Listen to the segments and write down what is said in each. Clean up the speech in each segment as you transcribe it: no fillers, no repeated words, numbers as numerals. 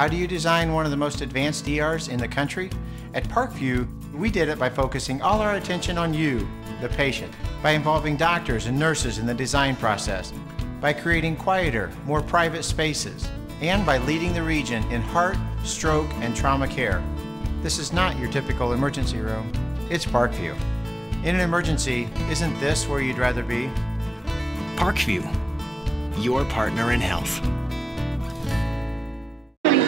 How do you design one of the most advanced ERs in the country? At Parkview, we did it by focusing all our attention on you, the patient, by involving doctors and nurses in the design process, by creating quieter, more private spaces, and by leading the region in heart, stroke, and trauma care. This is not your typical emergency room. It's Parkview. In an emergency, isn't this where you'd rather be? Parkview, your partner in health.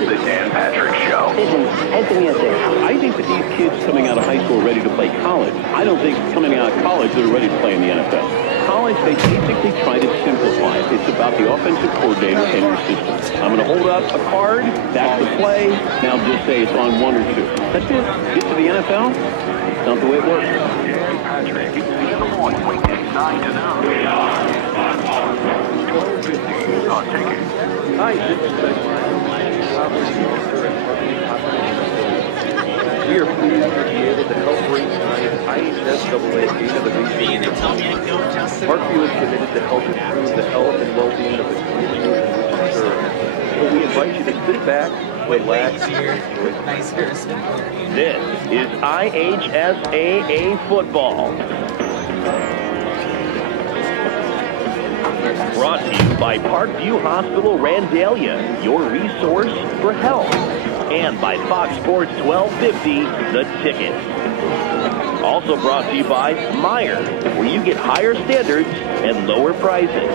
The Dan Patrick Show. Listen, add the music. I think that these kids coming out of high school are ready to play college. I don't think coming out of college they're ready to play in the NFL. College, they basically try to simplify it. It's about the offensive coordinator and your system. I'm going to hold up a card, that's the play, now just say it's on 1 or 2. That's it. Get to the NFL, it's not the way it works. Dan Patrick, in the morning, weekdays 9 to noon. Take it. Hi, this is we are pleased to be able to help bring tonight's IHSAA game of the region. Parkview is committed to help improve the health and well-being of the community in which we serve. So we invite you to sit back, relax, and enjoy. This is IHSAA football. Brought to you by Parkview Hospital Randalia, your resource for health. And by Fox Sports 1250, The Ticket. Also brought to you by Meyer, where you get higher standards and lower prices.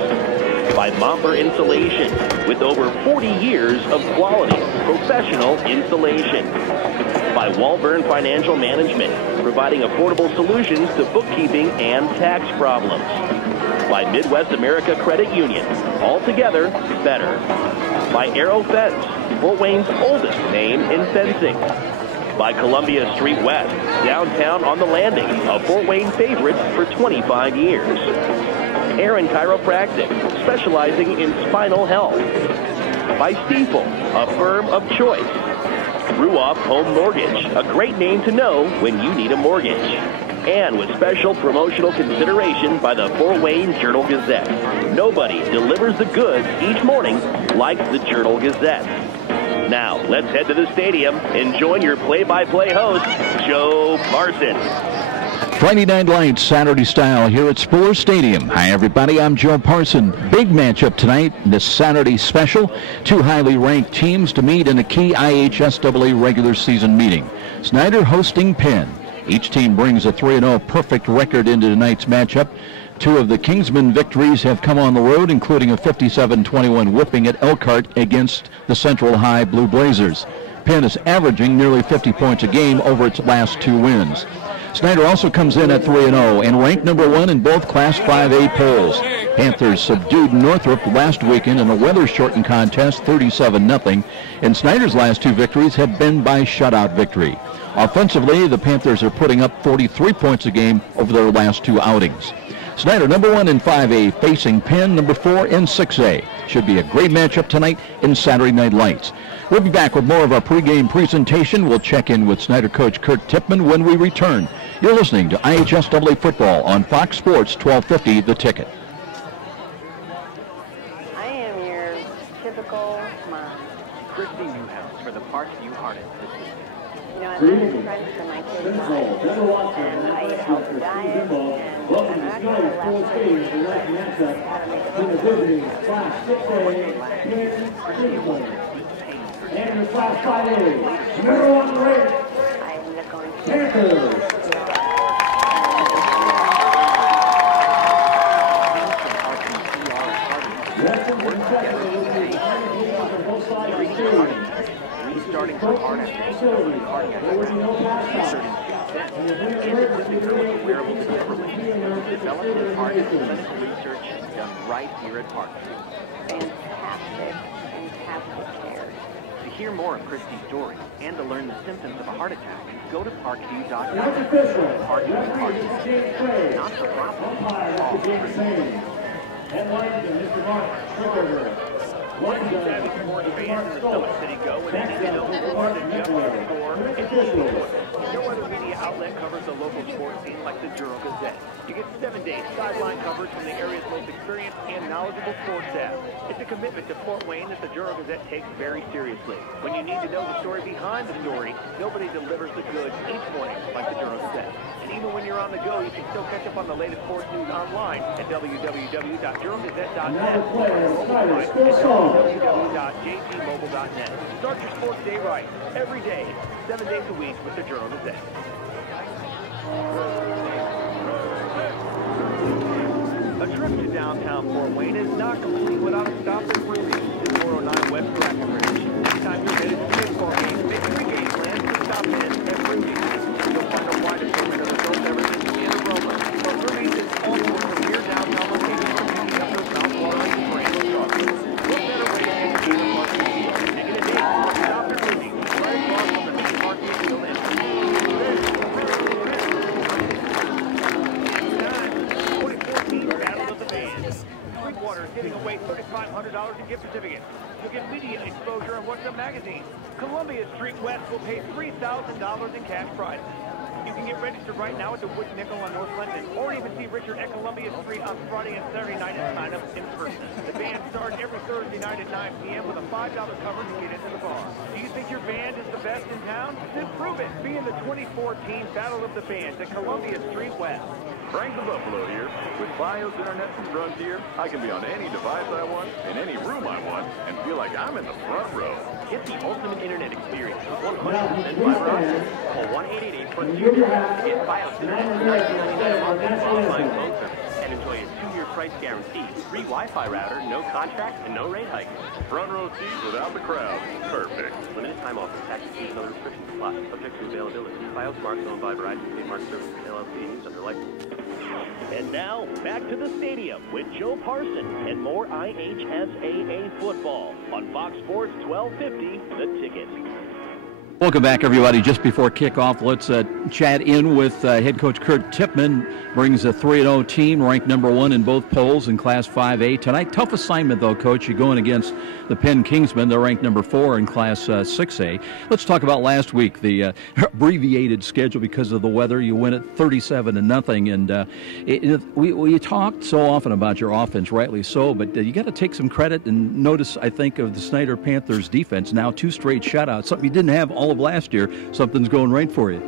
By Momper Insulation, with over 40 years of quality, professional insulation. By Walburn Financial Management, providing affordable solutions to bookkeeping and tax problems. By Midwest America Credit Union, altogether better. By Aero Fence, Fort Wayne's oldest name in fencing. By Columbia Street West, downtown on the Landing, a Fort Wayne favorite for 25 years. Aaron Chiropractic, specializing in spinal health. By Stiefel, a firm of choice. Ruoff Home Mortgage, a great name to know when you need a mortgage. And with special promotional consideration by the Fort Wayne Journal-Gazette. Nobody delivers the goods each morning like the Journal-Gazette. Now, let's head to the stadium and join your play-by-play host, Joe Parson. Friday Night Lights, Saturday style here at Spurs Stadium. Hi, everybody. I'm Joe Parson. Big matchup tonight, this Saturday special. Two highly ranked teams to meet in a key IHSAA regular season meeting. Snider hosting Penn. Each team brings a 3-0 perfect record into tonight's matchup. Two of the Kingsmen victories have come on the road, including a 57-21 whipping at Elkhart against the Central High Blue Blazers. Penn is averaging nearly 50 points a game over its last 2 wins. Snider also comes in at 3-0 and ranked number 1 in both Class 5A polls. Panthers subdued Northrop last weekend in a weather-shortened contest, 37-0, and Snider's last 2 victories have been by shutout victory. Offensively, the Panthers are putting up 43 points a game over their last 2 outings. Snider, number 1 in 5A, facing Penn, number 4 in 6A. Should be a great matchup tonight in Saturday Night Lights. We'll be back with more of our pregame presentation. We'll check in with Snider coach Kurt Tipman when we return. You're listening to IHSAA football on Fox Sports 1250, The Ticket. I am your typical mom. Christy Newhouse for the Parkview Heart Institute. You know, I'm not a friend for my kids' lives, and I eat healthy diet, and I'm not going to let And the Class 5A, number 1 ranked Panthers. Restarting from cardiac inserting consent and equipping her with a wearable defibrillator. Development of cardiac clinical research done right here at Parkview. fantastic care. To hear more of Christy's story and to learn the symptoms of a heart attack, go to parkview.com. Parkview Heart Institute. Not for profit. Headlines and Mr. Mark Strickler. One savvy sports fans in the Summit City Go and NHL sports and Jeff Score. No other media outlet covers the local sports scene like the Journal-Gazette. You get 7 days sideline coverage from the area's most experienced and knowledgeable sports staff. It's a commitment to Fort Wayne that the Journal-Gazette takes very seriously. When you need to know the story behind the story, nobody delivers the goods each morning like the Journal-Gazette. And even when you're on the go, you can still catch up on the latest sports news online at www.journalgazette.net or at www.jgmobile.net. Start your sports day right, every day, 7 days a week with the Journal-Gazette. A trip to downtown Fort Wayne is not complete without a stop at Rudy's at 409 West Brackenridge. Anytime you're headed to see a ball game, make pre-game plans to stop in at Rudy's. You'll find a wide assortment of adult beverages and aroma. But Rudy's is also a premier downtown location for picking up those mouth-watering brand chocolate. What better way to get to the market deal? Make it a date. Stop at Rudy's, right across from the main market in the Lynn. Giving away $3,500 in gift certificates. You'll get media exposure on What's Up magazine. Columbia Street West will pay $3,000 in cash prizes. You can get registered right now at the Wood Nickel on North Clinton, or even see Richard at Columbia Street on Friday and Saturday night and sign up in person. The band starts every Thursday night at 9 p.m. with a $5 cover to get into the bar. Do you think your band is the best in town? Then prove it. Be in the 2014 Battle of the Bands at Columbia Street West. Frank the Buffalo here. With BIOS Internet from Frontier, I can be on any device I want, in any room I want, and feel like I'm in the front row. Get the ultimate internet experience with 100% fiber optic. Call 1-888-FRONTIER to get BIOS Internet for $19.99 a month and offline phone service. And enjoy a 2-year price guarantee, free Wi-Fi router, no contract, and no rate hike. Front row seat without the crowd. Perfect. Limited time offer. Taxes, fees, and other restrictions apply. Subject to availability. BIOS Marks owned by Verizon State Market Services, LLC, and used under license. And now, back to the stadium with Joe Parson and more IHSAA football on Fox Sports 1250, The Ticket. Welcome back, everybody. Just before kickoff, let's chat in with head coach Kurt Tippmann. Brings a 3-0 team, ranked number 1 in both polls in Class 5A. Tonight, tough assignment, though, Coach. You're going against the Penn Kingsmen. They're ranked number 4 in Class 6A. Let's talk about last week, the abbreviated schedule because of the weather. You win it 37-0, and we talked so often about your offense, rightly so, but you got to take some credit and notice, I think, of the Snider Panthers defense. Now 2 straight shutouts, something you didn't have all of last year. Something's going right for you.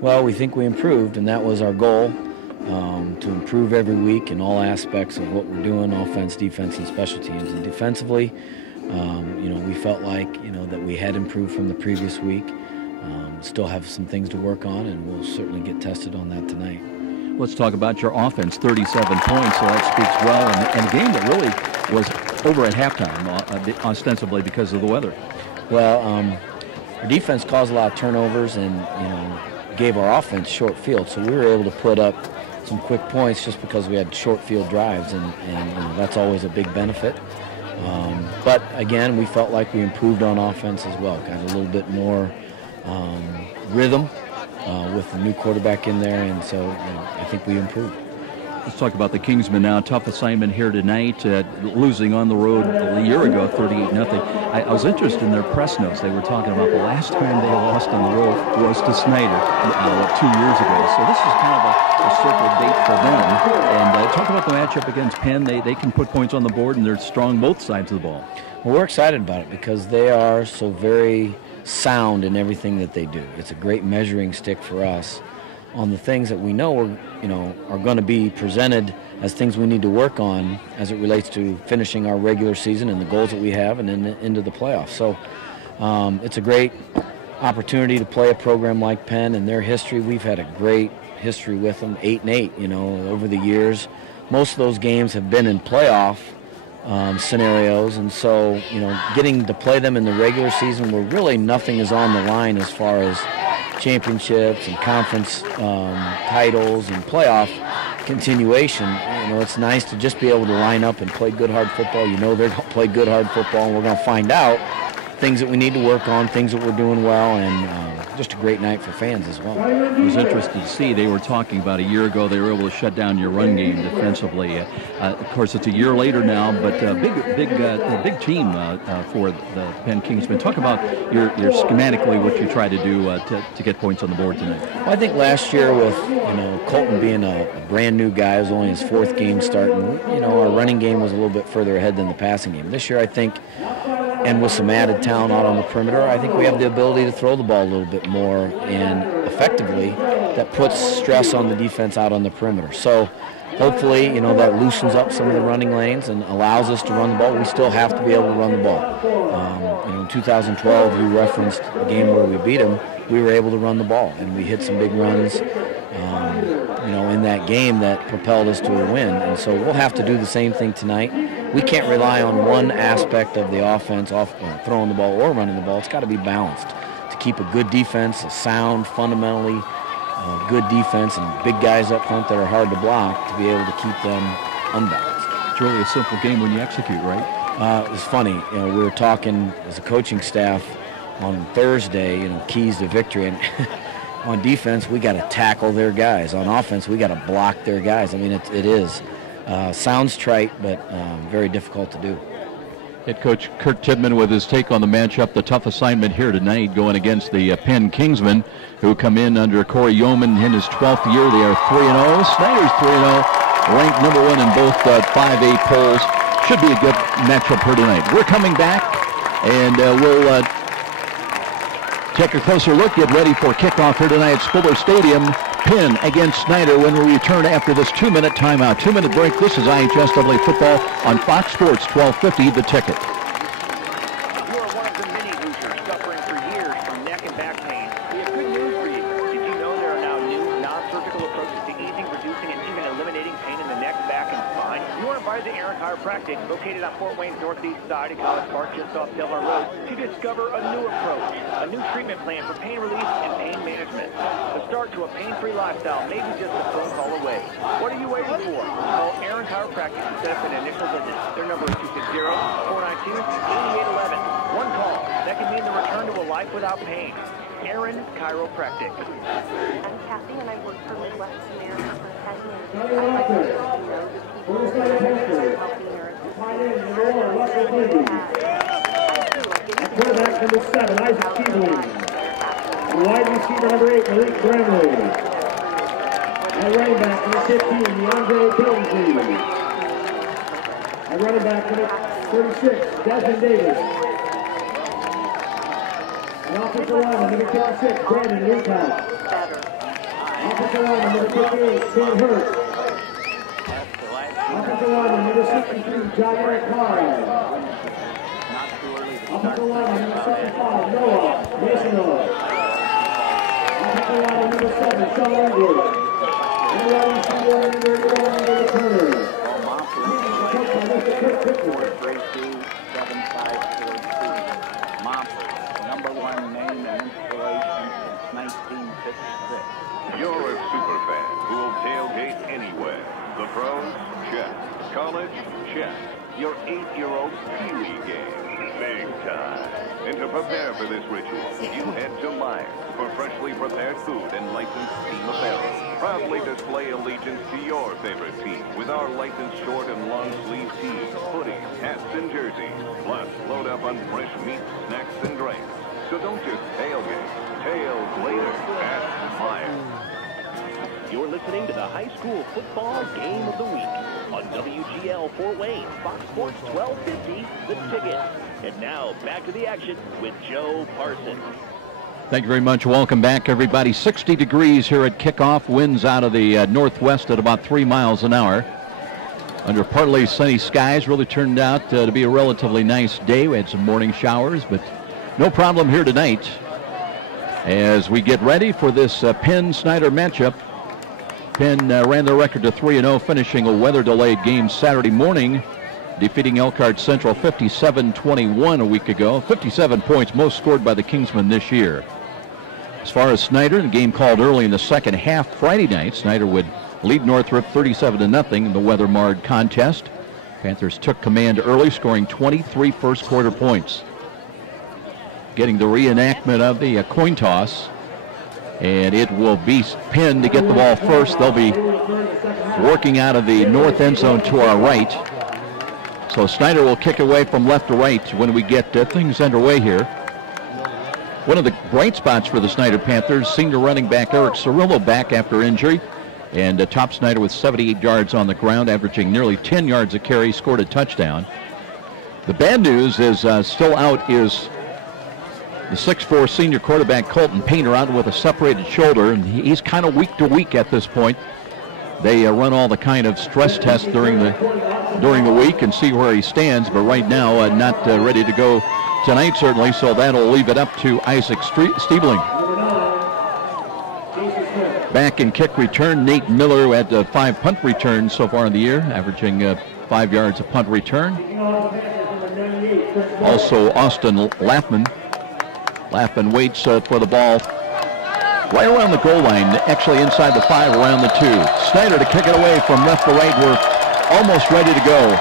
Well, we think we improved, and that was our goal, to improve every week in all aspects of what we're doing, offense, defense, and special teams. And defensively, we felt like, that we had improved from the previous week. Still have some things to work on, and we'll certainly get tested on that tonight. Let's talk about your offense, 37 points, so that speaks well, and a game that really was over at halftime, ostensibly because of the weather. Well, our defense caused a lot of turnovers and, gave our offense short field. So we were able to put up some quick points just because we had short field drives, and that's always a big benefit. But, again, we felt like we improved on offense as well, got a little bit more rhythm with the new quarterback in there, and so I think we improved. Let's talk about the Kingsmen now. Tough assignment here tonight, losing on the road a year ago, 38-0. I was interested in their press notes. They were talking about the last time they lost on the road was to Snider 2 years ago. So this is kind of a circle date for them. And talk about the matchup against Penn. They can put points on the board, and they're strong both sides of the ball. Well, we're excited about it because they are so very sound in everything that they do. It's a great measuring stick for us on the things that we know are going to be presented as things we need to work on as it relates to finishing our regular season and the goals that we have and then into the playoffs. So it's a great opportunity to play a program like Penn and their history. We've had a great history with them, 8-8, over the years. Most of those games have been in playoff scenarios, and so, getting to play them in the regular season where really nothing is on the line as far as championships and conference titles and playoff continuation. It's nice to just be able to line up and play good hard football. They're going to play good hard football, and we're going to find out things that we need to work on, things that we're doing well, and just a great night for fans as well. It was interesting to see. They were talking about a year ago they were able to shut down your run game defensively. Of course, it's a year later now, but big team for the Penn Kingsmen. Talk about your schematically what you try to do to get points on the board tonight. Well, I think last year with Colton being a brand new guy, it was only his 4th game starting. Our running game was a little bit further ahead than the passing game. This year, I think, and with some added talent out on the perimeter, I think we have the ability to throw the ball a little bit more and effectively. That puts stress on the defense out on the perimeter. So hopefully, that loosens up some of the running lanes and allows us to run the ball. We still have to be able to run the ball. In 2012, you referenced the game where we beat them. We were able to run the ball, and we hit some big runs, in that game that propelled us to a win. And so we'll have to do the same thing tonight. We can't rely on one aspect of the offense, throwing the ball or running the ball. It's got to be balanced to keep a good defense, a sound, fundamentally good defense, and big guys up front that are hard to block to be able to keep them unbalanced. It's really a simple game when you execute, right? It was funny. We were talking as a coaching staff on Thursday, keys to victory. And on defense, we got to tackle their guys. On offense, we got to block their guys. I mean, it is. Sounds trite, but very difficult to do. Head coach Kurt Tidman with his take on the matchup. The tough assignment here tonight going against the Penn Kingsmen, who come in under Corey Yeoman in his 12th year. They are 3-0. Snider's 3-0, ranked number 1 in both 5A polls. Should be a good matchup here tonight. We're coming back, and we'll take a closer look, get ready for kickoff here tonight at Spiller Stadium. Penn against Snider when we return after this 2-minute timeout. 2-minute break. This is IHSAA football on Fox Sports 1250, The Ticket. You are one of the many Hoosiers suffering for years from neck and back pain. We have good news for you. Did you know there are now new non-surgical approaches to easing, reducing, and even eliminating pain in the neck, back, and spine? You are invited to Aaron Chiropractic, located on Fort Wayne's northeast side at College Park, just off Delmar Road, to discover a new approach, a new treatment plan for pain relief and pain management. The start to a pain-free lifestyle may be just a phone call away. What are you waiting for? Call Aaron Chiropractic to set up an initial visit. Their number is 260-492-8811. One call. That can mean the return to a life without pain. Aaron Chiropractic. I'm Kathy, and I work for Midwest America for 10 years. I'd like to let you know the people who are helping Quarterback number 7, Isaac Keebling. Wide receiver number 8, Malik Bramley. And running back number 15, DeAndre Billingsley. And running back number 36, Desmond Davis. And offensive lineman number 26, Brandon Newtown. Offensive lineman number 58, Sam Hurst. Offensive lineman number 63, John Eric Carr. Offensive lineman number 65, Noah Mason. Offensive lineman number 7, Sean Edwards. And the wide receiver number 1, Turner. Coach by Mr. Kurt Pittman. 432-7542. Number 1 name and inspiration since 1956. You're a super fan who will tailgate anywhere. The pros, check. College, check. Your 8-year-old Pee-wee game, big time. And to prepare for this ritual, you head to Myers for freshly prepared food and licensed team apparel. Proudly display allegiance to your favorite team with our licensed short and long sleeve tees, hoodies, hats, and jerseys. Plus, load up on fresh meats, snacks, and drinks. So don't just tailgate. Tails later at Myers. You're listening to the high school football game of the week on WGL Fort Wayne, Fox Sports 1250, The Ticket. And now, back to the action with Joe Parsons. Thank you very much. Welcome back, everybody. 60 degrees here at kickoff. Winds out of the northwest at about 3 miles an hour. Under partly sunny skies, really turned out to be a relatively nice day. We had some morning showers, but no problem here tonight. As we get ready for this Penn-Snider matchup, Penn ran their record to 3-0, finishing a weather-delayed game Saturday morning, defeating Elkhart Central 57-21 a week ago. 57 points, most scored by the Kingsmen this year. As far as Snider, the game called early in the second half Friday night. Snider would lead Northrop 37-0 in the weather-marred contest. Panthers took command early, scoring 23 first-quarter points. getting the reenactment of the coin toss. And it will be Penn to get the ball first. They'll be working out of the north end zone to our right. So Snider will kick away from left to right when we get things underway here. One of the bright spots for the Snider Panthers, senior running back Eric Cirillo back after injury. And top Snider with 78 yards on the ground, averaging nearly 10 yards a carry, scored a touchdown. The bad news is still out is the 6'4" senior quarterback Colton Painter out with a separated shoulder, and he's kind of week to week at this point. They run all the kind of stress tests during the week and see where he stands, but right now not ready to go tonight certainly, so that'll leave it up to Isaac Stiebling. Back in kick return, Nate Miller who had 5 punt returns so far in the year, averaging 5 yards a punt return. Also Austin Laffman. Laffman waits for the ball right around the goal line, actually inside the 5, around the 2. Snider to kick it away from left to right. We're almost ready to go.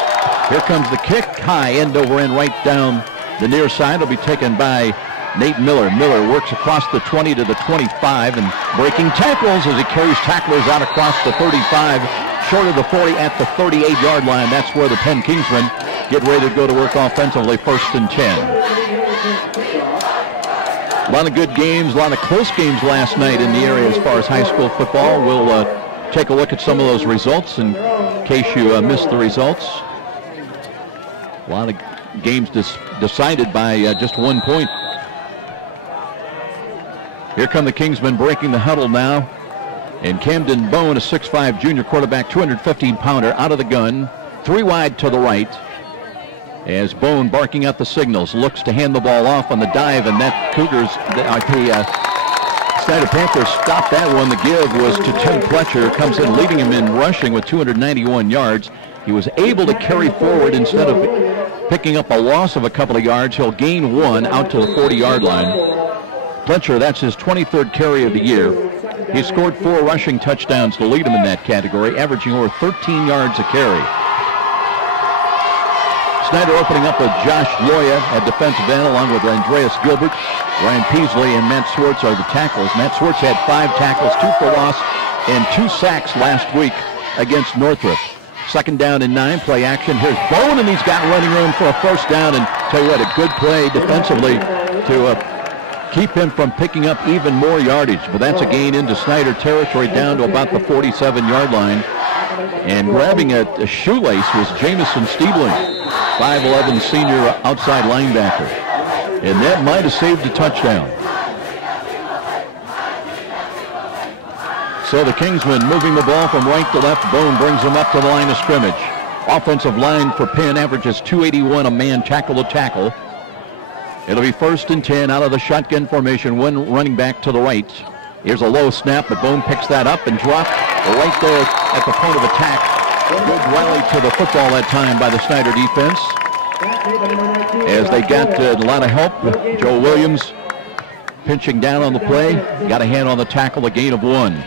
Here comes the kick, high, end over end, right down the near side. It'll be taken by Nate Miller. Miller works across the 20 to the 25 and breaking tackles as he carries tacklers out across the 35, short of the 40 at the 38-yard line. That's where the Penn Kingsmen get ready to go to work offensively, 1st and 10. A lot of good games, a lot of close games last night in the area as far as high school football. We'll take a look at some of those results in case you missed the results. A lot of games decided by just 1 point. Here come the Kingsmen breaking the huddle now. And Camden Bone, a 6'5" junior quarterback, 215-pounder, out of the gun. 3 wide to the right. As Bone, barking out the signals, looks to hand the ball off on the dive, and that Cougars, the Snider Panthers stopped that one. The give was to Tim Fletcher, comes in leading him in rushing with 291 yards. He was able to carry forward instead of picking up a loss of a couple of yards. He'll gain 1 out to the 40-yard line. Fletcher, that's his 23rd carry of the year. He scored 4 rushing touchdowns to lead him in that category, averaging over 13 yards a carry. Snider opening up with Josh Loya at defensive end along with Andreas Gilbert. Ryan Peasley and Matt Swartz are the tackles. Matt Swartz had 5 tackles, 2 for loss, and 2 sacks last week against Northrop. 2nd down and 9, play action. Here's Bone, and he's got running room for a 1st down. And tell you what, a good play defensively to keep him from picking up even more yardage. But that's a gain into Snider territory down to about the 47-yard line. And grabbing a shoelace was Jamison Stiebling, 5'11" senior outside linebacker. And that might have saved a touchdown. So the Kingsmen moving the ball from right to left. Bone brings them up to the line of scrimmage. Offensive line for Penn averages 281 a man tackle to tackle. It'll be 1st and 10 out of the shotgun formation, 1 running back to the right. Here's a low snap, but Bone picks that up and dropped right there at the point of attack. Good rally to the football that time by the Snider defense. As they got a lot of help, Joe Williams pinching down on the play, got a hand on the tackle, a gain of 1.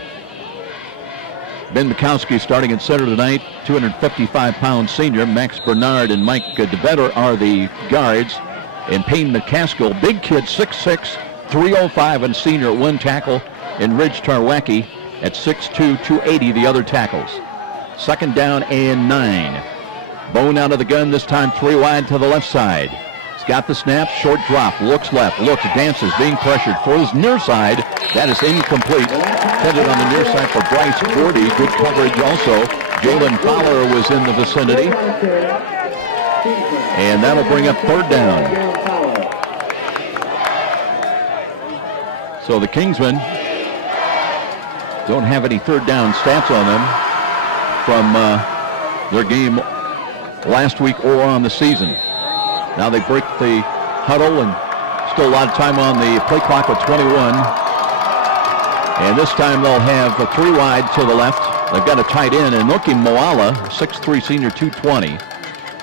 Ben Mikowski starting at center tonight, 255-pound senior. Max Bernard and Mike DeVetter are the guards. And Payne McCaskill, big kid, 6'6", 305, and senior, 1 tackle. And Ridge Tarwacki at 6'2", 280, the other tackles. 2nd down and 9. Bone out of the gun, this time 3 wide to the left side. He's got the snap, short drop, looks left, looks, dances, being pressured for his near side. That is incomplete. Headed on the near side for Bryce Gordy. Good coverage also. Jalen Fowler was in the vicinity. And that'll bring up 3rd down. So the Kingsmen don't have any 3rd down stats on them from their game last week or on the season. Now they break the huddle, and still a lot of time on the play clock with 21. And this time they'll have a 3 wide to the left. They've got a tight end, and looking Moala, 6'3", senior, 220.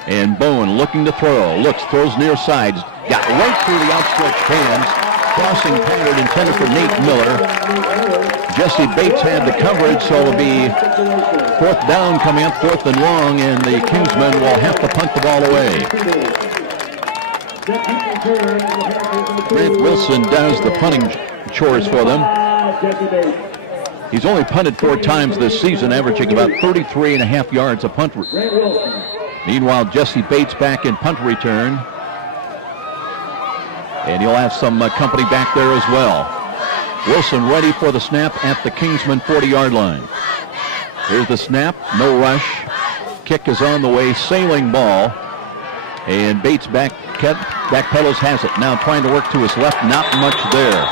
And Bone looking to throw. Looks, throws near side. Got right through the outstretched hands. Crossing pattern intended for Nate Miller. Jesse Bates had the coverage, so it'll be 4th down coming up, 4th and long, and the Kingsmen will have to punt the ball away. Grant Wilson does the punting chores for them. He's only punted 4 times this season, averaging about 33.5 yards a punt. Meanwhile, Jesse Bates back in punt return. And he'll have some company back there as well. Wilson ready for the snap at the Kingsman 40-yard line. Here's the snap, no rush. Kick is on the way, sailing ball. And Bates backpedals, has it. Now trying to work to his left, not much there,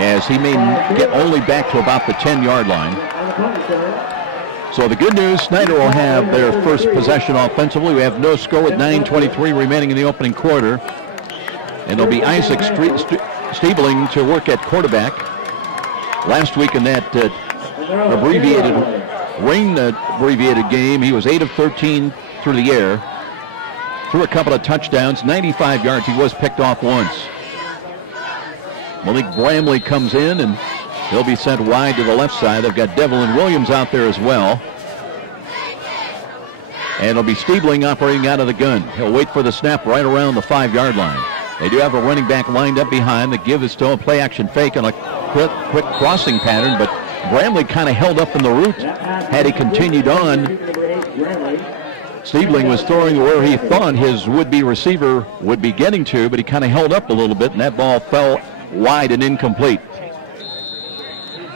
as he may get only back to about the 10-yard line. So the good news, Snider will have their first possession offensively. We have no score with 9:23 remaining in the opening quarter. And it'll be Isaac Stiebling to work at quarterback. Last week in that abbreviated game, he was 8 of 13 through the air. Threw a couple of touchdowns, 95 yards. He was picked off once. Malik Bramley comes in, and he'll be sent wide to the left side. They've got Devlin Williams out there as well. And it'll be Stiebling operating out of the gun. He'll wait for the snap right around the 5-yard line. They do have a running back lined up behind. The give is still a play-action fake on a quick crossing pattern, but Bramley kind of held up in the route. Had he continued on, Stiebling was throwing where he thought his would-be receiver would be getting to, but he kind of held up a little bit, and that ball fell wide and incomplete.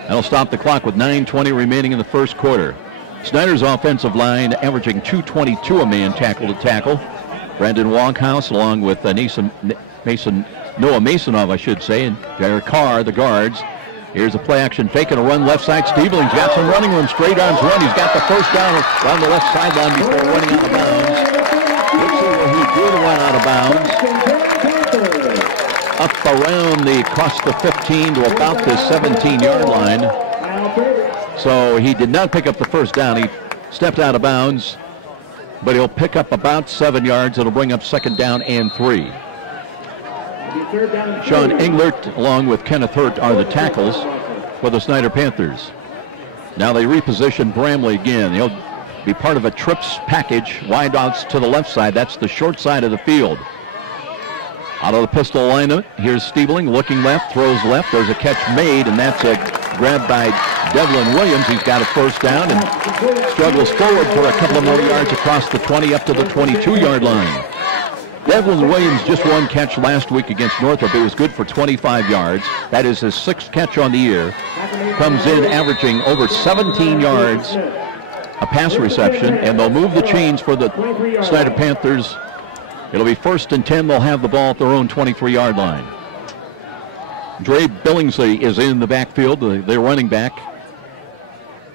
That'll stop the clock with 9:20 remaining in the first quarter. Snider's offensive line averaging 222 a man tackle to tackle. Brandon Wonghouse along with Noah Masonov, I should say, and Jair Carr, the guards. Here's a play-action fake and a run left side. Stiebling got some running room, straight arms run. He's got the first down on the left sideline before running out of bounds. Let's see where he did run out of bounds. Up around across the 15 to about the 17-yard line. So he did not pick up the first down. He stepped out of bounds, but he'll pick up about 7 yards. It'll bring up second down and 3. Sean Englert along with Kenneth Hurt are the tackles for the Snider Panthers. Now they reposition Bramley again. He'll be part of a trips package, wide outs to the left side. That's the short side of the field. Out of the pistol alignment, here's Stiebling looking left, throws left. There's a catch made, and that's a grab by Devlin Williams. He's got a first down and struggles forward for a couple of more yards across the 20 up to the 22-yard line. Devlin Williams just one catch last week against Northrop. It was good for 25 yards. That is his 6th catch on the year. Comes in averaging over 17 yards a pass reception, and they'll move the chains for the Snider Panthers. It'll be 1st and 10. They'll have the ball at their own 23-yard line. Dre Billingsley is in the backfield, the running back.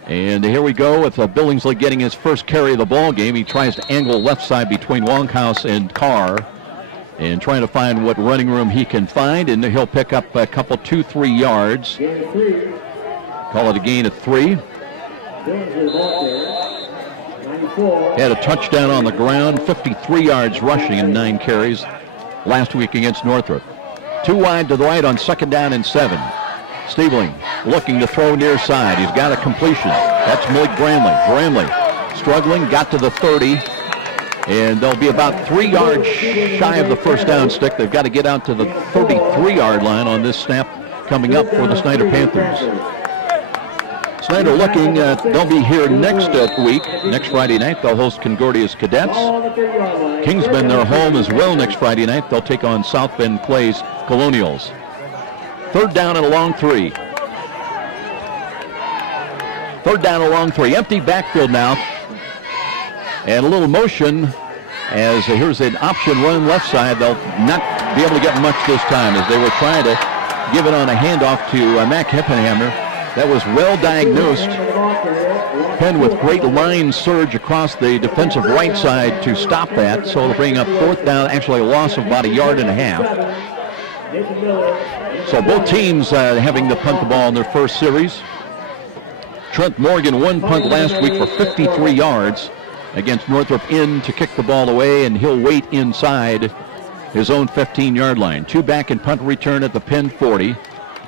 And here we go with Billingsley getting his first carry of the ball game. He tries to angle left side between Wonghouse and Carr and trying to find what running room he can find, and he'll pick up a couple, 2-3 yards. Call it a gain of 3. Had a touchdown on the ground, 53 yards rushing in 9 carries last week against Northrop. 2 wide to the right on 2nd down and 7. Stiebling looking to throw near side. He's got a completion. That's Malik Bramley. Bramley struggling, got to the 30, and they'll be about 3 yards shy of the first down stick. They've got to get out to the 33-yard line on this snap coming up for the Snider Panthers. Snider looking, they'll be here next week. Next Friday night, they'll host Concordia's Cadets. Kingsman, their home as well next Friday night. They'll take on South Bend Clay's Colonials. 3rd down and a long 3. 3rd down and a long 3. Empty backfield now. And a little motion as here's an option run left side. They'll not be able to get much this time as they were trying to give it on a handoff to Mac Hippenhammer. That was well diagnosed. Penn with great line surge across the defensive right side to stop that. So they'll bring up 4th down, actually a loss of about 1.5 yards. So both teams having to punt the ball in their first series. Trent Morgan one punt last week for 53 yards against Northrop in to kick the ball away, and he'll wait inside his own 15-yard line. 2 back and punt return at the Penn 40.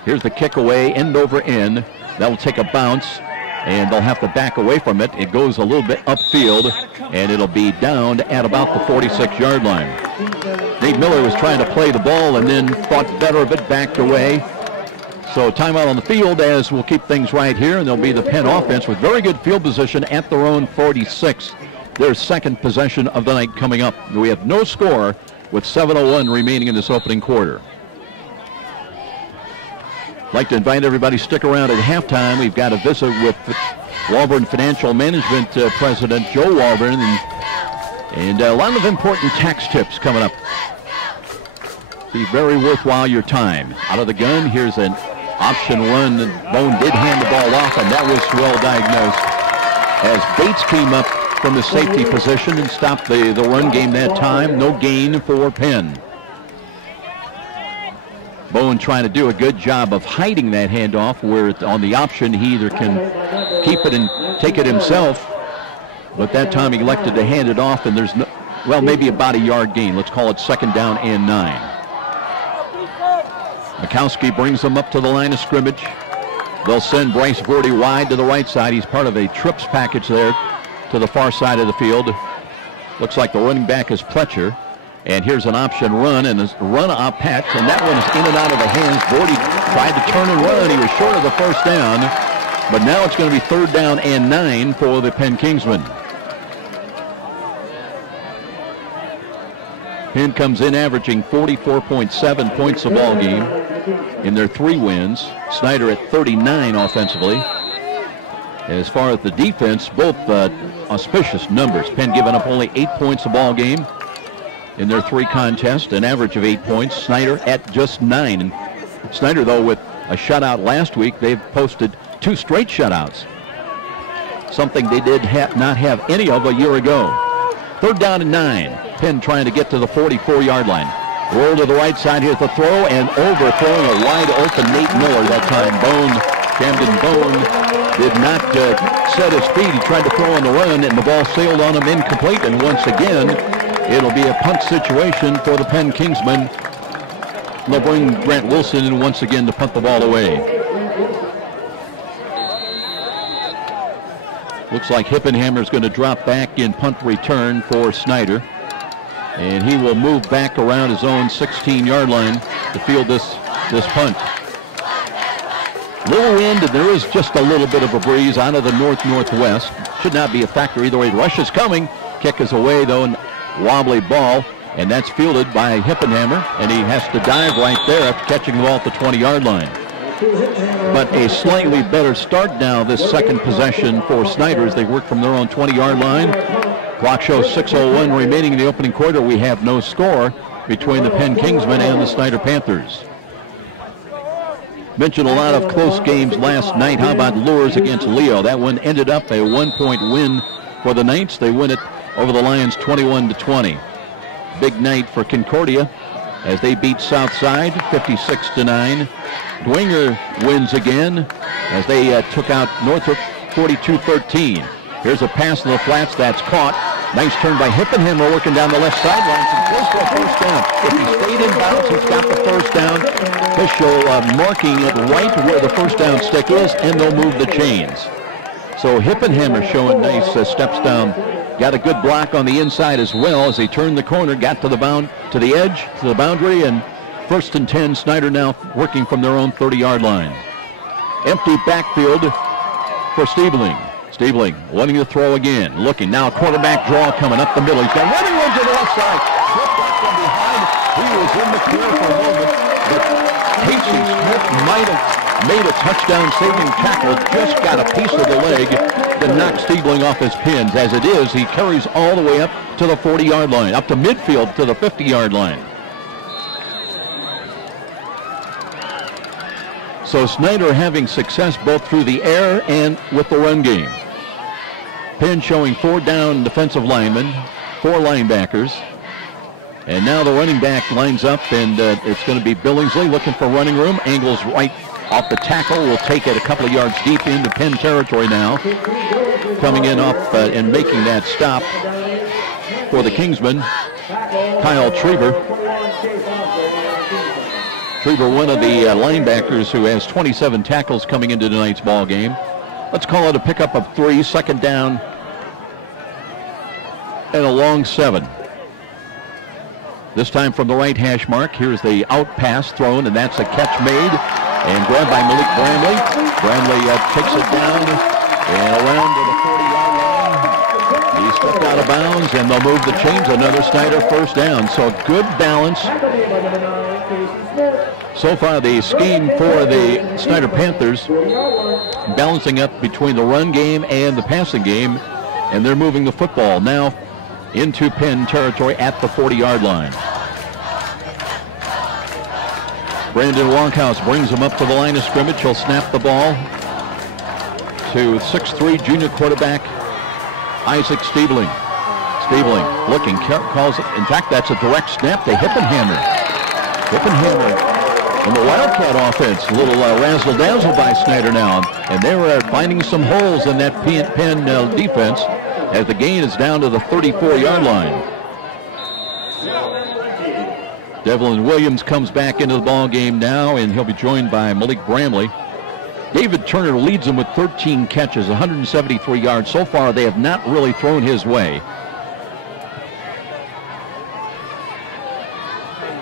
Here's the kick away, end over end. That'll take a bounce. and they'll have to back away from it. It goes a little bit upfield, and it'll be down at about the 46-yard line. Nate Miller was trying to play the ball and then thought better of it, backed away. So timeout on the field as we'll keep things right here, and there'll be the Penn offense with very good field position at their own 46. Their second possession of the night coming up. We have no score with 7:01 remaining in this opening quarter. I'd like to invite everybody to stick around at halftime. We've got a visit with Walburn Financial Management President Joe Walburn, and a lot of important tax tips coming up. Be very worthwhile your time. Out of the gun, here's an option run. Bone did hand the ball off, and that was well diagnosed as Bates came up from the safety position and stopped the run game that time. No gain for Penn. Bowen trying to do a good job of hiding that handoff, where on the option he either can keep it and take it himself, but that time he elected to hand it off, and there's no, well, maybe about a yard gain. Let's call it 2nd down and 9. Mikowski brings them up to the line of scrimmage. They'll send Bryce Verdi wide to the right side. He's part of a trips package there to the far side of the field. Looks like the running back is Pletcher. And here's an option run, and a run up Pet, and that one is in and out of the hands. Verdi tried to turn and run. He was short of the first down, but now it's going to be 3rd down and 9 for the Penn Kingsmen. Penn comes in averaging 44.7 points a ball game in their 3 wins. Snider at 39 offensively. As far as the defense, both auspicious numbers. Penn giving up only 8 points a ball game in their 3 contests, an average of 8 points. Snider at just 9. And Snider, though, with a shutout last week, they've posted 2 straight shutouts, something they did not have any of a year ago. 3rd down and 9. Penn trying to get to the 44-yard line. Roll to the right side. Here's the throw, and overthrowing a wide open Nate Miller that time. Camden Bone did not set his feet. He tried to throw on the run, and the ball sailed on him incomplete. And once again, it'll be a punt situation for the Penn Kingsmen. They'll bring Grant Wilson in once again to punt the ball away. Looks like Hippenhammer's going to drop back in punt return for Snider. And he will move back around his own 16-yard line to field this punt. Little wind, and there is just a little bit of a breeze out of the north-northwest. Should not be a factor either way. Rush is coming. Kick is away, though, and wobbly ball. And that's fielded by Hippenhammer, and he has to dive right there after catching the ball at the 20-yard line. But a slightly better start now this second possession for Snider as they work from their own 20-yard line. Clock shows 6:01 remaining in the opening quarter. We have no score between the Penn Kingsmen and the Snider Panthers. Mentioned a lot of close games last night. How about Lures against Leo? That one ended up a 1-point win for the Knights. They win it over the Lions 21-20. Big night for Concordia as they beat Southside 56-9. Dwenger wins again as they took out Northrop 42-13. Here's a pass to the flats that's caught. Nice turn by Hippenhammer working down the left sideline. Close to a first down. If he stayed in bounds, he's got the first down. Official marking it right where the first down stick is, and they'll move the chains. So Hippenhammer showing nice steps down. Got a good block on the inside as well as he turned the corner, got to the edge, to the boundary, and 1st and 10. Snider now working from their own 30-yard line. Empty backfield for Stiebling. Stiebling wanting to throw again. Looking now, quarterback draw coming up the middle. He's got running room to the left side. Slipped up from behind. He was in the clear for a moment, but Casey Smith might have made a touchdown-saving tackle. Just got a piece of the leg to knock Stiebling off his pins. As it is, he carries all the way up to the 40-yard line, up to midfield to the 50-yard line. So Snider having success both through the air and with the run game. Penn showing 4 down defensive linemen, 4 linebackers. And now the running back lines up, and it's going to be Billingsley looking for running room. Angles right off the tackle. Will take it a couple of yards deep into Penn territory now. Coming in off and making that stop for the Kingsmen, Kyle Trieber. Trieber, one of the linebackers who has 27 tackles coming into tonight's ball game. Let's call it a pickup of 3, second down, and a long 7. This time from the right hash mark. Here's the out pass thrown, and that's a catch made and grabbed by Malik Bramley. Bramley takes it down and around to the 40-yard line. He stepped out of bounds, and they'll move the chains. Another Snider first down. So good balance. So far, the scheme for the Snider Panthers, balancing up between the run game and the passing game, and they're moving the football now into Penn territory at the 40-yard line. Brandon Walkhouse brings him up to the line of scrimmage. He'll snap the ball to 6'3" junior quarterback Isaac Stiebling. Stiebling looking, calls it. In fact, that's a direct snap. They hip and hammer. Hip and hammer. And the Wildcat offense, a little razzle-dazzle by Snider now. And they're finding some holes in that Penn defense as the gain is down to the 34-yard line. Devlin Williams comes back into the ball game now, and he'll be joined by Malik Bramley. David Turner leads them with 13 catches, 173 yards. So far, they have not really thrown his way.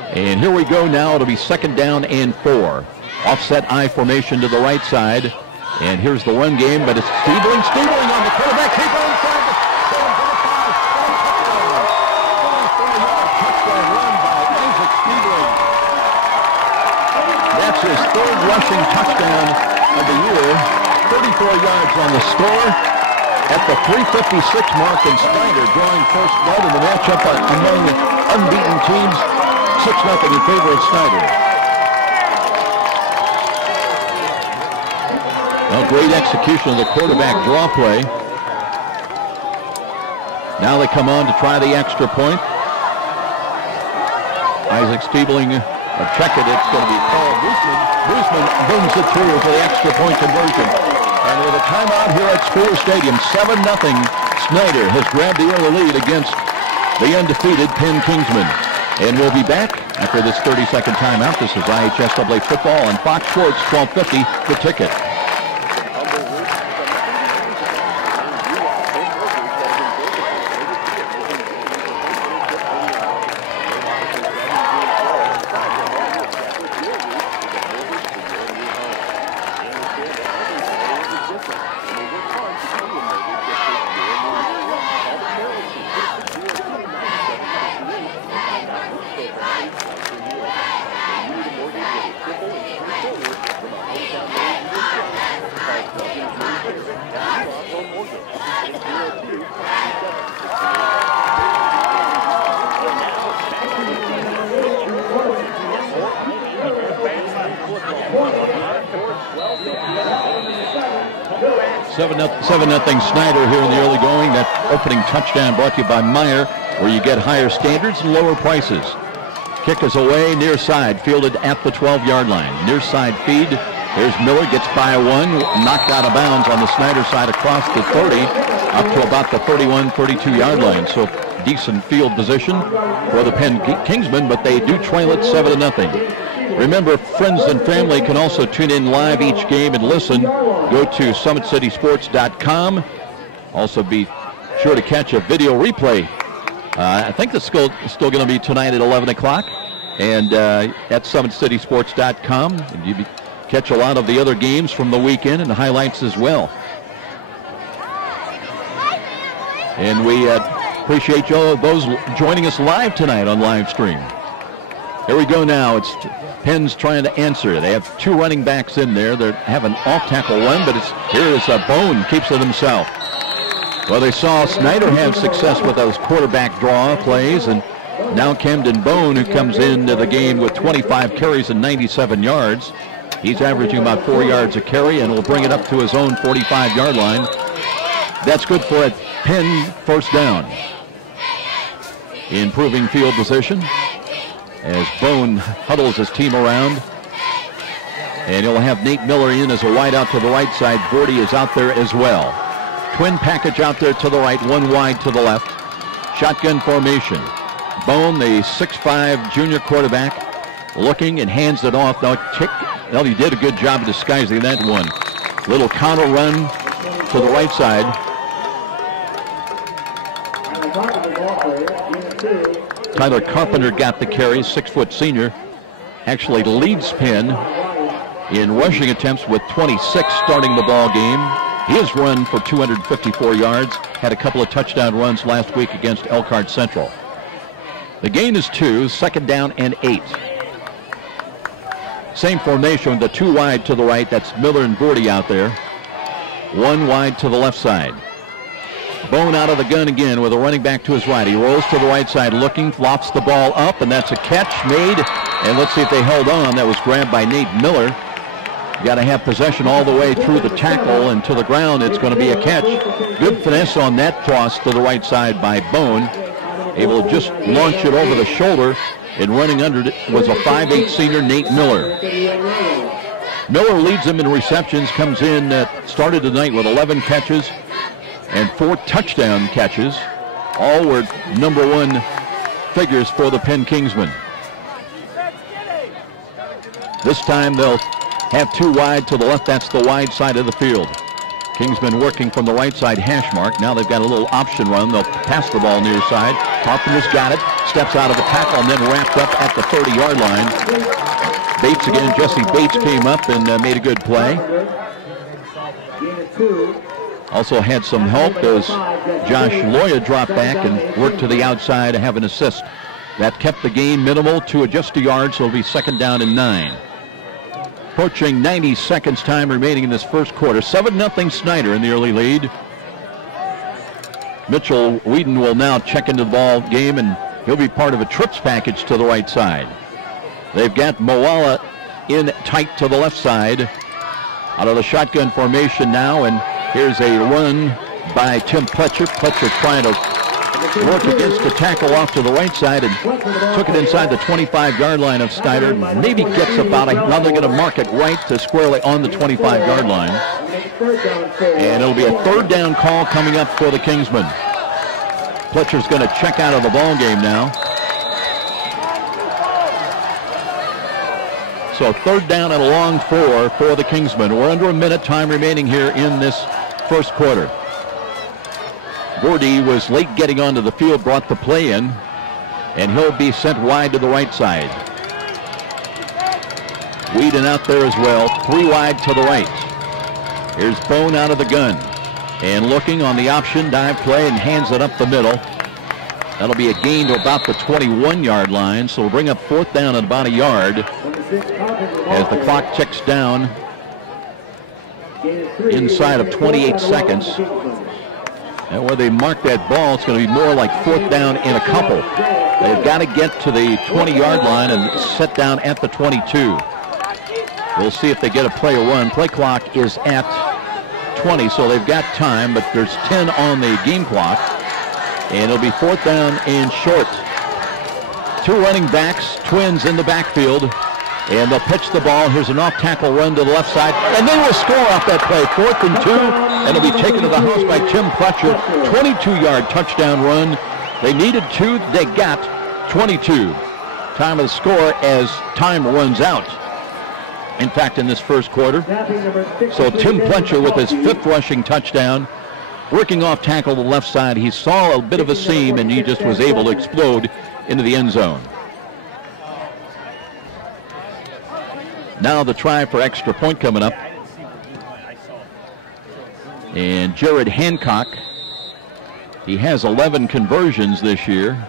And here we go now. It'll be second down and 4. Offset I formation to the right side. And here's the run game, but it's Stiebling. Stiebling on the quarterback. Keep on inside. Touchdown run by Isaac Stiebling. That's his 3rd rushing touchdown of the year. 34 yards on the score at the 3:56 mark, and Snider drawing first blood in the matchup among unbeaten teams. 6-0 in favor of Snider. Well, great execution of the quarterback draw play. Now they come on to try the extra point. Isaac Stiebling check it. It's going to be Paul Boosman. Boosman brings it through for the extra point conversion. And with a timeout here at Spore Stadium, 7-0. Snider has grabbed the early lead against the undefeated Penn Kingsmen. And we'll be back after this 30-second timeout. This is IHSAA football on Fox Sports 1250, The Ticket. 7-0 Snider here in the early going. That opening touchdown brought to you by Meyer, where you get higher standards and lower prices. Kick is away, near side, fielded at the 12-yard line. Near side feed. There's Miller, gets by a 1, knocked out of bounds on the Snider side across the 30, up to about the 31, 32-yard line. So decent field position for the Penn Kingsmen, but they do trail it 7-0. Remember, friends and family can also tune in live each game and listen. Go to SummitCitySports.com. Also be sure to catch a video replay. I think the still going to be tonight at 11 o'clock. And at SummitCitySports.com. And you catch a lot of the other games from the weekend and the highlights as well. And we appreciate all of those joining us live tonight on live stream. Here we go now. It's Penn's trying to answer. They have 2 running backs in there. They have an off-tackle one, but here is Bone, keeps it himself. Well, they saw Snider have success with those quarterback draw plays, and now Camden Bone, who comes into the game with 25 carries and 97 yards. He's averaging about 4 yards a carry and will bring it up to his own 45-yard line. That's good for a Penn first down. Improving field position as Bone huddles his team around. And he'll have Nate Miller in as a wide out to the right side. Gordy is out there as well. Twin package out there to the right, 1 wide to the left. Shotgun formation. Bone, the 6'5" junior quarterback, looking and hands it off. Now, he did a good job of disguising that one. Little counter run to the right side. Tyler Carpenter got the carry, 6-foot senior. Actually leads Penn in rushing attempts with 26 starting the ball game. He has run for 254 yards, had a couple of touchdown runs last week against Elkhart Central. The gain is 2, 2nd down and 8. Same formation, the 2 wide to the right. That's Miller and Gordy out there. 1 wide to the left side. Bone out of the gun again with a running back to his right. He rolls to the right side looking, flops the ball up, and that's a catch made. And let's see if they held on. That was grabbed by Nate Miller. You got to have possession all the way through the tackle and to the ground. It's going to be a catch. Good finesse on that cross to the right side by Bone. Able to just launch it over the shoulder, and running under it was a 5'8" senior, Nate Miller. Miller leads them in receptions, comes in, started tonight with 11 catches and 4 touchdown catches. All were #1 figures for the Penn Kingsmen. This time they'll have 2 wide to the left. That's the wide side of the field. Kingsmen working from the right side hash mark. Now they've got a little option run. They'll pass the ball near side. Carpenter's got it. Steps out of the tackle and then wrapped up at the 30-yard line. Bates again. Jesse Bates came up and made a good play. Also had some help as Josh Loya dropped back and worked to the outside to have an assist. That kept the gain minimal to just a yard, so it'll be 2nd down and 9. Approaching 90 seconds time remaining in this first quarter. 7-0 Snider in the early lead. Mitchell Whedon will now check into the ball game, and he'll be part of a trips package to the right side. They've got Moala in tight to the left side. Out of the shotgun formation now, and here's a run by Tim Pletcher. Pletcher trying to work against the tackle off to the right side and took it inside the 25-yard line of Snider. Maybe gets about now they're going to mark it right to squarely on the 25-yard line. And it'll be a 3rd down call coming up for the Kingsmen. Pletcher's going to check out of the ball game now. So 3rd down and a long 4 for the Kingsmen. We're under a minute time remaining here in this first quarter. Gordy was late getting onto the field, brought the play in, and he'll be sent wide to the right side. Whedon out there as well, 3 wide to the right. Here's Bone out of the gun, and looking on the option, dive play, and hands it up the middle. That'll be a gain to about the 21-yard line, so we'll bring up 4th down at about a yard as the clock ticks down inside of 28 seconds. And where they mark that ball, it's going to be more like 4th down in a couple. They've got to get to the 20-yard line and set down at the 22. We'll see if they get a play or run. Play clock is at 20, so they've got time, but there's 10 on the game clock. And it'll be 4th down and short. 2 running backs, twins in the backfield. And they'll pitch the ball. Here's an off-tackle run to the left side. And they will score off that play. 4th and 2. And it'll be taken to the house by Tim Pletcher. 22-yard touchdown run. They needed 2. They got 22. Time of the score as time runs out. In fact, in this first quarter. So Tim Pletcher with his 5th rushing touchdown. Working off tackle to the left side. He saw a bit of a seam, and he just was able to explode into the end zone. Now the try for extra point coming up. And Jared Hancock, he has 11 conversions this year.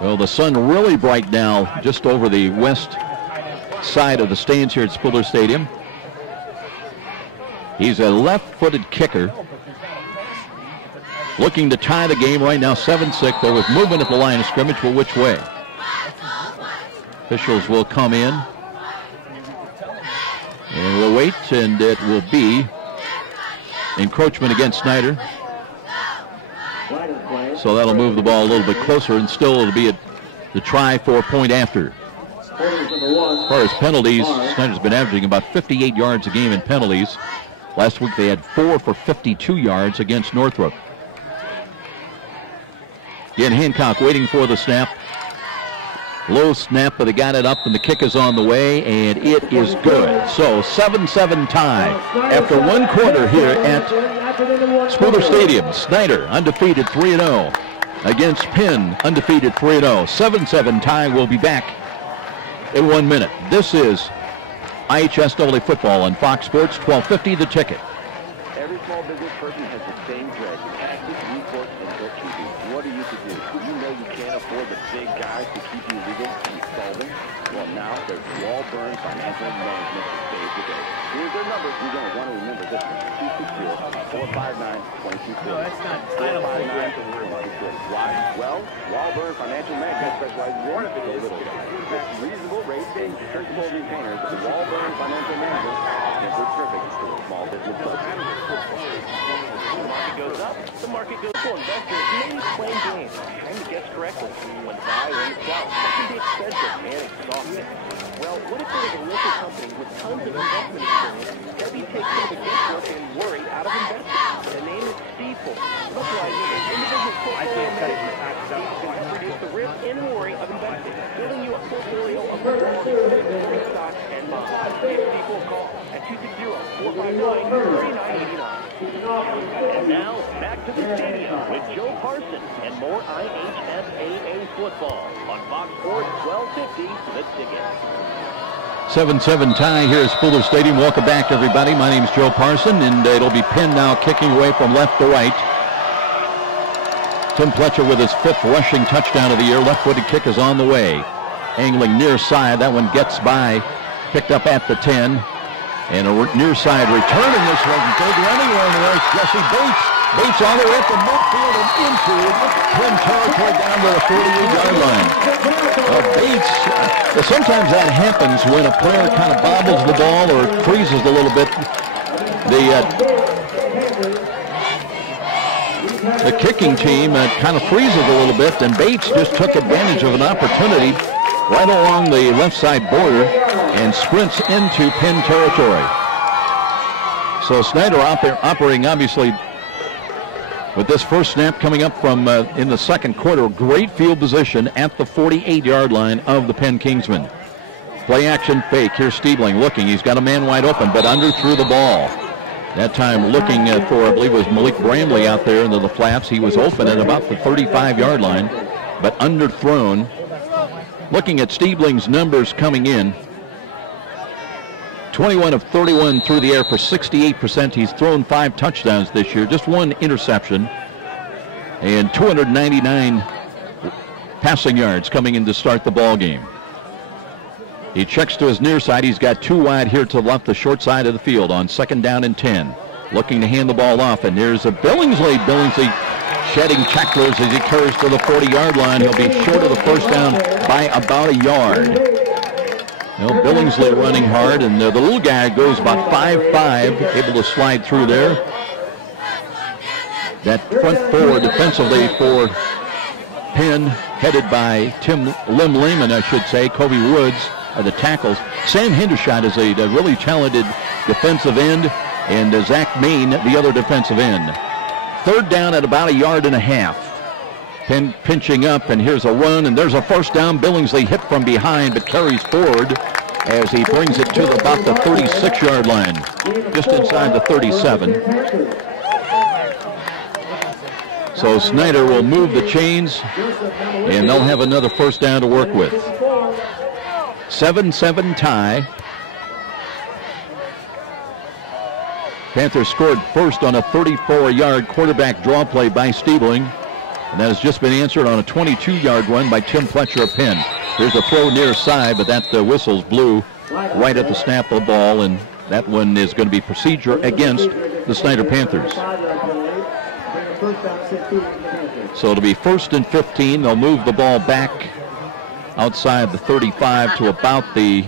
Well, the sun really bright now just over the west side of the stands here at Spiller Stadium. He's a left-footed kicker. Looking to tie the game right now, 7-6. There was movement at the line of scrimmage, but which way? Officials will come in. And we'll wait, and it will be encroachment against Snider. So that'll move the ball a little bit closer, and still it'll be the try for a point after. As far as penalties, Snider's been averaging about 58 yards a game in penalties. Last week they had 4 for 52 yards against Northrop. Again, Hancock waiting for the snap. Low snap, but they got it up, and the kick is on the way, and it is good. So 7-7 tie after one quarter here at Spooler Stadium. Snider undefeated 3-0 against Penn, undefeated 3-0. 7-7 tie. We'll be back in 1 minute. This is IHSAA football on Fox Sports 1250 The Ticket. Every small business person has the same dread. Taxes, reports, and bookkeeping. What are you to do? You know you can't afford the big guys to keep you legal and solvent. Well, now there's Walburn Financial Management to save the day. Here's their numbers. You're going to want to remember this one. 260-459-2240. That's not 459-2240. Why? Well, Walburn Financial Management specializes in reasonable rates and principal retainers. Walburn Financial Management is perfect for a small business. The market goes up, the market goes down. Investors may play games, trying to guess correctly when to buy or when to sell. That can be expensive and exhausting. Well, what if there was a local company with tons of investment experience that we take some of the guesswork and worry out of investing? The name is Steeple, specializing in individual portfolio management. Steeple can reduce the risk and worry of investing, building you a portfolio of performing stocks and bonds. Give Steeple a call at 260-459-3989. And now, back to the stadium with Joe Parson and more IHSAA football on Fox Sports 1250 The Ticket. 7-7 tie here at Spooler Stadium. Welcome back, everybody. My name is Joe Parson, and it'll be Penn now kicking away from left to right. Tim Pletcher with his 5th rushing touchdown of the year. Left-footed kick is on the way. Angling near side. That one gets by. Picked up at the 10. And a near side returning this one. Big running one there. Jesse Bates. Bates all the way up the midfield and into Penn territory down to the 48-yard line. Bates, sometimes that happens when a player kind of bobbles the ball or freezes a little bit. The kicking team kind of freezes a little bit, and Bates just took advantage of an opportunity right along the left side border and sprints into Penn territory. So Snider operating obviously with this first snap coming up from in the second quarter. Great field position at the 48-yard line of the Penn Kingsmen. Play action fake. Here's Stiebling looking. He's got a man wide open, but underthrew the ball. That time looking for, I believe it was Malik Bramley out there into the flats. He was open at about the 35-yard line, but underthrown. Looking at Stiebling's numbers coming in, 21 of 31 through the air for 68%. He's thrown 5 touchdowns this year, just 1 interception, and 299 passing yards coming in to start the ball game. He checks to his near side. He's got 2 wide here to the left, the short side of the field on 2nd down and 10. Looking to hand the ball off, and there's a Billingsley. Billingsley shedding tacklers as he carries to the 40-yard line. He'll be short of the first down by about a yard. Billingsley running hard, and the little guy goes about 5'5", able to slide through there. That front four defensively for Penn, headed by Lim Lehman, I should say. Kobe Woods are the tackles. Sam Hendershot is a really talented defensive end, and Zach Main, the other defensive end. 3rd down at about a yard and a half. Penn pinching up, and here's a run, and there's a first down. Billingsley hit from behind, but carries forward as he brings it to about the 36-yard line, just inside the 37. So Snider will move the chains, and they'll have another first down to work with. 7-7 tie. Panthers scored first on a 34-yard quarterback draw play by Stiebling, and that has just been answered on a 22-yard run by Tim Pletcher of Penn. There's a throw near side, but that whistles blew right at the snap of the ball, and that one is going to be procedure against the Snider Panthers. So it'll be 1st and 15. They'll move the ball back outside the 35 to about the,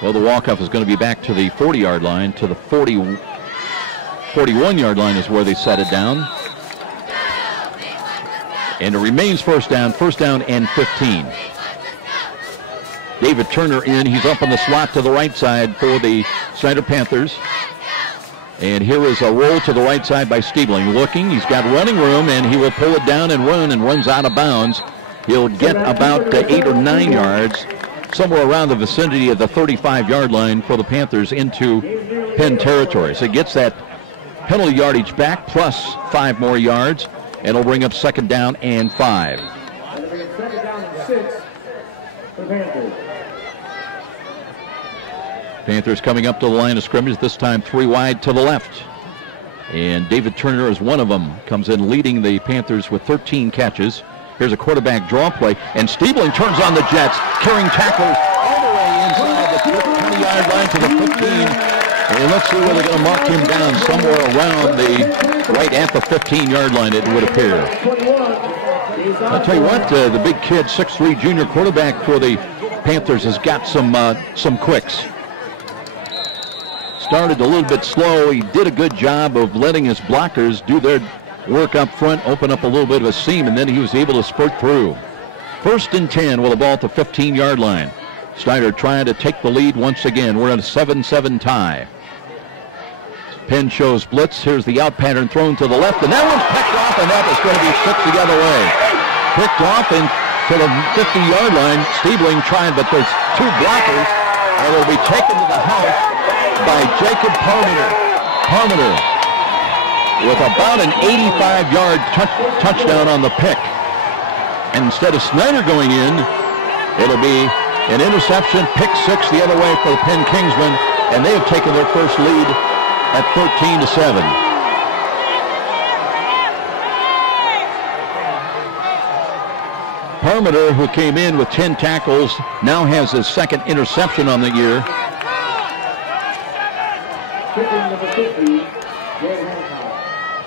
well, the walk-off is going to be back to the 40-yard line, to the 41-yard line is where they set it down. And it remains first down and 15. David Turner in. He's up on the slot to the right side for the Snider Panthers. And here is a roll to the right side by Stiebling. Looking, he's got running room, and he will pull it down and run, and runs out of bounds He'll get about 8 or 9 yards, somewhere around the vicinity of the 35-yard line for the Panthers into Penn territory. So he gets that penalty yardage back plus 5 more yards, and it'll bring up 2nd down and 5. And it'll bring up 2nd down and 6 for Panthers. Panthers coming up to the line of scrimmage, this time 3 wide to the left. And David Turner is one of them, comes in leading the Panthers with 13 catches. Here's a quarterback draw play, and Stiebling turns on the Jets, carrying tackles all the way inside the 20-yard line to the 15. And let's see where they're going to mark him down, somewhere around right at the 15-yard line, it would appear. I'll tell you what, the big kid, 6'3" junior quarterback for the Panthers has got some quicks. Started a little bit slow. He did a good job of letting his blockers do their work up front, open up a little bit of a seam, and then he was able to spurt through. 1st and 10 with the ball at the 15-yard line. Snider trying to take the lead once again. We're in a 7-7 tie. Penn shows blitz. Here's the out pattern thrown to the left, and that one's picked off, and that is going to be 6 the other way. Picked off into the 50-yard line. Stiebling trying, but there's 2 blockers, and it'll be taken to the house by Jacob Parmenter with about an 85-yard touchdown on the pick. And instead of Snider going in, it'll be an interception, pick 6 the other way for the Penn Kingsmen, and they have taken their first lead at 13-7. Parmenter, who came in with 10 tackles, now has his 2nd interception on the year.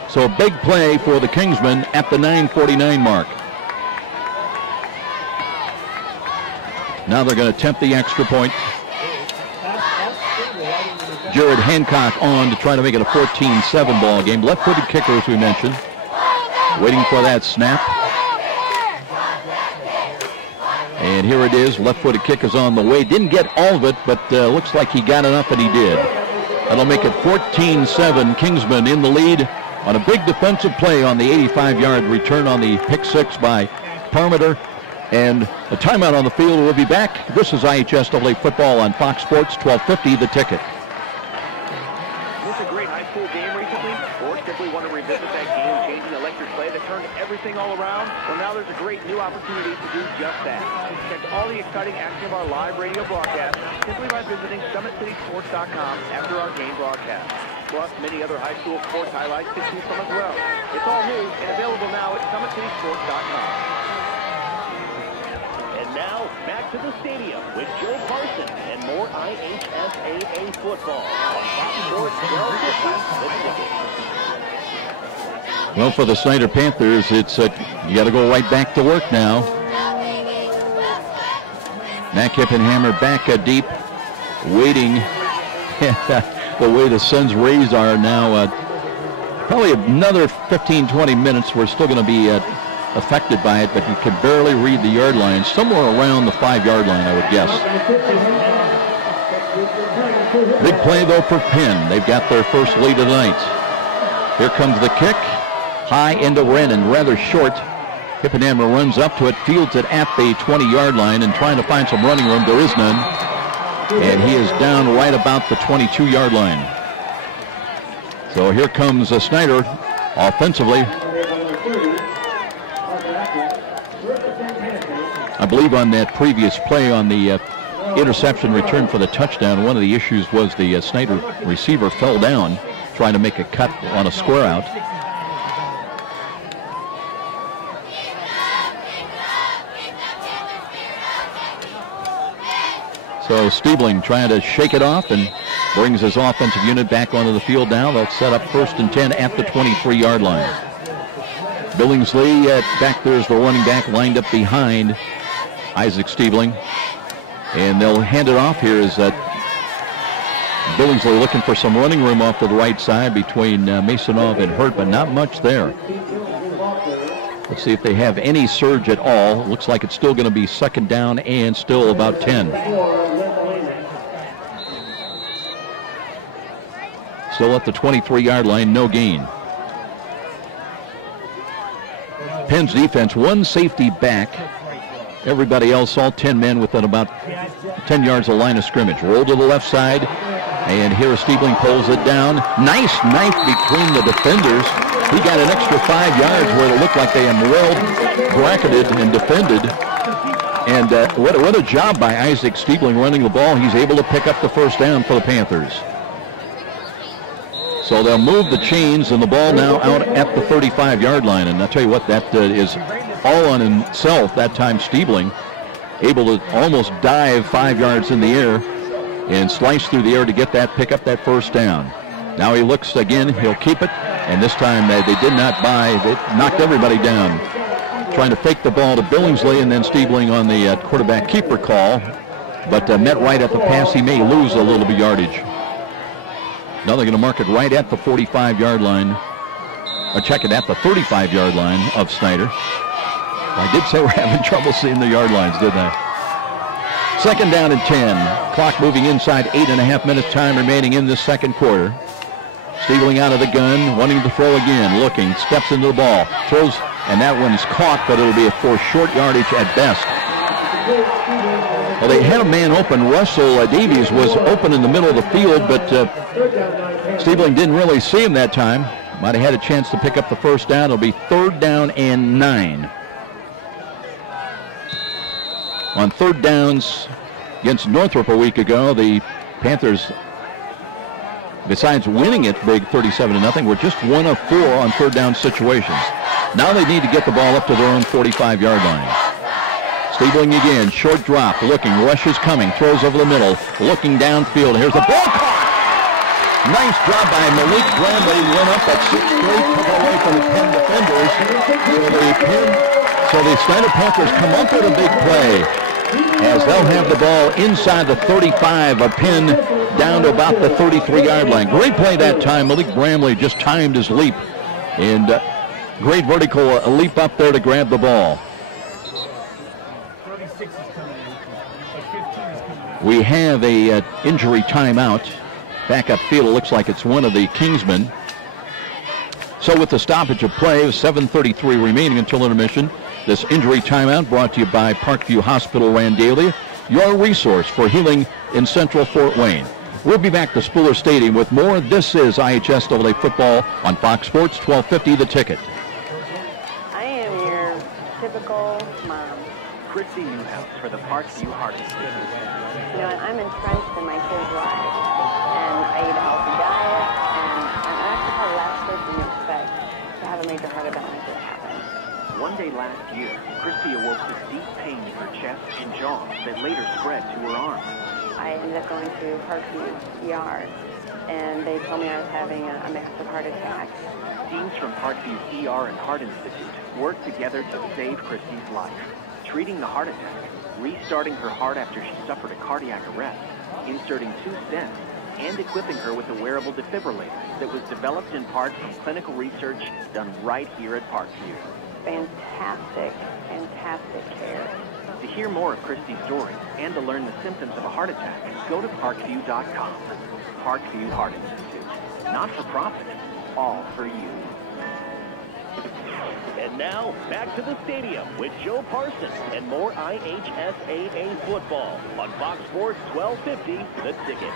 So a big play for the Kingsmen at the 9:49 mark. Now they're going to attempt the extra point. Jared Hancock on to try to make it a 14-7 ball game. Left-footed kicker, as we mentioned. Waiting for that snap. And here it is. Left-footed kick is on the way. Didn't get all of it, but looks like he got enough, and he did. That'll make it 14-7. Kingsmen in the lead on a big defensive play on the 85-yard return on the pick 6 by Parmenter. And a timeout on the field. We'll be back. This is IHSAA football on Fox Sports 1250, The Ticket. Was this a great high school game recently? Or simply want to revisit that game-changing electric play that turned everything all around? Well, now there's a great new opportunity to do just that. Catch all the exciting action of our live radio broadcast simply by visiting SummitCitySports.com after our game broadcast. Plus, many other high school sports highlights to choose from as well. It's all new and available now at SummitCitySports.com. And now, back to the stadium with Joe Parson and more IHSAA football on Fox Sports 1250, The Ticket. Well, for the Snider Panthers, it's you got to go right back to work now. Matt Kippenhammer back deep, waiting. The way the Suns' rays are now, probably another 15-20 minutes. We're still going to be affected by it, but you can barely read the yard line. Somewhere around the 5-yard line, I would guess. Big play, though, for Penn. They've got their first lead of the night. Here comes the kick. High into Rennan, rather short. Kippenhammer runs up to it, fields it at the 20-yard line, and trying to find some running room. There is none. And he is down right about the 22-yard line. So here comes Snider offensively. I believe on that previous play on the interception return for the touchdown, one of the issues was the Snider receiver fell down trying to make a cut on a square out. So Stiebling trying to shake it off and brings his offensive unit back onto the field now. They'll set up 1st and 10 at the 23-yard line. Billingsley back there is the running back lined up behind Isaac Stiebling. And they'll hand it off here as Billingsley looking for some running room off to the right side between Masonov and Hurt, but not much there. Let's see if they have any surge at all. Looks like it's still going to be 2nd down and still about 10. Still at the 23-yard line, no gain. Penn's defense, one safety back everybody else, all 10 men within about 10 yards of the line of scrimmage. Roll to the left side, and here Stiebling pulls it down. Nice knife between the defenders. He got an extra 5 yards where it looked like they had well bracketed and defended. And what a job by Isaac Stiebling running the ball. He's able to pick up the first down for the Panthers. So they'll move the chains, and the ball now out at the 35-yard line. And I'll tell you what, that is all on himself. That time Stiebling able to almost dive 5 yards in the air and slice through the air to get that, pick up that first down. Now he looks again, he'll keep it, and this time they did not buy, they knocked everybody down. Trying to fake the ball to Billingsley, and then Stiebling on the quarterback keeper call, but met right at the pass. He may lose a little bit yardage. Now they're going to mark it right at the 45-yard line, or check it at the 35-yard line of Snider. I did say we're having trouble seeing the yard lines, didn't I? Second down and 10. Clock moving inside, 8.5 minutes time remaining in this second quarter. Stiebling out of the gun, wanting to throw again, looking, steps into the ball, throws, and that one's caught, but it'll be for short yardage at best. Well, they had a man open. Russell Davies was open in the middle of the field, but Stiebling didn't really see him that time. Might have had a chance to pick up the first down. It'll be 3rd down and 9. On 3rd downs against Northrop a week ago, the Panthers, besides winning it big 37-0, were just 1 of 4 on 3rd down situations. Now they need to get the ball up to their own 45-yard line. Stiebling again, short drop, looking, rush is coming, throws over the middle, looking downfield. Here's the ball caught. Nice job by Malik Bramley, went up at 6 straight, took away from the Penn defenders. So the Snider Panthers come up with a big play, as they'll have the ball inside the 35 of Penn down to about the 33-yard line. Great play that time. Malik Bramley just timed his leap, and great vertical leap up there to grab the ball. We have a injury timeout. Back upfield, it looks like it's one of the Kingsmen. So with the stoppage of play, 7:33 remaining until intermission, this injury timeout brought to you by Parkview Hospital, Randalia, your resource for healing in Central Fort Wayne. We'll be back to Spooler Stadium with more. This is IHSAA football on Fox Sports 1250 The Ticket. I am your typical mom. Christy Newhouse for the Parkview Heart Institute. You know, I'm entrenched in my kids' lives, and I eat a healthy diet, and I'm actually probably the last person you expect to have a major heart event like this happen. One day last year, Christy awoke to deep pain in her chest and jaw that later spread to her arms. I ended up going to Parkview ER, and they told me I was having a massive heart attack. Teams from Parkview's ER and Heart Institute worked together to save Christy's life, treating the heart attack, restarting her heart after she suffered a cardiac arrest, inserting 2 stents, and equipping her with a wearable defibrillator that was developed in part from clinical research done right here at Parkview. Fantastic, fantastic care. To hear more of Christy's story and to learn the symptoms of a heart attack, go to parkview.com. Parkview Heart Institute. Not for profit, all for you. And now, back to the stadium with Joe Parsons and more IHSAA football on Fox Sports 1250, The Ticket.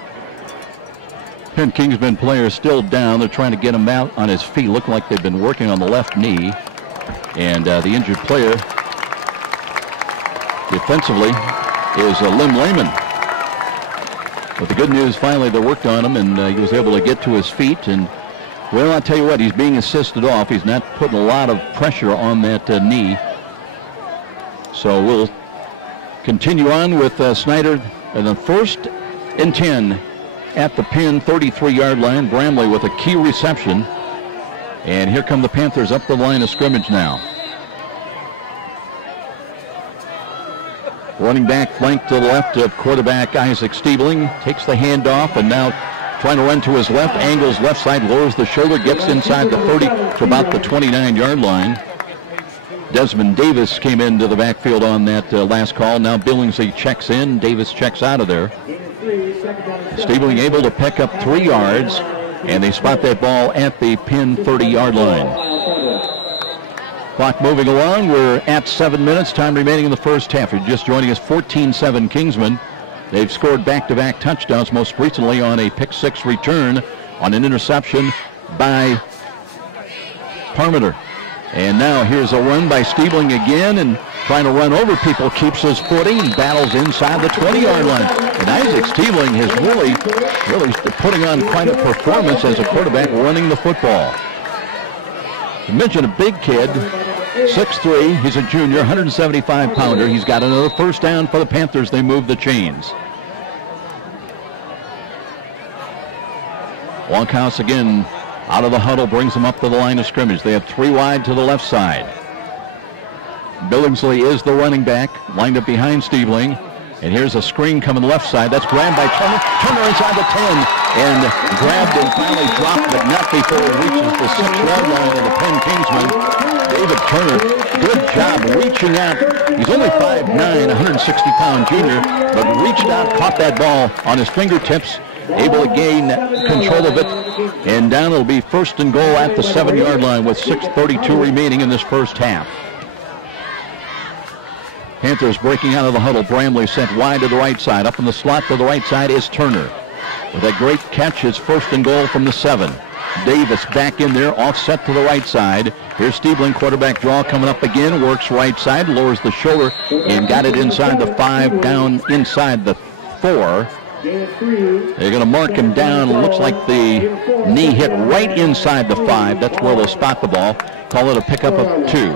Penn Kingsman player still down. They're trying to get him out on his feet. Look like they've been working on the left knee. And the injured player defensively is Lim Lehman. But the good news, finally they worked on him, and he was able to get to his feet. And well, I'll tell you what, he's being assisted off. He's not putting a lot of pressure on that knee. So we'll continue on with Snider and the 1st and 10 at the Penn 33-yard line. Bramley with a key reception. And here come the Panthers up the line of scrimmage now. Running back flank to the left of quarterback Isaac Stiebling. Takes the handoff and now trying to run to his left, angles left side, lowers the shoulder, gets inside the 30 to about the 29-yard line. Desmond Davis came into the backfield on that last call. Now Billingsley checks in, Davis checks out of there. Stiebling able to pick up 3 yards, and they spot that ball at the Penn 30-yard line. Clock moving along. We're at 7 minutes. Time remaining in the first half. You're just joining us. 14-7 Kingsman. They've scored back-to-back touchdowns, most recently on a pick-6 return on an interception by Parmenter. And now here's a run by Stiebling again, and trying to run over people, keeps his footing and battles inside the 20-yard line. And Isaac Stiebling is really putting on quite a performance as a quarterback running the football. You mentioned a big kid, 6'3", he's a junior, 175-pounder. He's got another first down for the Panthers. They move the chains. Walkhouse again out of the huddle, brings them up to the line of scrimmage. They have 3 wide to the left side. Billingsley is the running back, lined up behind Stiebling. And here's a screen coming left side. That's grabbed by Turner. Turner inside the 10 and grabbed and finally dropped, but not before it reaches the 6-yard line of the Penn Kingsman. David Turner, good job reaching out. He's only 5'9", 160-pound junior, but reached out, caught that ball on his fingertips, able to gain control of it. And down it'll be first and goal at the 7-yard line with 6:32 remaining in this first half. Panthers breaking out of the huddle. Bramley sent wide to the right side. Up in the slot to the right side is Turner. With a great catch, it's first and goal from the 7. Davis back in there, offset to the right side. Here's Stiebling, quarterback draw coming up again. Works right side, lowers the shoulder, and got it inside the 5, down inside the 4. They're going to mark him down. Looks like the knee hit right inside the 5. That's where they'll spot the ball. Call it a pickup of 2.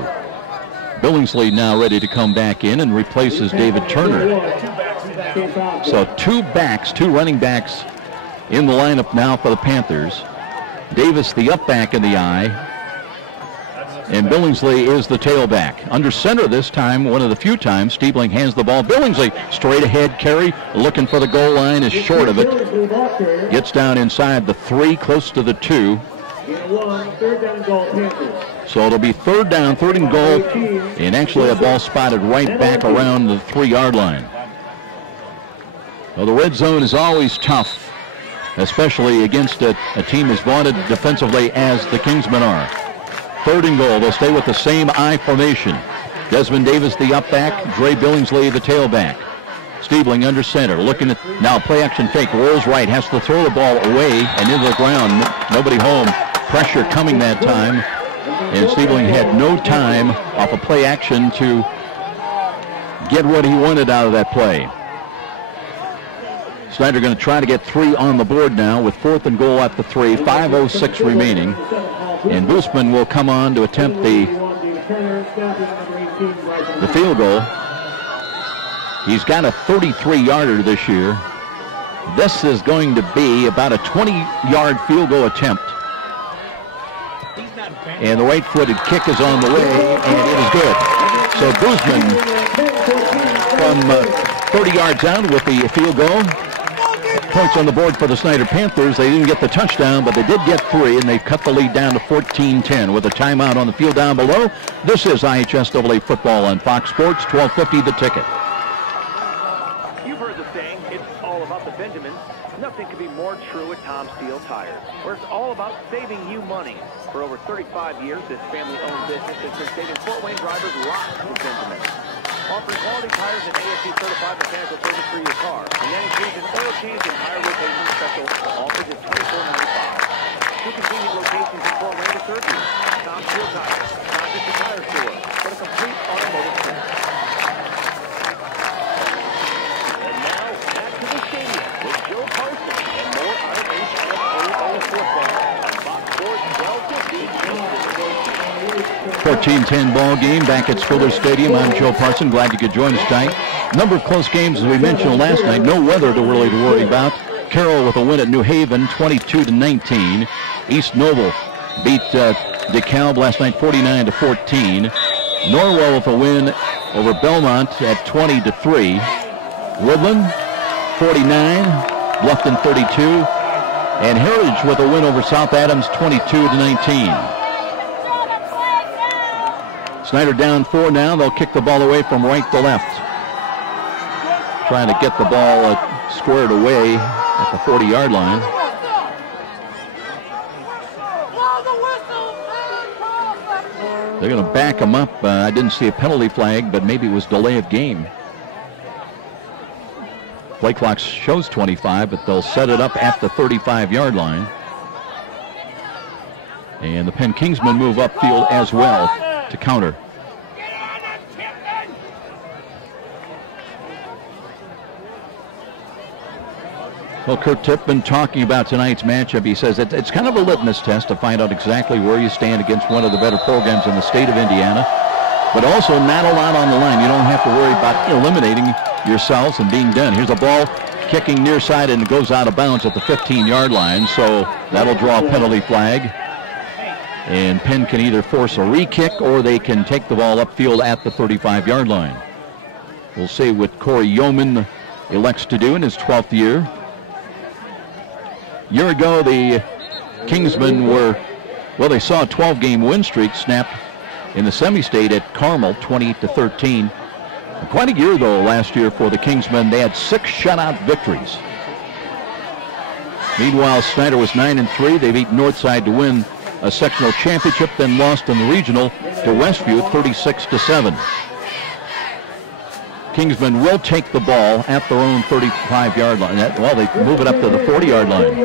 Billingsley now ready to come back in and replaces David Turner. So 2 running backs in the lineup now for the Panthers. Davis the up back in the eye, and Billingsley is the tailback. Under center this time, one of the few times, Stiebling hands the ball. Billingsley straight ahead carry, looking for the goal line, is short of it. Gets down inside the 3, close to the 2. So it'll be third down, 3rd and goal, and actually a ball spotted right back around the 3-yard line. Well, the red zone is always tough, especially against a team as vaunted defensively as the Kingsmen are. 3rd and goal. They'll stay with the same I formation. Desmond Davis the up back, Dre Billingsley the tailback. Stiebling under center, looking at now play action fake, rolls right, has to throw the ball away and into the ground. Nobody home. Pressure coming that time, and Stiebling had no time off a play action to get what he wanted out of that play. Snider going to try to get 3 on the board now with 4th and goal at the 3, 5:06 remaining. And Boosman will come on to attempt the field goal. He's got a 33-yarder this year. This is going to be about a 20-yard field goal attempt. And the right-footed kick is on the way, and it is good. So Boosman from 30 yards out with the field goal. Points on the board for the Snider Panthers. They didn't get the touchdown, but they did get 3, and they've cut the lead down to 14-10 with a timeout on the field down below. This is IHSAA football on Fox Sports, 1250 The Ticket. You've heard the saying, it's all about the Benjamins. Nothing could be more true at Tom Steele Tires, where it's all about saving you money. For over 35 years, this family-owned business has been saving Fort Wayne drivers lots of Benjamins. Offering quality tires and ASC-certified mechanical service for your car, and that includes an oil change and tire rotation special, all for just $24.95. 2 convenient locations in Fort Wayne to serve you. Tom Steele Tires, not just a tire store, but a complete automotive center. And now, back to the stadium with Joe Parson and more IHSAA football on Fox Sports 1250. 14-10 ball game back at Spiller Stadium. I'm Joe Parson. Glad you could join us tonight. Number of close games, as we mentioned last night. No weather to really worry about. Carroll with a win at New Haven, 22-19. East Noble beat DeKalb last night, 49-14. Norwell with a win over Belmont at 20-3. Woodland, 49. Bluffton, 32. And Heritage with a win over South Adams, 22-19. Snider down 4 now. They'll kick the ball away from right to left. Trying to get the ball squared away at the 40-yard line. They're going to back him up. I didn't see a penalty flag, but maybe it was delay of game. Play clock shows 25, but they'll set it up at the 35-yard line. And the Penn Kingsmen move upfield as well to counter. Well, Kurt Tippmann talking about tonight's matchup, he says it's kind of a litmus test to find out exactly where you stand against one of the better programs in the state of Indiana, but also not a lot on the line. You don't have to worry about eliminating yourselves and being done. Here's a ball kicking near side, and it goes out of bounds at the 15-yard line, so that'll draw a penalty flag. And Penn can either force a re-kick or they can take the ball upfield at the 35-yard line. We'll see what Corey Yeoman elects to do in his 12th year. A year ago, the Kingsmen they saw a 12-game win streak snapped in the semi-state at Carmel, 28-13. Quite a year, though, last year for the Kingsmen. They had 6 shutout victories. Meanwhile, Snider was 9-3. They beat Northside to win a sectional championship, then lost in the regional to Westview, 36-7. Kingsmen will take the ball at their own 35-yard line. Well, they move it up to the 40-yard line.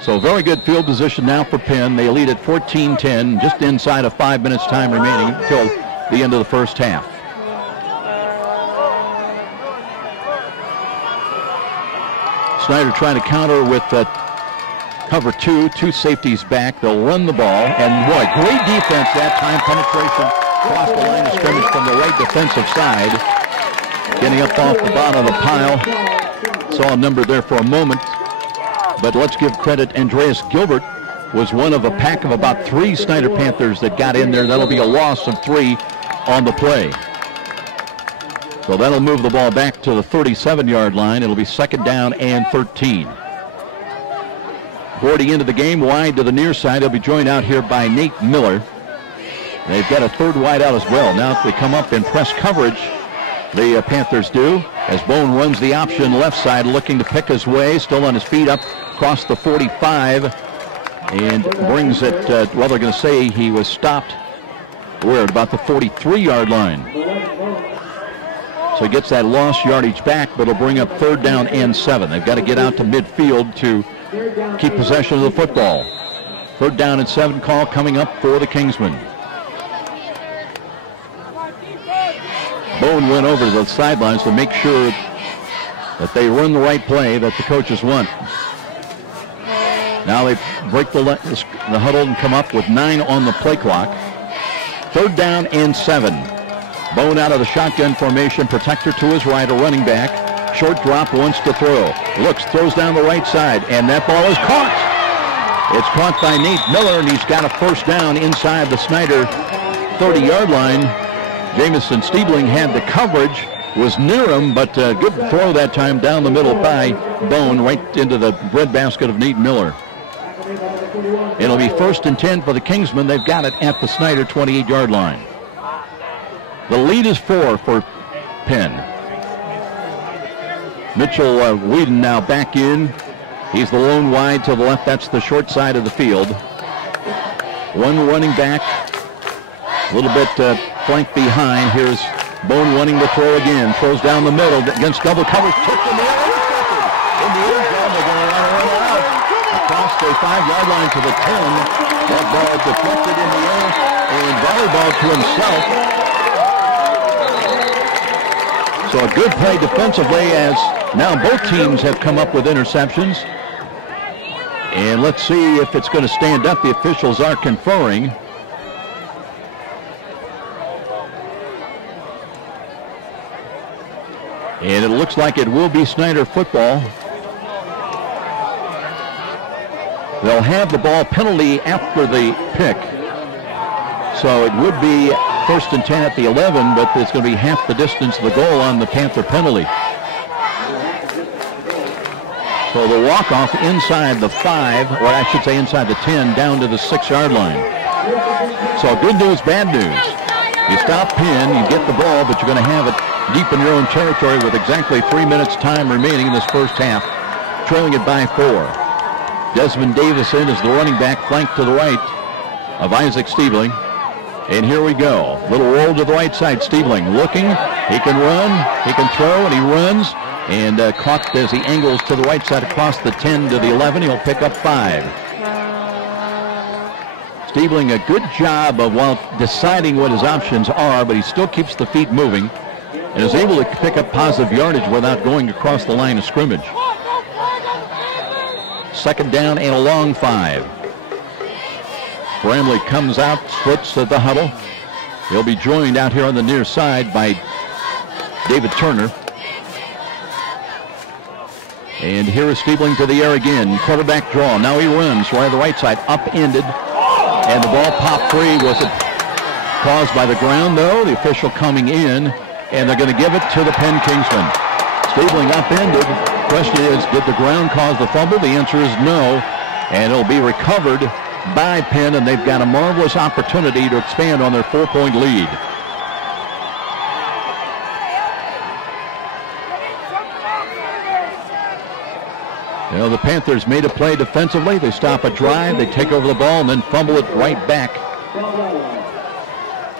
So very good field position now for Penn. They lead at 14-10, just inside of 5 minutes time remaining until the end of the first half. Snider trying to counter with cover 2 safeties back. They'll run the ball, and boy, great defense that time. Penetration across the line of scrimmage from the right defensive side. Getting up off the bottom of the pile. Saw a number there for a moment, but let's give credit. Andreas Gilbert was one of a pack of about 3 Snider Panthers that got in there. That'll be a loss of 3 on the play. So that'll move the ball back to the 37-yard line. It'll be 2nd down and 13. Boarding into the game wide to the near side. He'll be joined out here by Nate Miller. They've got a 3rd wide out as well. Now if they come up in press coverage, the Panthers do, as Bone runs the option left side, looking to pick his way, still on his feet up across the 45, and brings it, they're going to say he was stopped, we're at about the 43-yard line. So he gets that lost yardage back, but it'll bring up 3rd down and 7. They've got to get out to midfield to keep possession of the football. 3rd down and 7 call coming up for the Kingsmen. Bone went over to the sidelines to make sure that they run the right play that the coaches want. Now they break the huddle and come up with 9 on the play clock. 3rd down and 7. Bone out of the shotgun formation, protector to his right, a running back. Short drop, wants to throw. Looks, throws down the right side, and that ball is caught. It's caught by Nate Miller, and he's got a 1st down inside the Snider 30-yard line. Jamison Stiebling had the coverage, was near him, but good throw that time down the middle by Bone, right into the breadbasket of Nate Miller. It'll be 1st and 10 for the Kingsmen. They've got it at the Snider 28-yard line. The lead is 4 for Penn. Mitchell Whedon now back in. He's the lone wide to the left. That's the short side of the field. 1 running back, a little bit flanked behind. Here's Bone wanting to throw again. Throws down the middle against double coverage. Tipped in the air. In the end zone, they're going to run it out. Across the 5-yard line to the 10. That ball deflected in the air, and volleyball to himself. So a good play defensively, as now both teams have come up with interceptions. And let's see if it's going to stand up. The officials are conferring. And it looks like it will be Snider football. They'll have the ball penalty after the pick. So it would be 1st and 10 at the 11, but it's going to be half the distance of the goal on the Panther penalty. So the walk-off inside the 5, or I should say inside the 10, down to the 6-yard line. So good news, bad news. You stop Penn, you get the ball, but you're going to have it deep in your own territory with exactly 3 minutes time remaining in this first half, trailing it by 4. Desmond Davison is the running back, flanked to the right of Isaac Stiebling. And here we go. Little roll to the right side. Stiebling looking. He can run. He can throw, and he runs. And caught as he angles to the right side across the 10 to the 11. He'll pick up 5. Stiebling, a good job of deciding what his options are, but he still keeps the feet moving and is able to pick up positive yardage without going across the line of scrimmage. 2nd down and a long 5. Bramley comes out, splits the huddle. He'll be joined out here on the near side by David Turner. And here is Stiebling to the air again. Quarterback draw. Now he runs right to the right side, upended. And the ball popped free. Was it caused by the ground, though? The official coming in, and they're going to give it to the Penn Kingsmen. Stiebling upended. Question is, did the ground cause the fumble? The answer is no. And it'll be recovered by Penn, and they've got a marvelous opportunity to expand on their 4-point lead. You know, the Panthers made a play defensively. They stop a drive, they take over the ball, and then fumble it right back.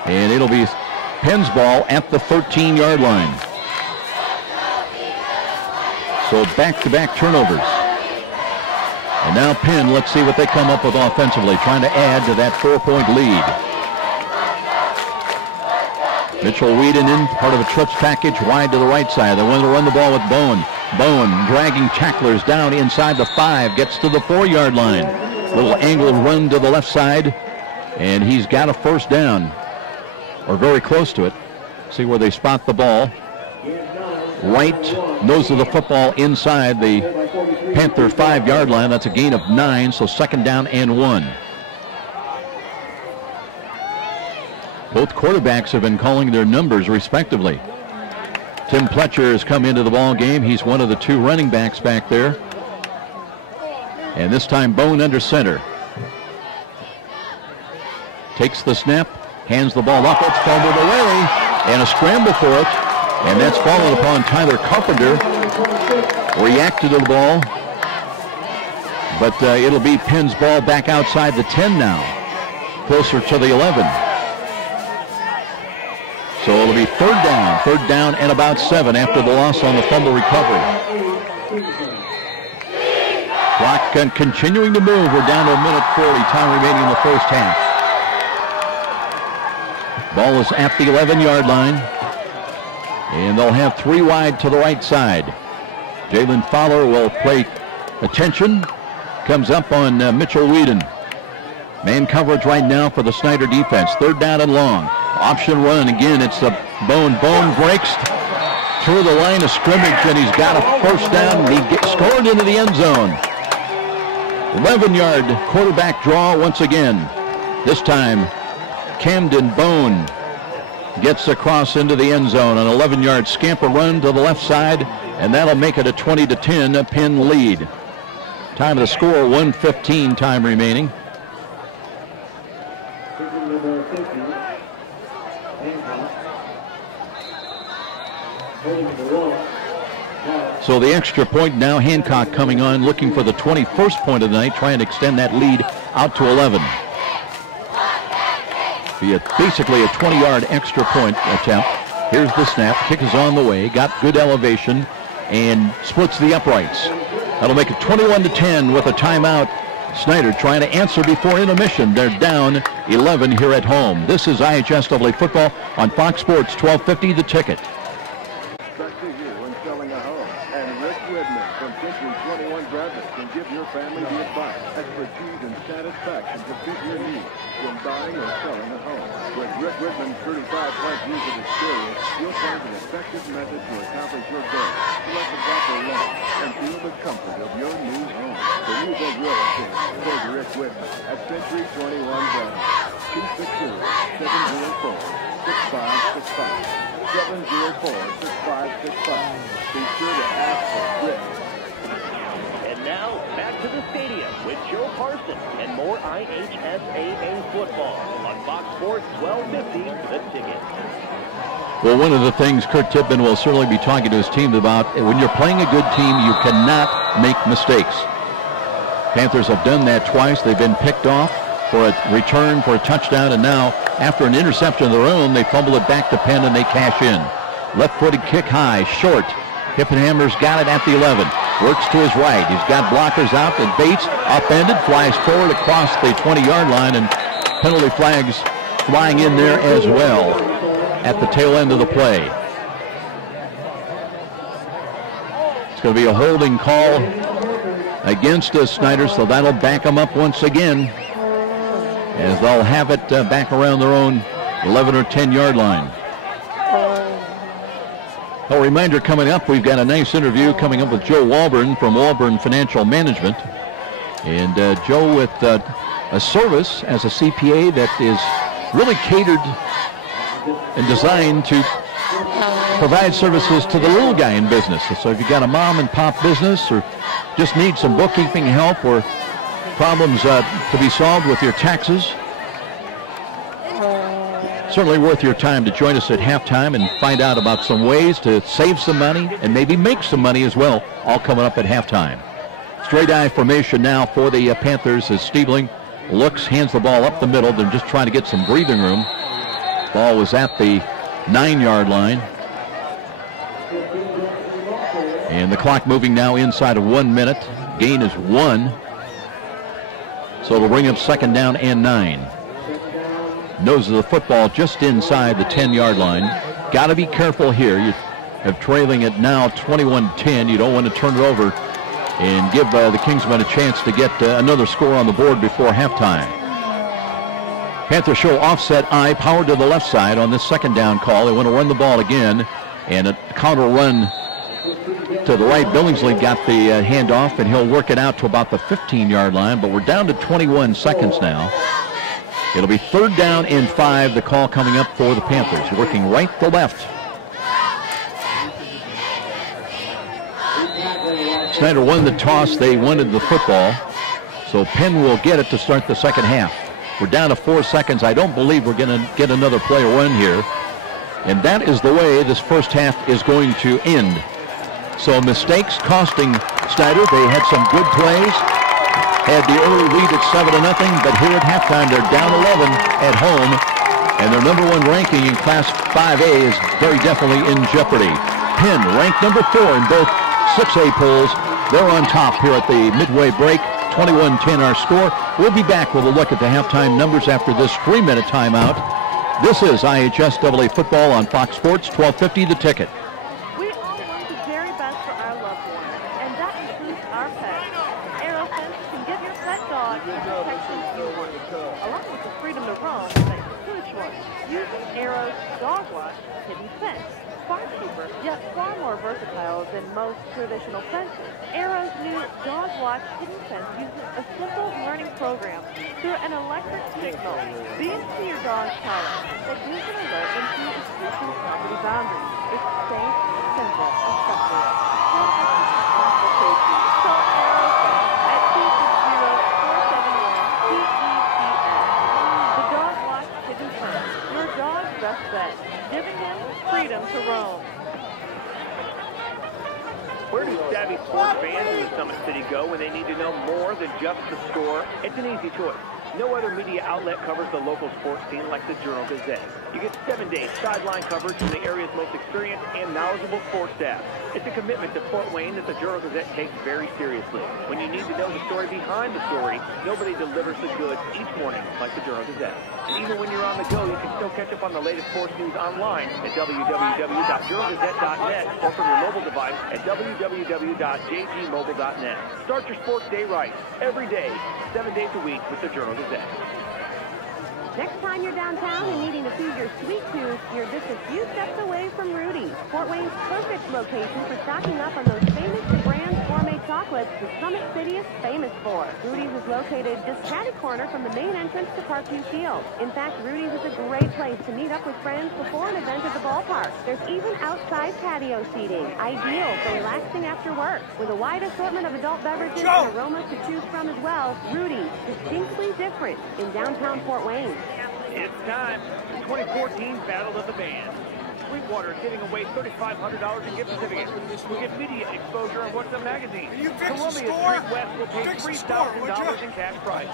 And it'll be Penn's ball at the 13-yard line. So back-to-back turnovers. And now Penn, let's see what they come up with offensively, trying to add to that 4-point lead. Mitchell Wiedenen, part of a trips package, wide to the right side. They want to run the ball with Bowen. Bowen dragging tacklers down inside the 5, gets to the 4-yard line. Little angled run to the left side, and he's got a 1st down, or very close to it. See where they spot the ball. Right nose of the football inside the Panther 5-yard line. That's a gain of 9, so 2nd down and 1. Both quarterbacks have been calling their numbers respectively. Tim Pletcher has come into the ball game. He's one of the 2 running backs back there. And this time Bone under center. Takes the snap, hands the ball up. It's fumbled away, and a scramble for it. And that's fallen upon Tyler Carpenter. Reacted to the ball. But it'll be Penn's ball back outside the 10 now. Closer to the 11. So it'll be 3rd down and about 7 after the loss on the fumble recovery. Clock continuing to move. We're down to 1:40, time remaining in the 1st half. Ball is at the 11-yard line. And they'll have 3 wide to the right side. Jalen Fowler will play attention. Comes up on Mitchell Whedon. Man coverage right now for the Snider defense. 3rd down and long. Option run again. It's a Bone. Bone breaks through the line of scrimmage, and he's got a 1st down. He gets scored into the end zone. 11-yard quarterback draw once again. This time, Camden Bone gets across into the end zone. An 11-yard scamper run to the left side, and that'll make it a 20-10 Penn lead. Time of the score, 1:15 time remaining. So the extra point now, Hancock coming on, looking for the 21st point of the night, trying to extend that lead out to 11. Be basically a 20-yard extra point attempt. Here's the snap. Kick is on the way. Got good elevation and splits the uprights. That'll make it 21-10 with a timeout. Snider trying to answer before intermission. They're down 11 here at home. This is IHSAA football on Fox Sports 1250, The Ticket. Back to you when selling a home. And Rick Whitman from Century 21 Brothers can give your family the advice, expertise, and satisfaction to fit your needs when buying or selling a home. With Rick Whitman's 35-plus years of experience, you'll find an effective method to accomplish your goals. Select the proper loan and feel the comfort of your new home. The new big real estate for Rick Whitman at Century 21 Brothers. 260-704-6565. 704-6565. Be sure to ask for Rick. And now, back to the stadium with Joe Parson and more IHSAA football on Fox Sports 1250, The Ticket. Well, one of the things Kurt Tippmann will certainly be talking to his team about, when you're playing a good team, you cannot make mistakes. Panthers have done that twice. They've been picked off for a return for a touchdown, and now after an interception of their own, they fumble it back to Penn and they cash in. Left-footed kick high, short. Hippenhammer's got it at the 11. Works to his right. He's got blockers out, and Bates upended, flies forward across the 20-yard line, and penalty flags flying in there as well at the tail end of the play. It's going to be a holding call against Snider, so that'll back them up once again, as they'll have it back around their own 11 or 10-yard line. A reminder coming up, we've got a nice interview coming up with Joe Walburn from Walburn Financial Management. And Joe with a service as a CPA that is really catered and designed to provide services to the little guy in business. So if you've got a mom and pop business or just need some bookkeeping help or problems to be solved with your taxes, certainly worth your time to join us at halftime and find out about some ways to save some money and maybe make some money as well, all coming up at halftime. Straight eye formation now for the Panthers as Stiebling looks, hands the ball up the middle. They're just trying to get some breathing room. Ball was at the 9-yard line. And the clock moving now inside of 1 minute. Gain is 1. So it'll bring up second down and 9. Nose of the football just inside the 10-yard line. Got to be careful here. You have trailing it now 21-10. You don't want to turn it over and give the Kingsmen a chance to get another score on the board before halftime. Panthers show offset I, power to the left side on this second down call. They want to run the ball again, and a counter run to the right. Billingsley got the handoff, and he'll work it out to about the 15-yard line, but we're down to 21 seconds now. It'll be third down and 5, the call coming up for the Panthers, working right to left. Snider won the toss. They wanted the football, so Penn will get it to start the second half. We're down to 4 seconds. I don't believe we're going to get another play run here, and that is the way this first half is going to end. So mistakes costing Snider. They had some good plays. Had the early lead at 7-0, but here at halftime they're down 11 at home, and their number 1 ranking in Class 5A is very definitely in jeopardy. Penn ranked number 4 in both 6A polls. They're on top here at the midway break. 21-10 our score. We'll be back with a look at the halftime numbers after this 3-minute timeout. This is IHSAA football on Fox Sports, 1250 The Ticket. We all want the very best for our loved ones, and that includes our pets. AeroFence can give your pet dog the protection you want, along with the freedom to roam that you could choose. Using Aero's Dog Watch Hidden Fence. Far cheaper, yet far more versatile than most traditional fences. Aero's new Dog Watch Hidden Fence uses a simple learning program through an electric signal beamed to your dog's collar that gives an alert into existing property boundaries. It's safe, simple, effective. Consultation. Call AeroFence at 260-471-PEPS. The Dog Watch Hidden Fence, your dog's best bet, giving him freedom to roam. Where do savvy sports fans in the Summit City go when they need to know more than just the score? It's an easy choice. No other media outlet covers the local sports scene like the Journal-Gazette. You get 7-day sideline coverage from the area's most experienced and knowledgeable sports staff. It's a commitment to Fort Wayne that the Journal-Gazette takes very seriously. When you need to know the story behind the story, nobody delivers the goods each morning like the Journal-Gazette. And even when you're on the go, you can still catch up on the latest sports news online at www.journalgazette.net or from your mobile device at www.jgmobile.net. Start your sports day right, every day, 7 days a week with the Journal-Gazette. Next time you're downtown and needing to feed your sweet tooth, you're just a few steps away from Rudy's, Fort Wayne's perfect location for stocking up on those famous brand gourmet chocolates the Summit City is famous for. Rudy's is located just catty-corner from the main entrance to Parkview Field. In fact, Rudy's is a great place to meet up with friends before an event at the ballpark. There's even outside patio seating, ideal for relaxing after work. With a wide assortment of adult beverages and aromas to choose from as well, Rudy's, distinctly different in downtown Fort Wayne. It's time. The 2014 Battle of the Bands. Sweetwater is giving away $3,500 in gift certificates. We'll get media exposure on What's Up Magazine. Columbia Street West will pay $3,000 in cash prize.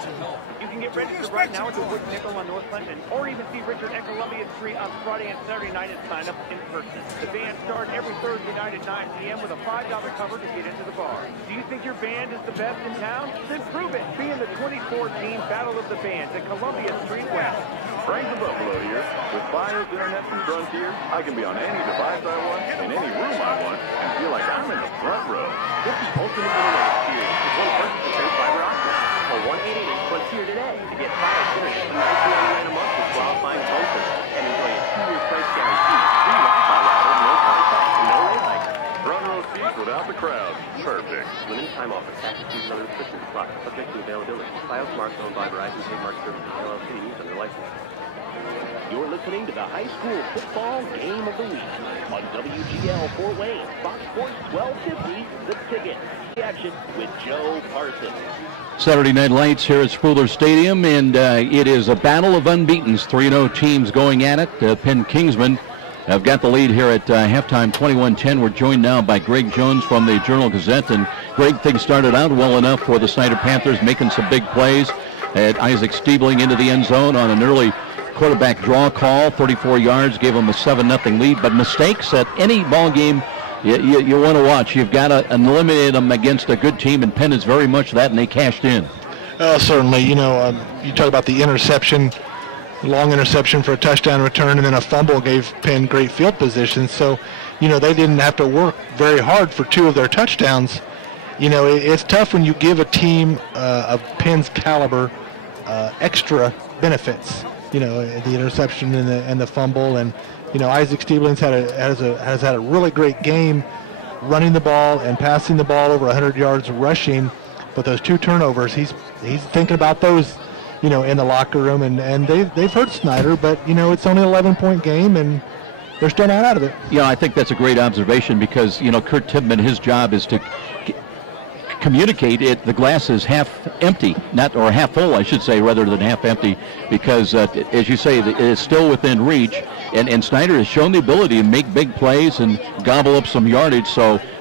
You can get registered right now at the Wood Nickel on North Clinton, or even see Richard at Columbia Street on Friday and Saturday night and sign up in person. The band starts every Thursday night at 9 p.m. with a $5 cover to get into the bar. Do you think your band is the best in town? Then prove it. Be in the 2014 Battle of the Bands at Columbia Street West. Frank the Buffalo here. With Fios, Internet, and Frontier, I can be on any device I want, in any room I want, and feel like I'm in the front row. Get the ultimate internet experience with one person to pay fiber optic. Call 1-888-FRONTIER today to get Fios Internet for $19.99 a month with qualifying phone calls and enjoy a 2-year price guarantee. Free Wi-Fi router, no contact, no rate hike. Front row seats without the crowd. Perfect. Limited time offer. Taxes, fees, and other restrictions apply. Subject to availability. Fios smartphone by Verizon Trademark Services LLC. Used under license. You're listening to the high school football game of the week on WGL Fort Wayne, Fox Sports 1250, The Ticket. Action with Joe Parsons. Saturday Night Lights here at Spooler Stadium, and it is a battle of unbeatens. 3-0 teams going at it. Penn Kingsman have got the lead here at halftime, 21-10. We're joined now by Greg Jones from the Journal-Gazette. And Greg, things started out well enough for the Snider Panthers, making some big plays. Isaac Stiebling into the end zone on an early quarterback draw call, 34 yards, gave them a 7-0 lead. But mistakes at any ball game you want to watch. You've got to eliminate them against a good team, and Penn is very much that, and they cashed in. Certainly. You talk about the interception, long interception for a touchdown return, and then a fumble gave Penn great field position. So, they didn't have to work very hard for 2 of their touchdowns. It's tough when you give a team of Penn's caliber extra benefits. The interception and the fumble, and Isaac Stiebling has had a really great game running the ball and passing the ball over 100 yards rushing, but those 2 turnovers, he's thinking about those, in the locker room, and they've hurt Snider, but it's only an 11-point game, and they're still not out of it. Yeah, I think that's a great observation because Kurt Tibman, his job is to communicate it. The glass is half empty, or half full, I should say, rather than half empty, because as you say, it is still within reach, and Snider has shown the ability to make big plays and gobble up some yardage.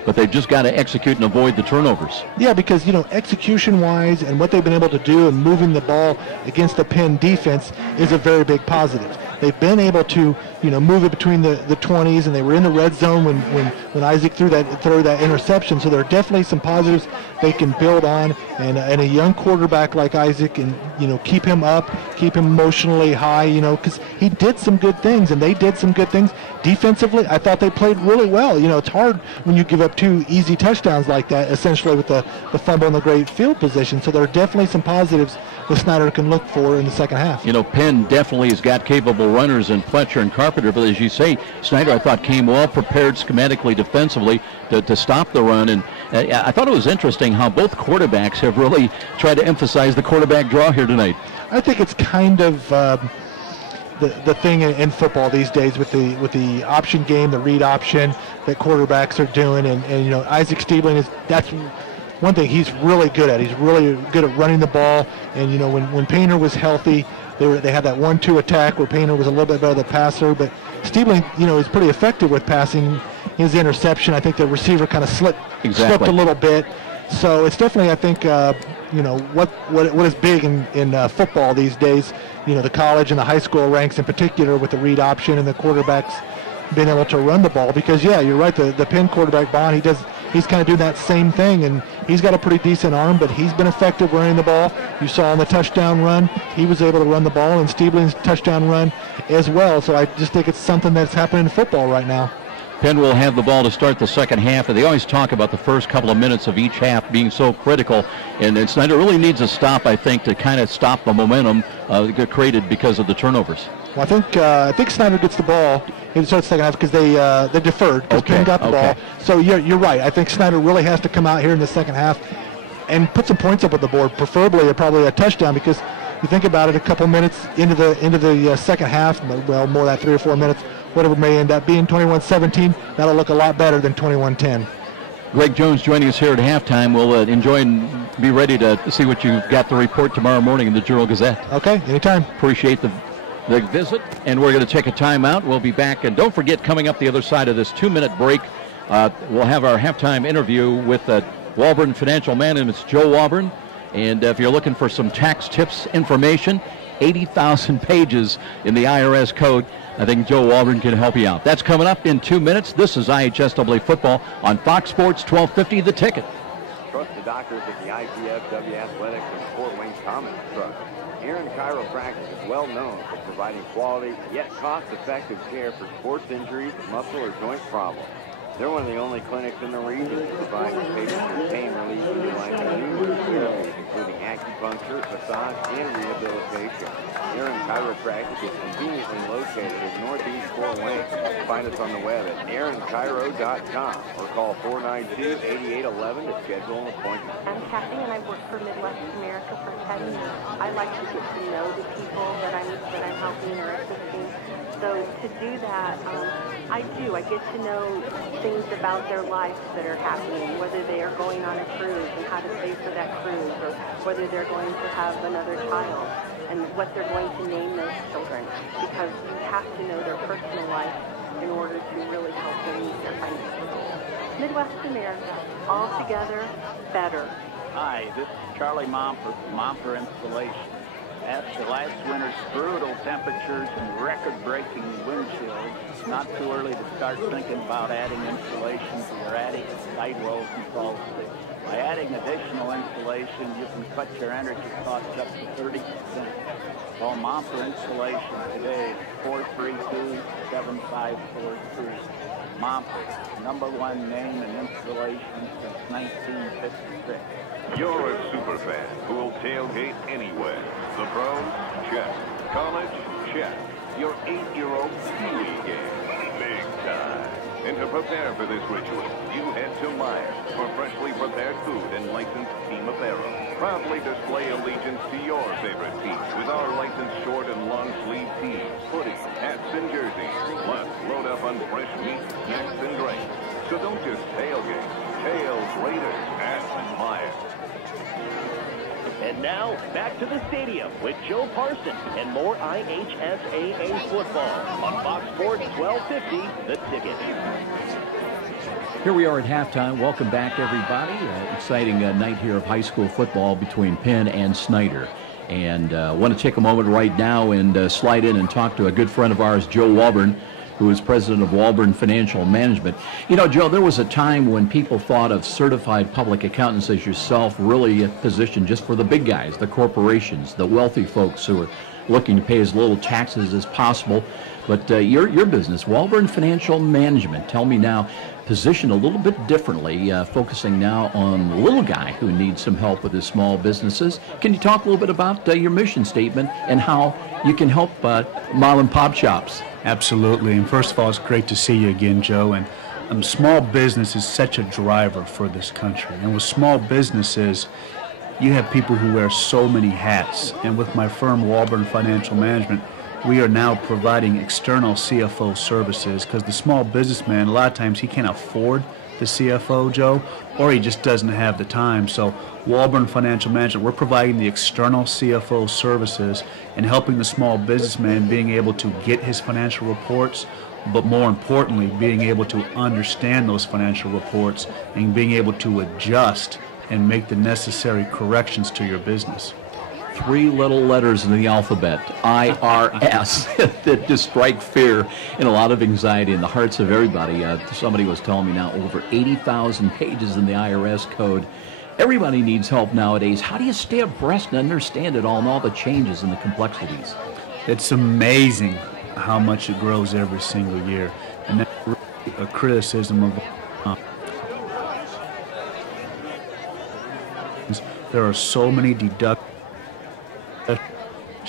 But they've just got to execute and avoid the turnovers. Yeah, because execution-wise and what they've been able to do and moving the ball against the Penn defense is a very big positive. They've been able to move it between the 20s, and they were in the red zone when Isaac threw that interception. So there are definitely some positives they can build on, and a young quarterback like Isaac, and keep him up, keep him emotionally high, because he did some good things, and they did some good things defensively. I thought they played really well. It's hard when you give up 2 easy touchdowns like that, essentially with the fumble and the great field position. So there are definitely some positives that Snider can look for in the second half. Penn definitely has got capable runners in Fletcher and Carpenter, but as you say, Snider, I thought, came well prepared schematically, defensively to stop the run. And I thought it was interesting how both quarterbacks have really tried to emphasize the quarterback draw here tonight. I think it's kind of the thing in football these days with the option game, the read option that quarterbacks are doing, and Isaac Stiebling that's one thing he's really good at. He's really good at running the ball, and when Painter was healthy, they had that 1-2 attack where Painter was a little bit better the passer, but Stiebling is pretty effective with passing. His interception, I think the receiver kind of slipped a little bit. So it's definitely, I think, what is big in football these days. The college and the high school ranks in particular with the read option and the quarterbacks being able to run the ball. Because you're right. The Penn quarterback Bond, he's kind of doing that same thing, and he's got a pretty decent arm, but he's been effective running the ball. You saw on the touchdown run, he was able to run the ball, and Stiebling's touchdown run as well. So I just think it's something that's happening in football right now. Penn will have the ball to start the second half, and they always talk about the first couple of minutes of each half being so critical, and Snider really needs a stop, I think, to kind of stop the momentum that got created because of the turnovers. Well, I think Snider gets the ball in the second half because they deferred because Penn got the ball. So you're right. I think Snider really has to come out here in the second half and put some points up on the board, preferably probably a touchdown, because you think about it, a couple minutes into the second half, well, more than that 3 or 4 minutes, whatever it may end up being, 21-17, that'll look a lot better than 21-10. Greg Jones joining us here at halftime. We'll enjoy and be ready to see what you've got to report tomorrow morning in the Journal-Gazette. Okay, anytime. Appreciate the the visit, and we're going to take a timeout. We'll be back, and don't forget, coming up the other side of this 2-minute break, we'll have our halftime interview with Walburn Financial Management's Joe Walburn. And if you're looking for some tax tips information, 80,000 pages in the IRS code, I think Joe Walburn can help you out. That's coming up in 2 minutes. This is IHSAA Football on Fox Sports 1250, The Ticket. Trust the doctors at the IPFW Athletics and Fort Wayne Commons Trust. Aaron Chiropractic is well known for providing quality yet cost-effective care for sports injuries, muscle, or joint problems. They're one of the only clinics in the region to provide patients with pain relief utilizing numerous therapies, including acupuncture, massage, and rehabilitation. Aaron Chiropractic is conveniently located in Northeast Fort Wayne. Find us on the web at aaronchiro.com or call 492-8811 to schedule an appointment. I'm Kathy, and I work for Midwest America for 10 years. I like to get to know the people that I'm helping or assisting. So to do that, I get to know things about their lives that are happening, whether they are going on a cruise and how to pay for that cruise, or whether they're going to have another child and what they're going to name those children, because you have to know their personal life in order to really help them meet their financial goals. Midwest America, all together, better. Hi, this is Charlie Momper from Momper Installation. After last winter's brutal temperatures and record-breaking wind chills, it's not too early to start thinking about adding insulation to your attic, sidewalls, and fall sticks. By adding additional insulation, you can cut your energy costs up to 30%. Call Momper Installation today at 432-7543. Momper, #1 name in installation since 1956. You're a super fan who will tailgate anywhere. The pros? Check. College? Check. Your 8-year-old Pee-wee game? Big time. And to prepare for this ritual, you head to Myers for freshly prepared food and licensed team apparel. Proudly display allegiance to your favorite team with our licensed short and long sleeve tees, hoodies, hats, and jerseys. Plus, load up on fresh meat, snacks, and drinks. So don't just tailgate. Tails Raiders at Myers. And now, back to the stadium with Joe Parson and more IHSAA football on Fox Sports 1250, The Ticket. Here we are at halftime. Welcome back, everybody. Exciting night here of high school football between Penn and Snider. And I want to take a moment right now and slide in and talk to a good friend of ours, Joe Walburn, who is president of Walburn Financial Management. You know, Joe, there was a time when people thought of certified public accountants as yourself really a position just for the big guys, the corporations, the wealthy folks who are looking to pay as little taxes as possible. But your business, Walburn Financial Management, tell me now, positioned a little bit differently, focusing now on the little guy who needs some help with his small businesses. Can you talk a little bit about your mission statement and how you can help mom and pop shops? Absolutely. And first of all, it's great to see you again, Joe. And small business is such a driver for this country. And with small businesses, you have people who wear so many hats. And with my firm, Walburn Financial Management, we are now providing external CFO services because the small businessman, a lot of times he can't afford the CFO, Joe, or he just doesn't have the time. So Walburn Financial Management, we're providing the external CFO services and helping the small businessman being able to get his financial reports, but more importantly, being able to understand those financial reports and being able to adjust and make the necessary corrections to your business. 3 little letters in the alphabet, IRS, that just strike fear and a lot of anxiety in the hearts of everybody. Somebody was telling me now over 80,000 pages in the IRS code. Everybody needs help nowadays. How do you stay abreast and understand it all and all the changes and the complexities? It's amazing how much it grows every single year. And that's really a criticism of there are so many deductions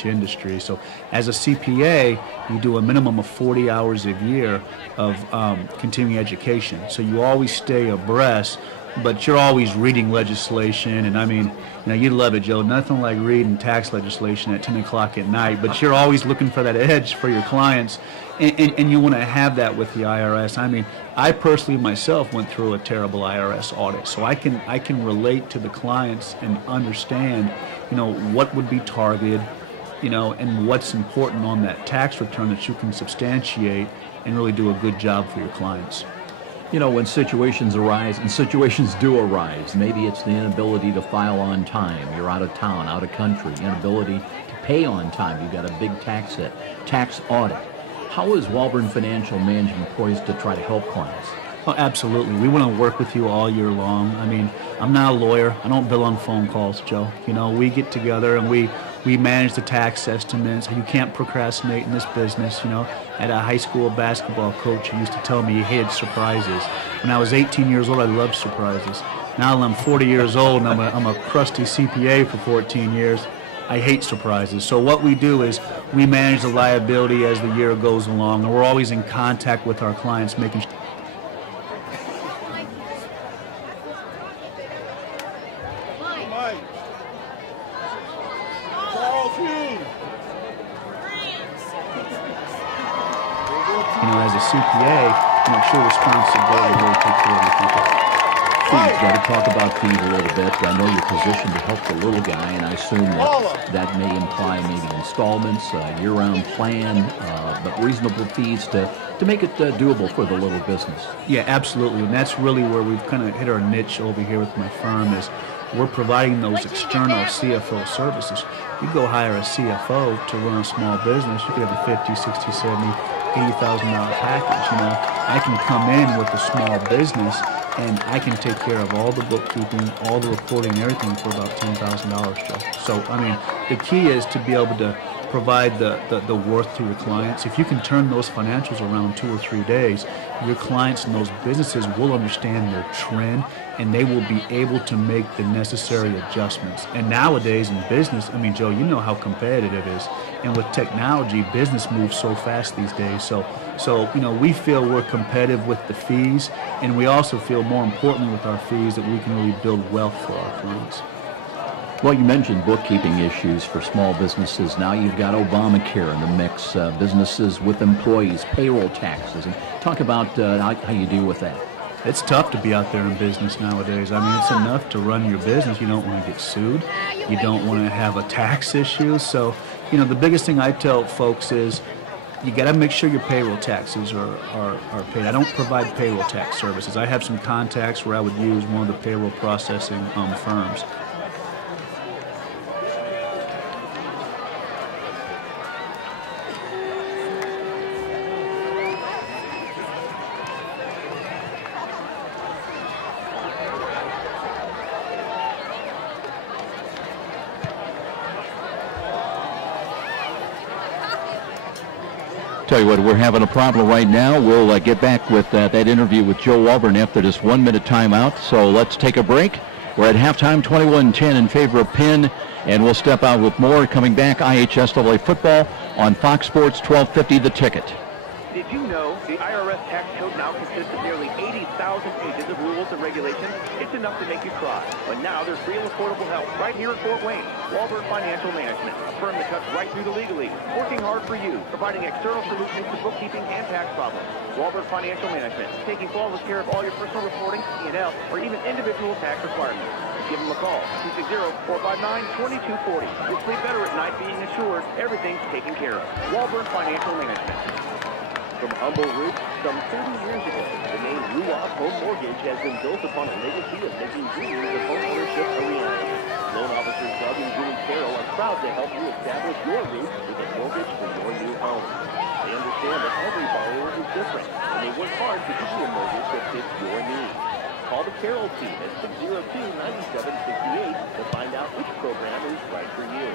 industry. So as a CPA, you do a minimum of 40 hours a year of continuing education. So you always stay abreast, but you're always reading legislation. And I mean, you know, you love it, Joe. Nothing like reading tax legislation at 10 o'clock at night, but you're always looking for that edge for your clients. And you want to have that with the IRS. I mean, I personally myself went through a terrible IRS audit, so I can relate to the clients and understand, you know, what would be targeted, and what's important on that tax return that you can substantiate and really do a good job for your clients. When situations arise, and situations do arise, maybe it's the inability to file on time, you're out of town, out of country, inability to pay on time, you've got a big tax hit, tax audit. How is Walburn Financial Management poised to try to help clients? Oh, absolutely. We want to work with you all year long. I mean, I'm not a lawyer. I don't bill on phone calls, Joe. We get together and we manage the tax estimates. You can't procrastinate in this business. At a high school basketball coach who used to tell me he hated surprises. When I was 18 years old, I loved surprises. Now that I'm 40 years old and I'm a crusty CPA for 14 years, I hate surprises. So what we do is we manage the liability as the year goes along, and we're always in contact with our clients, making sure. As a CPA, it's your responsibility to really take care of your people. Fees, got to talk about fees a little bit. I know you're positioned to help the little guy, and I assume that may imply maybe installments, year-round plan, but reasonable fees to make it doable for the little business. Yeah, absolutely, and that's really where we've kind of hit our niche over here with my firm is we're providing those external CFO services. You go hire a CFO to run a small business, you could have a $50, $60, $70, $80,000 package. I can come in with a small business and I can take care of all the bookkeeping, all the reporting, and everything for about $10,000, Joe. So, the key is to be able to provide the worth to your clients. If you can turn those financials around 2 or 3 days, your clients and those businesses will understand their trend and they will be able to make the necessary adjustments. And nowadays in business, Joe, you know how competitive it is. And with technology, business moves so fast these days. So we feel we're competitive with the fees, and we also feel more importantly with our fees that we can really build wealth for our clients. Well, you mentioned bookkeeping issues for small businesses. Now you've got Obamacare in the mix, businesses with employees, payroll taxes. And talk about how you deal with that. It's tough to be out there in business nowadays. It's enough to run your business. You don't want to get sued. You don't want to have a tax issue. So, the biggest thing I tell folks is you got to make sure your payroll taxes are paid. I don't provide payroll tax services. I have some contacts where I would use one of the payroll processing firms. Tell you what, we're having a problem right now. We'll get back with that interview with Joe Walburn after this 1-minute timeout. So let's take a break. We're at halftime, 21-10 in favor of Penn, and we'll step out with more. Coming back, IHSAA football on Fox Sports 1250, The Ticket. Did you know the IRS tax code now consists of nearly 80,000 pages of rules and regulations? It's enough to make you cry. But now there's real affordable help right here at Fort Wayne. Walburn Financial Management, a firm that cuts right through the legalese, working hard for you, providing external solutions to bookkeeping and tax problems. Walburn Financial Management, taking flawless care of all your personal reporting, P&L, or even individual tax requirements. Give them a call, 260-459-2240. You'll sleep better at night being assured everything's taken care of. Walburn Financial Management. From humble roots some 30 years ago, the name Ruoff Home Mortgage has been built upon a legacy of making dreams of home ownership a reality. Loan officers Doug and Julie Carroll are proud to help you establish your roots with a mortgage for your new home. They understand that every borrower is different, and they work hard to give you a mortgage that fits your needs. Call the Carroll team at 602-9768 to find out which program is right for you.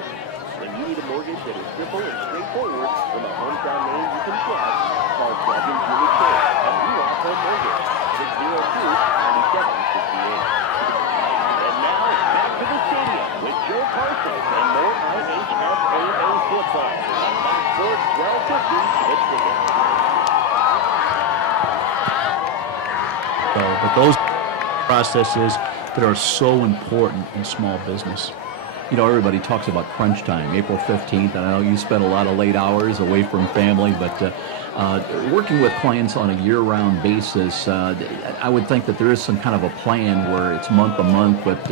When you need a mortgage that is simple and straightforward from a hometown name you can trust, call Doug and Julie Carroll at Ruoff Home Mortgage, 602-9768. And now, back to the stadium with Joe Parsons and more IHSAA football on Fox Sports 1250, The Ticket. But those processes that are so important in small business. Everybody talks about crunch time, April 15th. I know you spent a lot of late hours away from family, but working with clients on a year-round basis, I would think that there is some kind of a plan where it's month to month, but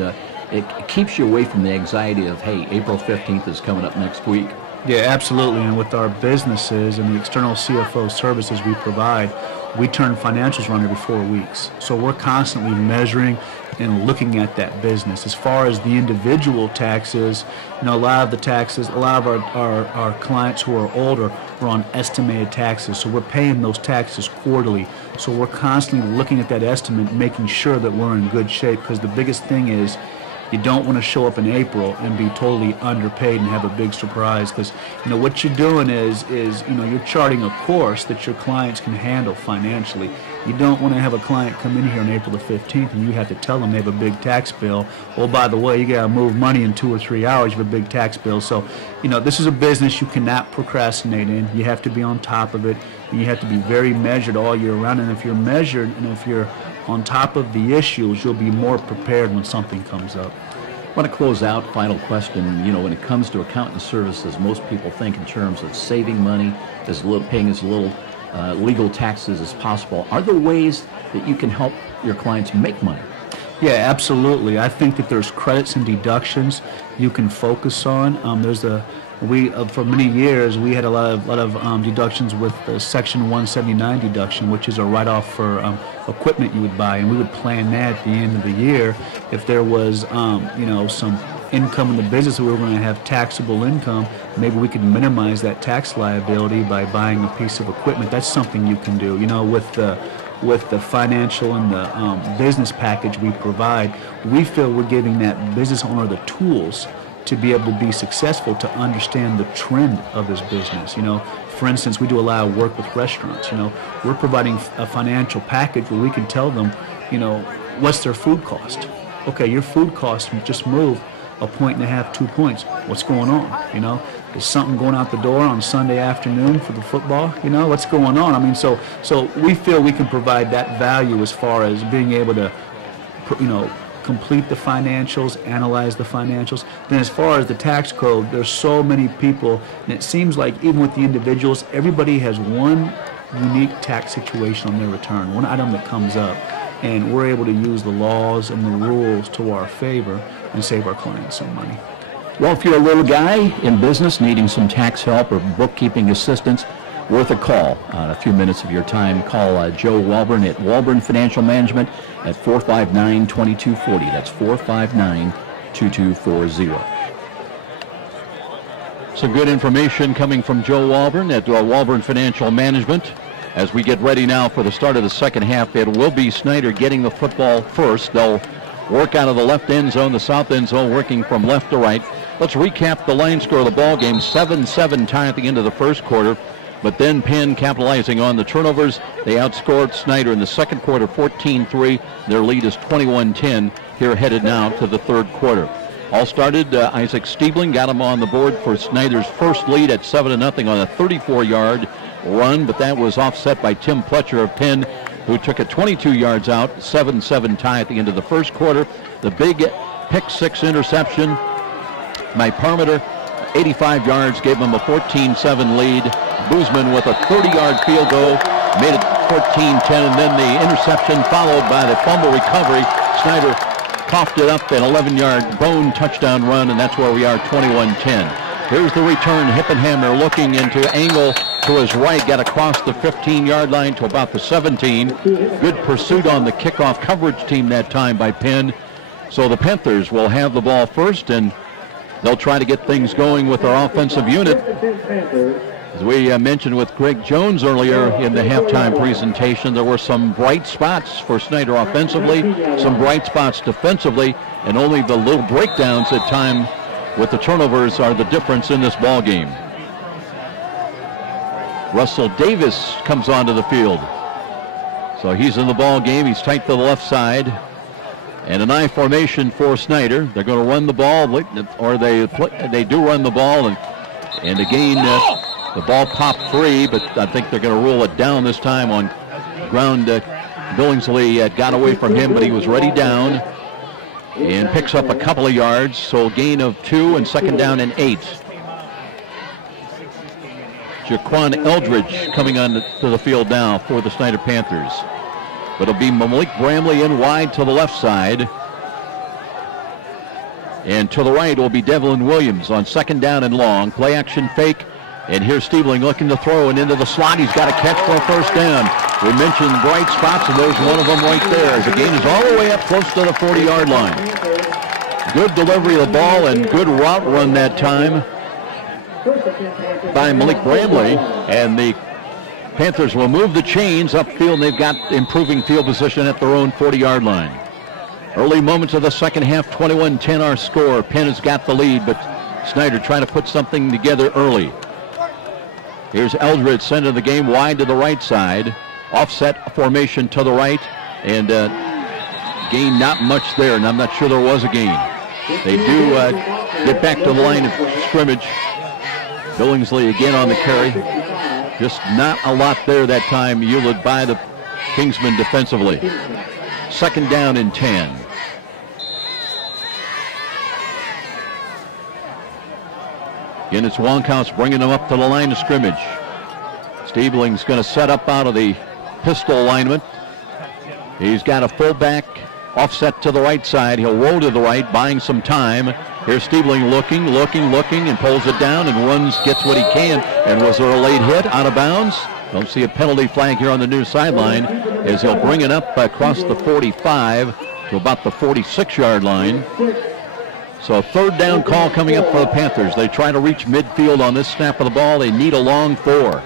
it keeps you away from the anxiety of, hey, April 15th is coming up next week. Yeah, absolutely. And with our businesses and the external CFO services we provide, we turn financials around every 4 weeks. So we're constantly measuring and looking at that business. As far as the individual taxes, a lot of our clients who are older are on estimated taxes. So we're paying those taxes quarterly. So we're constantly looking at that estimate, making sure that we're in good shape, because the biggest thing is you don't want to show up in April and be totally underpaid and have a big surprise, because what you're doing is you're charting a course that your clients can handle financially. You don't want to have a client come in here on April the 15th and you have to tell them they have a big tax bill. Oh, by the way, you got to move money in 2 or 3 hours. You have a big tax bill. So, this is a business you cannot procrastinate in. You have to be on top of it, and you have to be very measured all year round. And if you're measured and if you're on top of the issues, you'll be more prepared when something comes up. I want to close out, final question. When it comes to accountant services, most people think in terms of saving money, paying as little legal taxes as possible. Are there ways that you can help your clients make money? Yeah, absolutely. I think that there's credits and deductions you can focus on. For many years we had a lot of deductions with the Section 179 deduction, which is a write-off for equipment you would buy, and we would plan that at the end of the year. If there was some income in the business, we were going to have taxable income, maybe we could minimize that tax liability by buying a piece of equipment. That's something you can do. With the financial and the business package we provide, we feel we're giving that business owner the tools to be able to be successful, to understand the trend of this business. For instance, we do a lot of work with restaurants. We're providing a financial package where we can tell them, what's their food cost. Okay, your food cost just moved 1.5 points, 2 points. What's going on? Is something going out the door on Sunday afternoon for the football? What's going on? So we feel we can provide that value as far as being able to, complete the financials, analyze the financials. Then as far as the tax code, there's so many people, and it seems like even with the individuals, everybody has one unique tax situation on their return, one item that comes up, and we're able to use the laws and the rules to our favor and save our clients some money. Well, if you're a little guy in business needing some tax help or bookkeeping assistance, worth a call. A few minutes of your time, call Joe Walburn at Walburn Financial Management at 459-2240. That's 459-2240. Some good information coming from Joe Walburn at Walburn Financial Management. As we get ready now for the start of the second half, it will be Snider getting the football first. They'll work out of the left end zone, the south end zone, working from left to right. Let's recap the line score of the ball game. 7-7 tie at the end of the first quarter. But then Penn, capitalizing on the turnovers, they outscored Snider in the second quarter 14-3. Their lead is 21-10 here headed now to the third quarter. All started, Isaac Stiebling got him on the board for Snider's first lead at 7-0 on a 34-yard run, but that was offset by Tim Pletcher of Penn, who took it 22 yards out. 7-7 tie at the end of the first quarter. The big pick-six interception by Parmenter, 85 yards, gave him a 14-7 lead. Boozman with a 30-yard field goal made it 14-10, and then the interception followed by the fumble recovery. Snider coughed it up, an 11-yard bone touchdown run, and that's where we are, 21-10. Here's the return. Hippenhammer looking into angle to his right, got across the 15-yard line to about the 17. Good pursuit on the kickoff coverage team that time by Penn. So the Panthers will have the ball first, and they'll try to get things going with their offensive unit. As we mentioned with Greg Jones earlier in the halftime presentation, there were some bright spots for Snider offensively, some bright spots defensively, and only the little breakdowns at time with the turnovers are the difference in this ball game. Russell Davis comes onto the field. So he's in the ball game. He's tight to the left side. And an I formation for Snider. They're going to run the ball, or they do run the ball, and again, the ball popped free, but I think they're going to rule it down this time on ground. Billingsley got away from him, but he was ready down and picks up a couple of yards. So gain of 2 and second down and 8. Jaquan Eldridge coming on to the field now for the Snider Panthers. But it'll be Malik Bramley in wide to the left side. And to the right will be Devlin Williams on second down and long. Play action fake. And here's Stiebling looking to throw and into the slot. He's got a catch for a first down. We mentioned bright spots, and there's one of them right there. The gain is all the way up close to the 40-yard line. Good delivery of the ball and good route run that time by Malik Bramley. And the Panthers will move the chains upfield, and they've got improving field position at their own 40-yard line. Early moments of the second half, 21-10 our score. Penn has got the lead, but Snider trying to put something together early. Here's Eldred sending the game wide to the right side. Offset formation to the right, and gain not much there, and I'm not sure there was a gain. They do get back to the line of scrimmage. Billingsley again on the carry. Just not a lot there that time, yielded by the Kingsmen defensively. Second down and 10. Again, it's Wonkhouse bringing them up to the line of scrimmage. Stiebling's going to set up out of the pistol alignment. He's got a fullback offset to the right side. He'll roll to the right, buying some time. Here's Stiebling looking, and pulls it down and runs, gets what he can. And was there a late hit out of bounds? Don't see a penalty flag here on the near sideline as he'll bring it up across the 45 to about the 46-yard line. So a third down call coming up for the Panthers. They try to reach midfield on this snap of the ball. They need a long 4.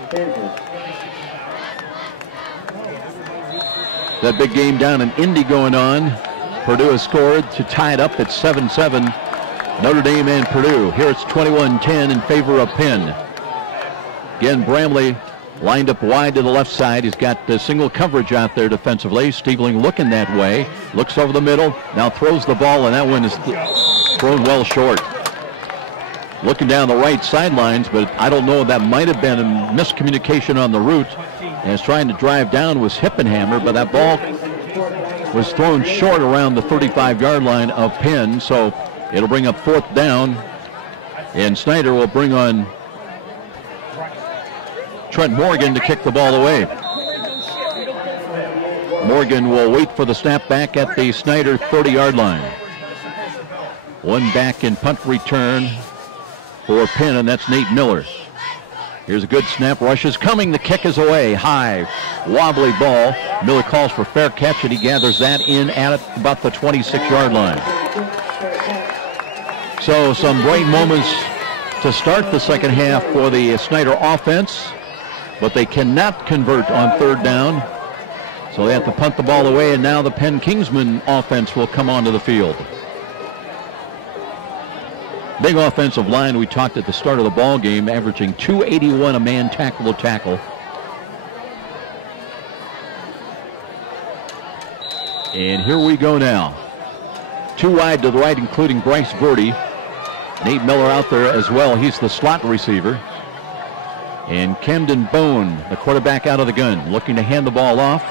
That big game down in Indy going on. Purdue has scored to tie it up at 7-7. Notre Dame and Purdue. Here it's 21-10 in favor of Penn. Again, Bramley lined up wide to the left side. He's got the single coverage out there defensively. Stiebling looking that way. Looks over the middle. Now throws the ball, and that one is thrown well short. Looking down the right sidelines, but I don't know, that might have been a miscommunication on the route. As trying to drive down was Hippenhammer, but that ball was thrown short around the 35-yard line of Penn, so it'll bring up fourth down, and Snider will bring on Trent Morgan to kick the ball away. Morgan will wait for the snap back at the Snider 30-yard line. One back in punt return for Penn, and that's Nate Miller. Here's a good snap. Rush is coming. The kick is away. High, wobbly ball. Miller calls for fair catch, and he gathers that in at about the 26-yard line. So some great moments to start the second half for the Snider offense, but they cannot convert on third down. So they have to punt the ball away, and now the Penn Kingsmen offense will come onto the field. Big offensive line, we talked at the start of the ball game, averaging 281 a man tackle to tackle. And here we go now. Two wide to the right, including Bryce Verdi. Nate Miller out there as well. He's the slot receiver. And Camden Bone, the quarterback out of the gun, looking to hand the ball off.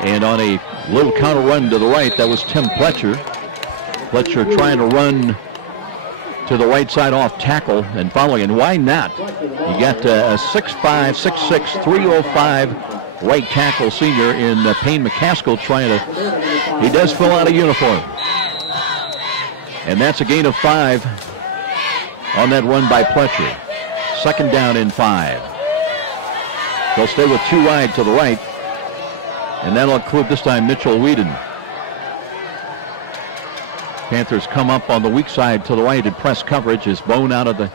And on a little counter run to the right, that was Tim Pletcher. Pletcher trying to run to the right side off tackle and following. And why not? You got a 6'5", 6'6", 305 right tackle senior in Payne McCaskill trying to, he does fill out a uniform. And that's a gain of 5 on that run by Pletcher. Second down and 5. They'll stay with two wide to the right. And that'll include this time Mitchell Whedon. Panthers come up on the weak side to the right in press coverage as Bone out of the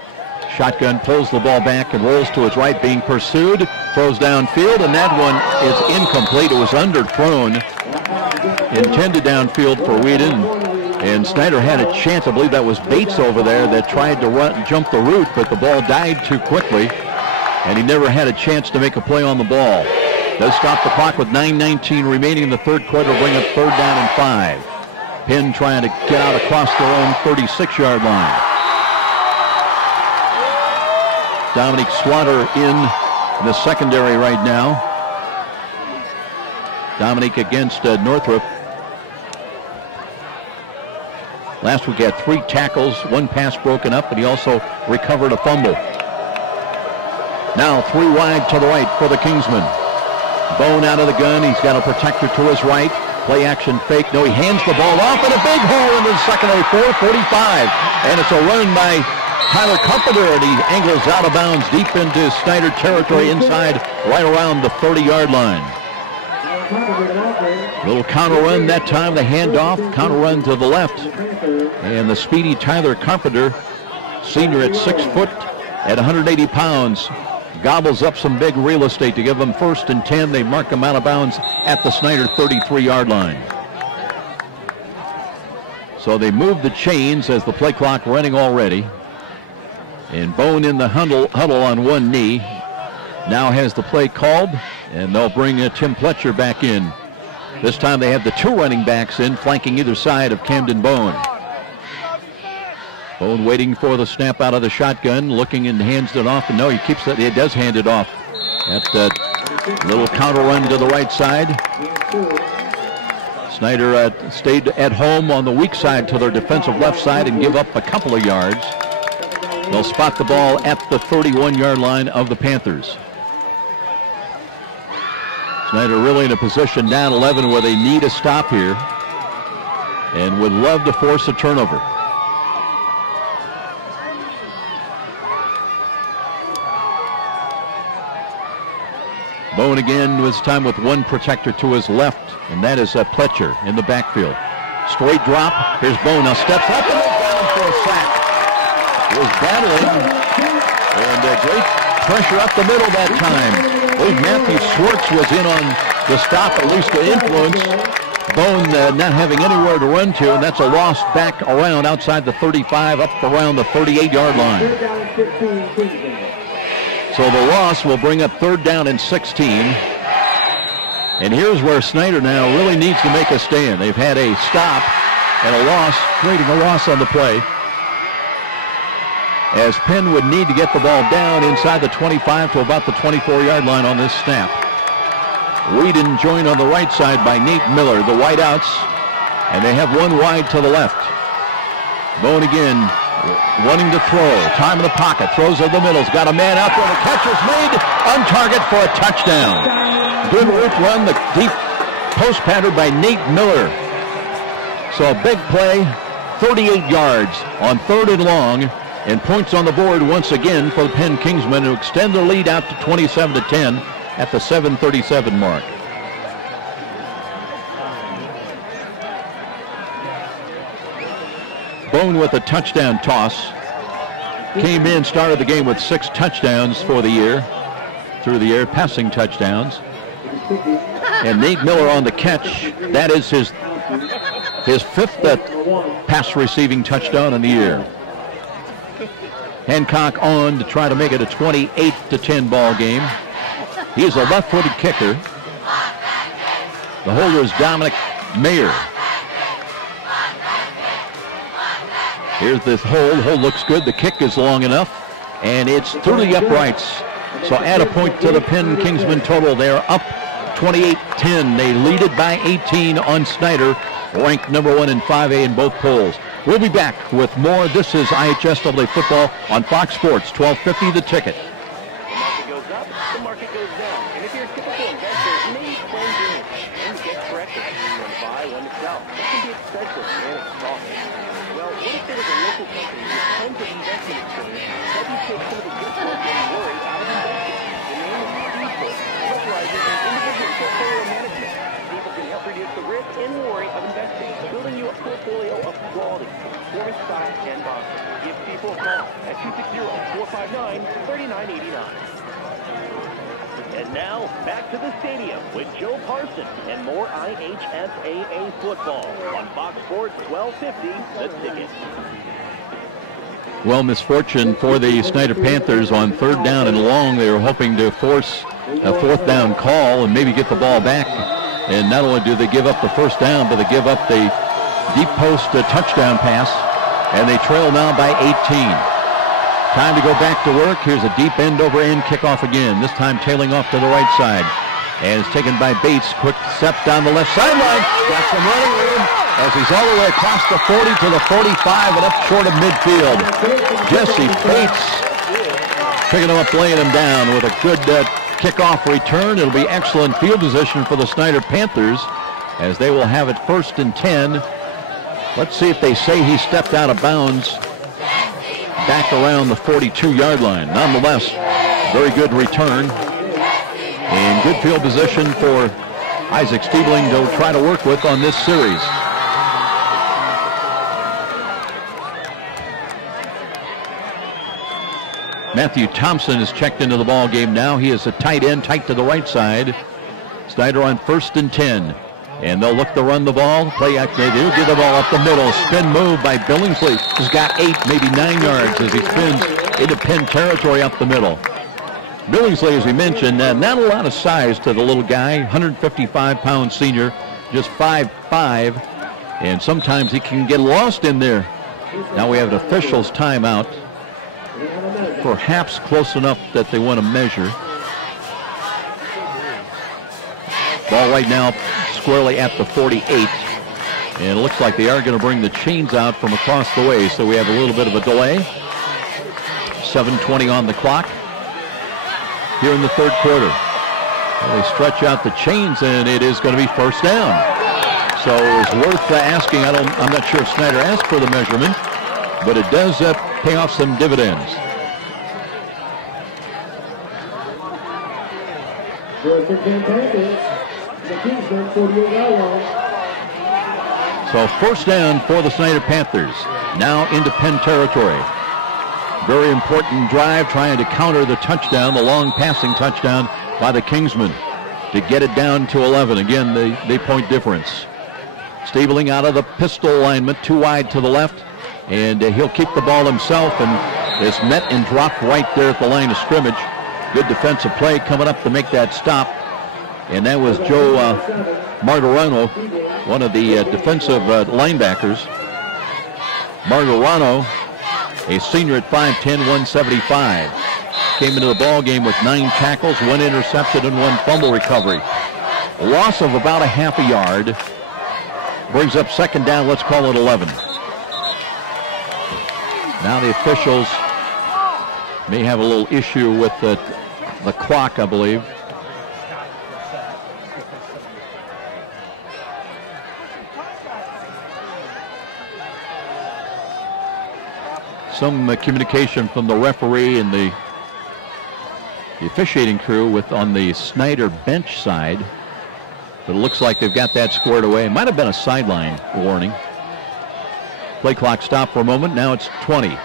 shotgun pulls the ball back and rolls to his right, being pursued, throws downfield, and that one is incomplete. It was underthrown, intended downfield for Whedon, and Snider had a chance. I believe that was Bates over there that tried to jump the route, but the ball died too quickly, and he never had a chance to make a play on the ball. Does stop the clock with 9:19 remaining in the third quarter, bring up third down and 5. Penn trying to get out across their own 36-yard line. Dominic Swatter in the secondary right now. Dominic against Northrop. Last week he had 3 tackles, 1 pass broken up, but he also recovered a fumble. Now 3 wide to the right for the Kingsmen. Bone out of the gun. He's got a protector to his right. Play action fake. No, he hands the ball off, and a big hole into the secondary 4:45. And it's a run by Tyler Carpenter, and he angles out of bounds deep into Snider territory inside, right around the 30-yard line. Little counter run that time, the handoff, counter run to the left. And the speedy Tyler Carpenter, senior at 6 foot, at 180 pounds, gobbles up some big real estate to give them 1st and 10. They mark him out of bounds at the Snider 33-yard line. So they move the chains as the play clock running already. And Bone in the huddle on one knee. Now has the play called, and they'll bring Tim Pletcher back in. This time they have the 2 running backs in, flanking either side of Camden Bone. Bone waiting for the snap out of the shotgun, looking and hands it off. And no, he keeps it. He does hand it off. That little counter run to the right side. Snider stayed at home on the weak side to their defensive left side and give up a couple of yards. They'll spot the ball at the 31-yard line of the Panthers. Snider really in a position down 11 where they need a stop here and would love to force a turnover. Bone again this time with one protector to his left, and that is Pletcher in the backfield. Straight drop. Here's Bone now steps up and down for a sack. He was battling, and great pressure up the middle that time. I believe Matthew Schwartz was in on the stop, at least the influence. Bone not having anywhere to run to, and that's a loss back around outside the 35, up around the 38-yard line. So the loss will bring up 3rd down and 16. And here's where Snider now really needs to make a stand. They've had a stop and a loss, creating a loss on the play, as Penn would need to get the ball down inside the 25 to about the 24-yard line on this snap. Whedon joined on the right side by Nate Miller, the wideouts, and they have one wide to the left. Bone again, running to throw. Time in the pocket, throws over the middle. He's got a man out there. The catch is made on target for a touchdown. Good route run, the deep post pattern by Nate Miller. So a big play, 38 yards on 3rd and long, and points on the board once again for the Penn Kingsmen to extend their lead out to 27-10 at the 7:37 mark. Bone with a touchdown toss. Came in, started the game with 6 touchdowns for the year, through the air, passing touchdowns. And Nate Miller on the catch. That is his 5th pass receiving touchdown in the year. Hancock on to try to make it a 28-10 ball game. He is a left-footed kicker. The holder is Dominic Mayer. Here's this hold. Hold looks good. The kick is long enough, and it's through the uprights. So add a point to the Penn Kingsmen total. They're up 28-10. They lead it by 18 on Snider, ranked number 1 in 5A in both polls. We'll be back with more. This is IHSAA football on Fox Sports, 1250 The Ticket. The market goes up, the market goes down. And if you're a typical investor, you may use phone games and get corrected. One to buy, one to sell. That can be expensive and it's costly. Well, what if there was a local company with tons of investment experience that you take some of the guesswork and worry out of investing? The name is Snider, specializing in individual portfolio management. People can help reduce the risk and worry of investing, building you a portfolio of quality, performance stocks and bonds. Give people a call at 260-459-3989. And now, back to the stadium with Joe Parson and more IHSAA football on Fox Sports 1250, The Ticket. Well, misfortune for the Snider Panthers on 3rd down and long. They were hoping to force a 4th down call and maybe get the ball back. And not only do they give up the 1st down, but they give up the deep post touchdown pass, and they trail now by 18. Time to go back to work. Here's a deep end-over-end kickoff again, this time tailing off to the right side. And it's taken by Bates. Quick step down the left sideline. Got some running room as he's all the way across the 40 to the 45 and up short of midfield. Jesse Bates picking him up, laying him down with a good kickoff return. It'll be excellent field position for the Snider Panthers as they will have it 1st and 10. Let's see if they say he stepped out of bounds back around the 42-yard line. Nonetheless, very good return and good field position for Isaac Stiebling to try to work with on this series. Matthew Thompson is checked into the ball game now. He is a tight end, tight to the right side. Snider on 1st and 10. And they'll look to run the ball. Play act. They do get the ball up the middle. Spin move by Billingsley. He's got 8, maybe 9 yards as he spins into Penn territory up the middle. Billingsley, as we mentioned, not a lot of size to the little guy. 155-pound senior, just 5'5", and sometimes he can get lost in there. Now we have an official's timeout. Perhaps close enough that they want to measure. Ball right now squarely at the 48. And it looks like they are going to bring the chains out from across the way, so we have a little bit of a delay. 7:20 on the clock here in the third quarter. Well, they stretch out the chains, and it is going to be 1st down. So it's worth asking. I'm not sure if Snider asked for the measurement, but it does pay off some dividends. So 1st down for the Snider Panthers. Now into Penn territory. Very important drive trying to counter the touchdown, the long passing touchdown by the Kingsmen to get it down to 11. Again, the point difference. Stiebling out of the pistol alignment, too wide to the left, and he'll keep the ball himself, and is met and dropped right there at the line of scrimmage. Good defensive play coming up to make that stop. And that was Joe Margarano, one of the defensive linebackers. Margarano, a senior at 5'10", 175. Came into the ball game with 9 tackles, 1 interception, and 1 fumble recovery. A loss of about a half a yard. Brings up 2nd down, let's call it 11. Now the officials may have a little issue with the clock, I believe. Some communication from the referee and the officiating crew on the Snider bench side. But it looks like they've got that squared away. It might have been a sideline warning. Play clock stopped for a moment. Now it's 20.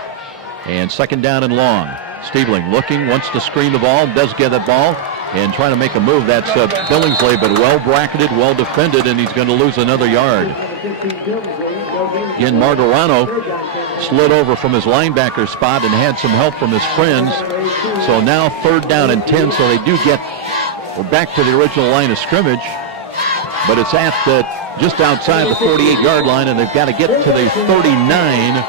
And 2nd down and long. Stiebling looking, wants to screen the ball, does get that ball, and trying to make a move. That's Billingsley, but well bracketed, well defended, and he's going to lose another yard. Again, Margarano slid over from his linebacker spot and had some help from his friends. So now 3rd down and 10, so they do we're back to the original line of scrimmage, but it's at just outside the 48-yard line, and they've got to get to the 39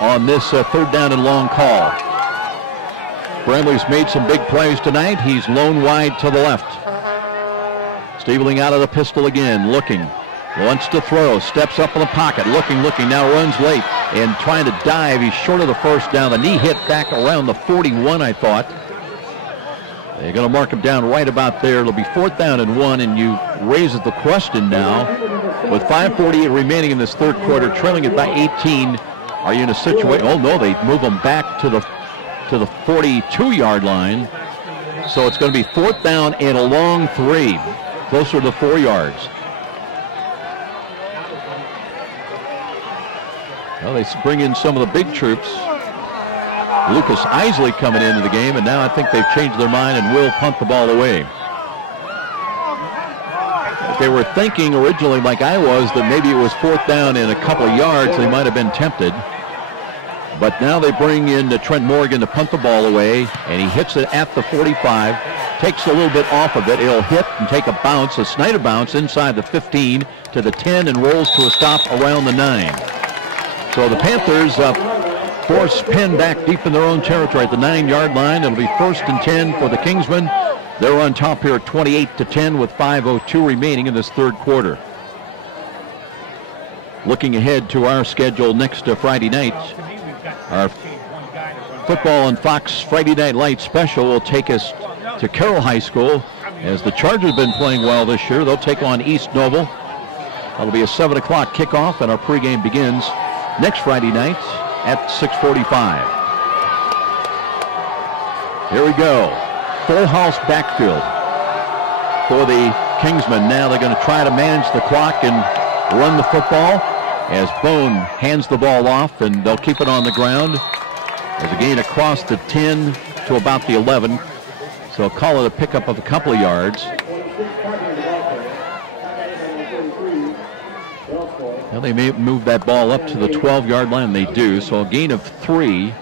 on this 3rd down and long call. Bramley's made some big plays tonight. He's lone wide to the left. Stiebling out of the pistol again, looking. Wants to throw, steps up in the pocket, looking, now runs late and trying to dive. He's short of the 1st down. The knee hit back around the 41, I thought. They're going to mark him down right about there. It'll be 4th down and 1, and you raise the question now. With 5:48 remaining in this third quarter, trailing it by 18, are you in a situation? Oh, no, they move them back to the 42-yard line. So it's going to be 4th down and a long 3, closer to 4 yards. Well, they bring in some of the big troops. Lucas Isley coming into the game, and now I think they've changed their mind and will punt the ball away. If they were thinking originally, like I was, that maybe it was 4th down and a couple of yards, they might have been tempted. But now they bring in Trent Morgan to punt the ball away, and he hits it at the 45, takes a little bit off of it. It'll hit and take a bounce, a Snider bounce inside the 15 to the 10, and rolls to a stop around the 9. So the Panthers force Penn back deep in their own territory at the 9-yard line. It'll be 1st and 10 for the Kingsmen. They're on top here at 28-10 with 5:02 remaining in this third quarter. Looking ahead to our schedule next Friday night, our Football on Fox Friday Night Light special will take us to Carroll High School. As the Chargers have been playing well this year, they'll take on East Noble. That'll be a 7 o'clock kickoff, and our pregame begins next Friday night at 6:45. Here we go. Full house backfield for the Kingsmen. Now they're going to try to manage the clock and run the football as Bone hands the ball off, and they'll keep it on the ground. There's a gain across the 10 to about the 11. So I'll call it a pickup of a couple of yards. Now they may move that ball up to the 12-yard line. They do. So a gain of 3,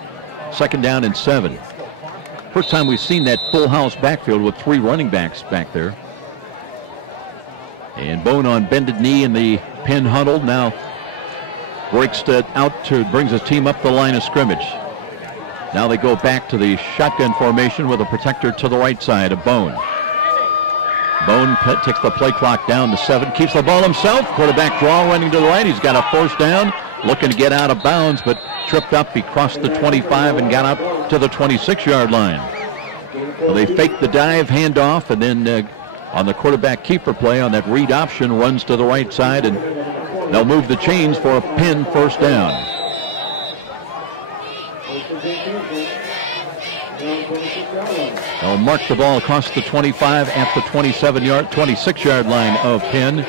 2nd down and 7. First time we've seen that full house backfield with 3 running backs back there. And Bone on bended knee in the Penn huddle. Now breaks it out to, brings his team up the line of scrimmage. Now they go back to the shotgun formation with a protector to the right side of Bone. Bone takes the play clock down to 7, keeps the ball himself. Quarterback draw running to the right. He's got a 1st down, looking to get out of bounds, but tripped up. He crossed the 25 and got out to the 26-yard line. Well, they fake the dive, handoff, and then on the quarterback keeper play on that read option, runs to the right side, and they'll move the chains for a Penn 1st down. They'll mark the ball across the 25 at the 26-yard line of Penn,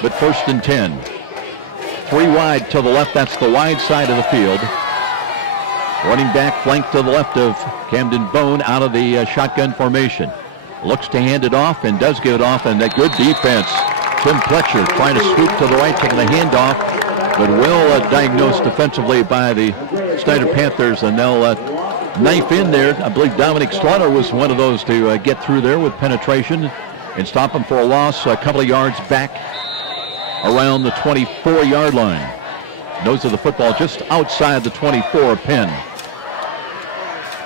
but 1st and 10. 3 wide to the left. That's the wide side of the field. Running back flank to the left of Camden Bone out of the shotgun formation. Looks to hand it off and does give it off, and that good defense. Tim Fletcher trying to swoop to the right, taking the handoff, but well diagnosed defensively by the Snider Panthers, and they'll knife in there. I believe Dominic Slaughter was one of those to get through there with penetration and stop him for a loss a couple of yards back around the 24-yard line. Nose of the football just outside the 24 of Penn.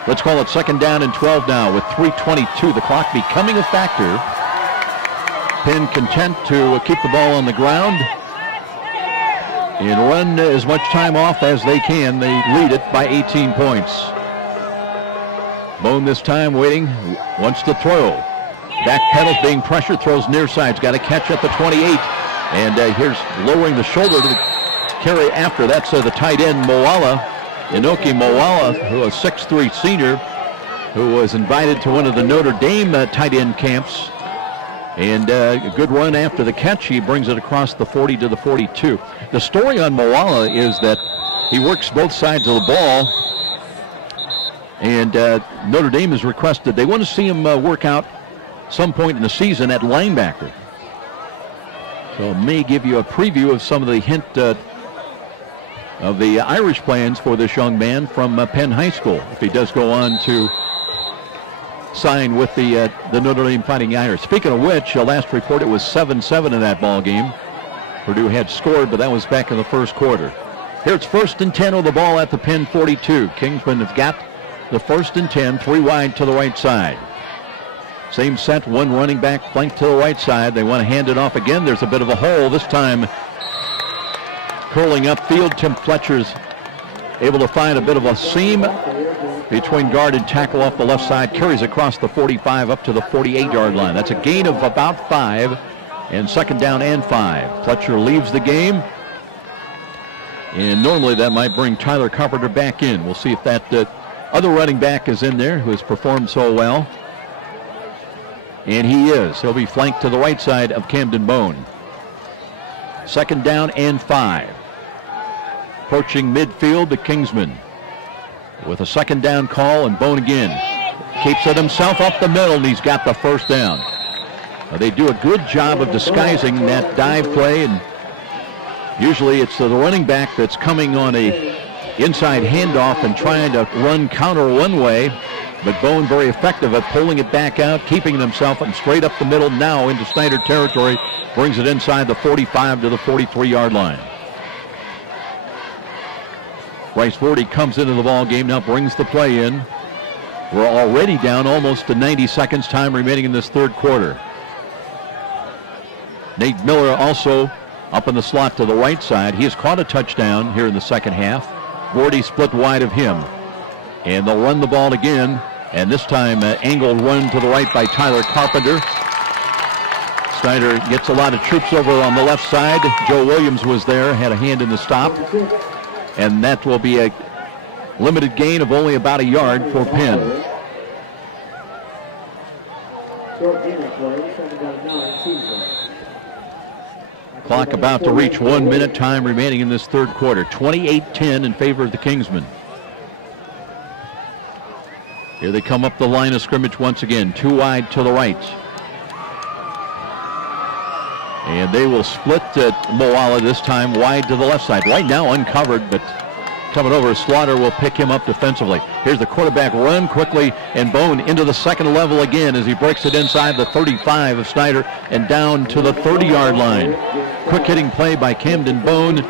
Let's call it 2nd down and 12 now with 3:22, the clock becoming a factor. Penn content to keep the ball on the ground and run as much time off as they can. They lead it by 18 points. Bone this time waiting, wants to throw. Back pedals, being pressured, throws near side's got a catch at the 28. And here's lowering the shoulder to carry after. That's the tight end, Moala. Inoki Moala, who is a 6'3 senior, who was invited to one of the Notre Dame tight end camps. And a good run after the catch. He brings it across the 40 to the 42. The story on Moala is that he works both sides of the ball. And Notre Dame has requested, they want to see him work out some point in the season at linebacker. So it may give you a preview of some of the hint of the Irish plans for this young man from Penn High School, if he does go on to sign with the Notre Dame Fighting Irish. Speaking of which, last report it was 7-7 in that ball game. Purdue had scored, but that was back in the 1st quarter. Here it's 1st and 10 with the ball at the Penn 42. Kingsmen have got the 1st and 10, 3 wide to the right side. Same set, 1 running back flank to the right side. They want to hand it off again. There's a bit of a hole. This time curling upfield. Tim Fletcher's able to find a bit of a seam between guard and tackle off the left side. Carries across the 45 up to the 48-yard line. That's a gain of about 5, and 2nd down and 5. Fletcher leaves the game. And normally that might bring Tyler Carpenter back in. We'll see if that other running back is in there who has performed so well. And he is. He'll be flanked to the right side of Camden Bone. 2nd down and 5. Approaching midfield, the Kingsmen with a 2nd down call, and Bone again. Keeps it himself up the middle, and he's got the 1st down. Now, they do a good job of disguising that dive play, and usually it's the running back that's coming on a inside handoff and trying to run counter one way, but Bone very effective at pulling it back out, keeping it himself and straight up the middle now into Snider territory, brings it inside the 45 to the 43-yard line. Bryce Forty comes into the ball game now, brings the play in. We're already down almost to 90 seconds, time remaining in this 3rd quarter. Nate Miller also up in the slot to the right side. He has caught a touchdown here in the 2nd half. Forty split wide of him. And they'll run the ball again, and this time angled run to the right by Tyler Carpenter. Snider gets a lot of troops over on the left side. Joe Williams was there, had a hand in the stop. And that will be a limited gain of only about a yard for Penn. Clock about to reach 1 minute, time remaining in this third quarter. 28-10 in favor of the Kingsmen. Here they come up the line of scrimmage once again. Two wide to the right. And they will split Moala this time wide to the left side. Right now uncovered, but coming over, Slaughter will pick him up defensively. Here's the quarterback run quickly, and Bone into the second level again as he breaks it inside the 35 of Snider and down to the 30-yard line. Quick hitting play by Camden Bone.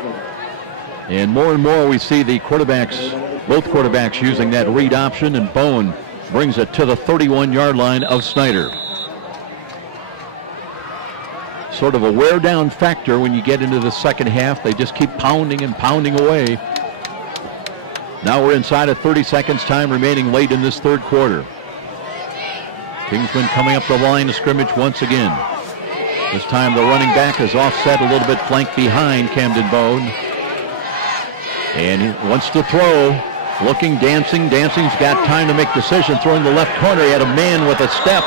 And more we see the quarterbacks, both quarterbacks using that read option, and Bone brings it to the 31-yard line of Snider. Sort of a wear-down factor when you get into the second half. They just keep pounding and pounding away. Now we're inside of 30 seconds, time remaining late in this third quarter. Kingsmen coming up the line of scrimmage once again. This time the running back is offset a little bit, flanked behind Camden Bone. And he wants to throw. Looking, dancing. Dancing's got time to make decision. Throwing the left corner. He had a man with a step.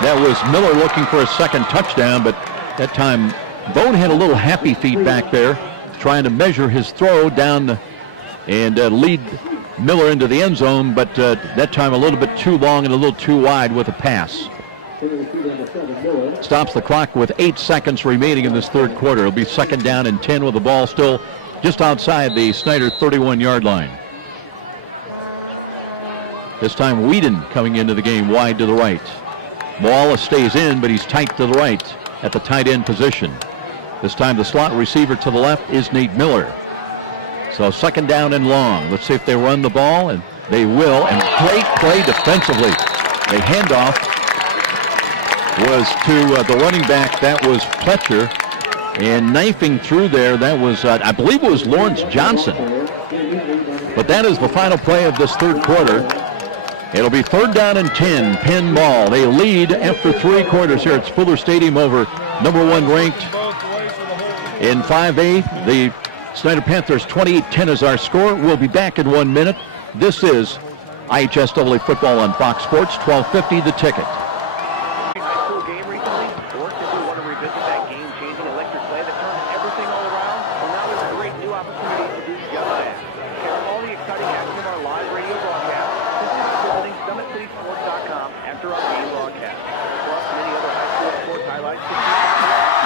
That was Miller looking for a second touchdown, but that time Bone had a little happy feet back there, trying to measure his throw down and lead Miller into the end zone, but that time a little bit too long and a little too wide with a pass. Stops the clock with 8 seconds remaining in this third quarter. It'll be second down and 10 with the ball still just outside the Snider 31-yard line. This time Whedon coming into the game wide to the right. Moala stays in, but he's tight to the right at the tight end position. This time the slot receiver to the left is Nate Miller. So second down and long. Let's see if they run the ball, and they will. And great play defensively. The handoff was to the running back. That was Pletcher. And knifing through there, that was, I believe it was Lawrence Johnson. But that is the final play of this third quarter. It'll be third down and 10, Penn ball. They lead after 3 quarters here at Fuller Stadium over #1 ranked in 5A. The Snider Panthers 28-10 is our score. We'll be back in 1 minute. This is IHSAA football on Fox Sports, 1250 The Ticket. High school game recently, or simply want to revisit that game-changing electric play that turned everything all around? Well, now there's a great new opportunity to do just that. Catch all the exciting action of our live radio broadcast simply by visiting SummitCitySports.com after our game broadcast. Plus, many other high school sports highlights to keep on track.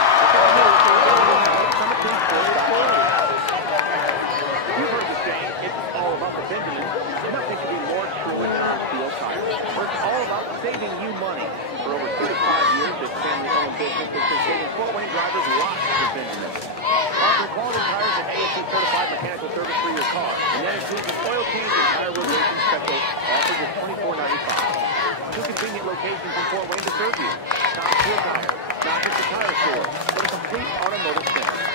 You've heard the saying, it's all about the Benjamins. Nothing could be more true in non-steel tires. It's all about saving you money. For over 35 years, this family-owned business has been saving Fort Wayne drivers lots of Benjamins. Offering quality tires and ASC certified mechanical service for your car. And that includes an oil change and tire rotation special offered with $24.95. 2 convenient locations in Fort Wayne to serve you. Top Tier Tire, not just a tire store, but a complete automotive center.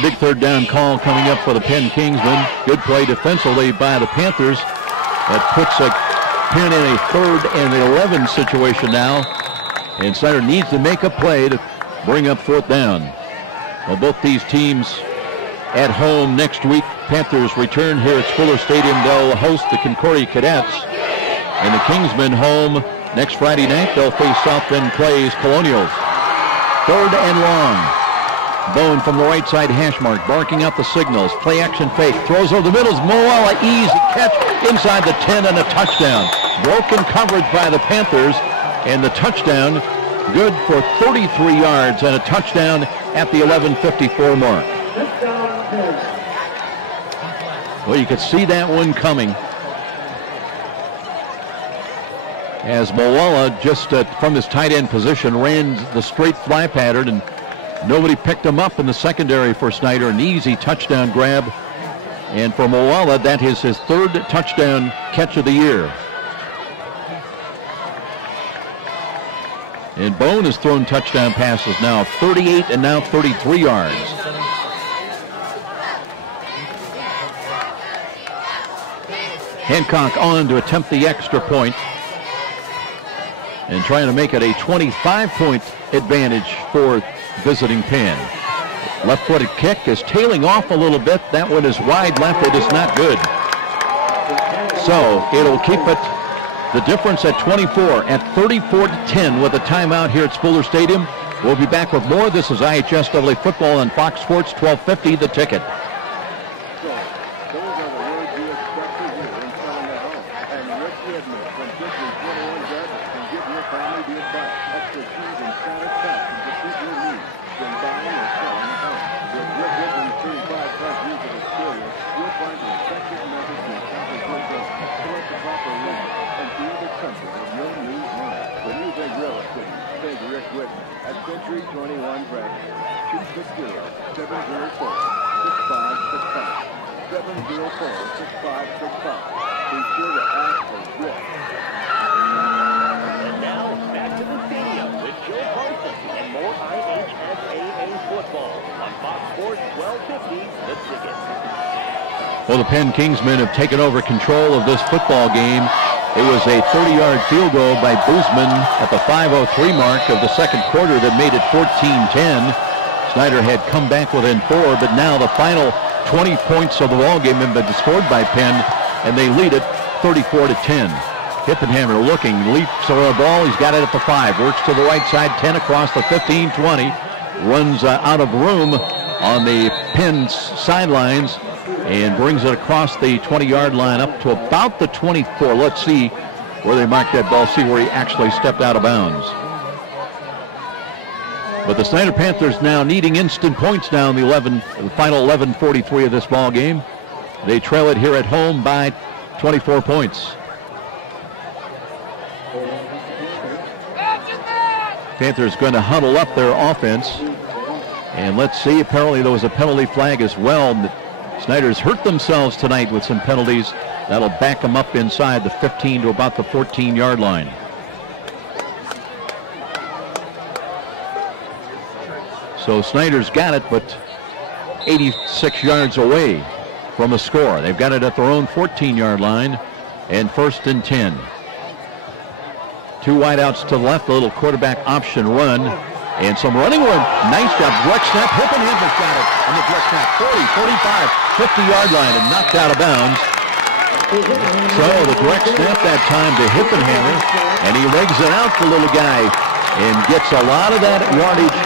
Big third down call coming up for the Penn Kingsmen. Good play defensively by the Panthers. That puts a Penn in a 3rd and 11 situation now. And Snider needs to make a play to bring up 4th down. Well, both these teams at home next week. Panthers return here at Fuller Stadium. They'll host the Concordia Cadets. And the Kingsmen home next Friday night. They'll face South Bend Clay's Colonials. 3rd and long. Bone from the right side hash mark, barking out the signals. Play action fake, throws over the middle. Moala, easy catch inside the 10 and a touchdown. Broken coverage by the Panthers, and the touchdown good for 33 yards and a touchdown at the 11:54 mark. Well, you could see that one coming, as Moala just from his tight end position ran the straight fly pattern, and nobody picked him up in the secondary for Snider. An easy touchdown grab. And for Moala, that is his 3rd touchdown catch of the year. And Bone has thrown touchdown passes now, 38 and now 33 yards. Hancock on to attempt the extra point and trying to make it a 25-point advantage for visiting Penn. Left-footed kick is tailing off a little bit. That one is wide left. It is not good. So it'll keep it, the difference at 24 at 34-10 with a timeout here at Spooler Stadium. We'll be back with more. This is IHSAA football on Fox Sports 1250, The Ticket. Century 21 Brad. 260-704-6565. 704-6565. Be sure to ask for Rick. And now, back to the stadium with Joe Parsons and more IHSAA football on Fox Sports 1250, The Ticket. Well, the Penn Kingsmen have taken over control of this football game. It was a 30-yard field goal by Boozman at the 5:03 mark of the second quarter that made it 14-10. Snider had come back within 4, but now the final 20 points of the ball game have been scored by Penn, and they lead it 34-10. Hippenhammer looking, leaps for a ball. He's got it at the 5, works to the right side, 10 across the 15-20, runs out of room on the Penn sidelines, and brings it across the 20-yard line up to about the 24. Let's see where they mark that ball, see where he actually stepped out of bounds. But the Snider Panthers now needing instant points now in the final 11:43 of this ball game. They trail it here at home by 24 points. Panthers going to huddle up their offense. And let's see, apparently there was a penalty flag as well. Snider's hurt themselves tonight with some penalties. That'll back them up inside the 15 to about the 14-yard line. So Snider's got it, but 86 yards away from a score. They've got it at their own 14-yard line, and 1st and 10. 2 wideouts to the left, a little quarterback option run. And some running room. Nice job. Direct snap. Hippenhammer's got it on the direct snap. 40, 45, 50-yard line and knocked out of bounds. So the direct snap that time to Hippenhammer. And he legs it out, the little guy. And gets a lot of that yardage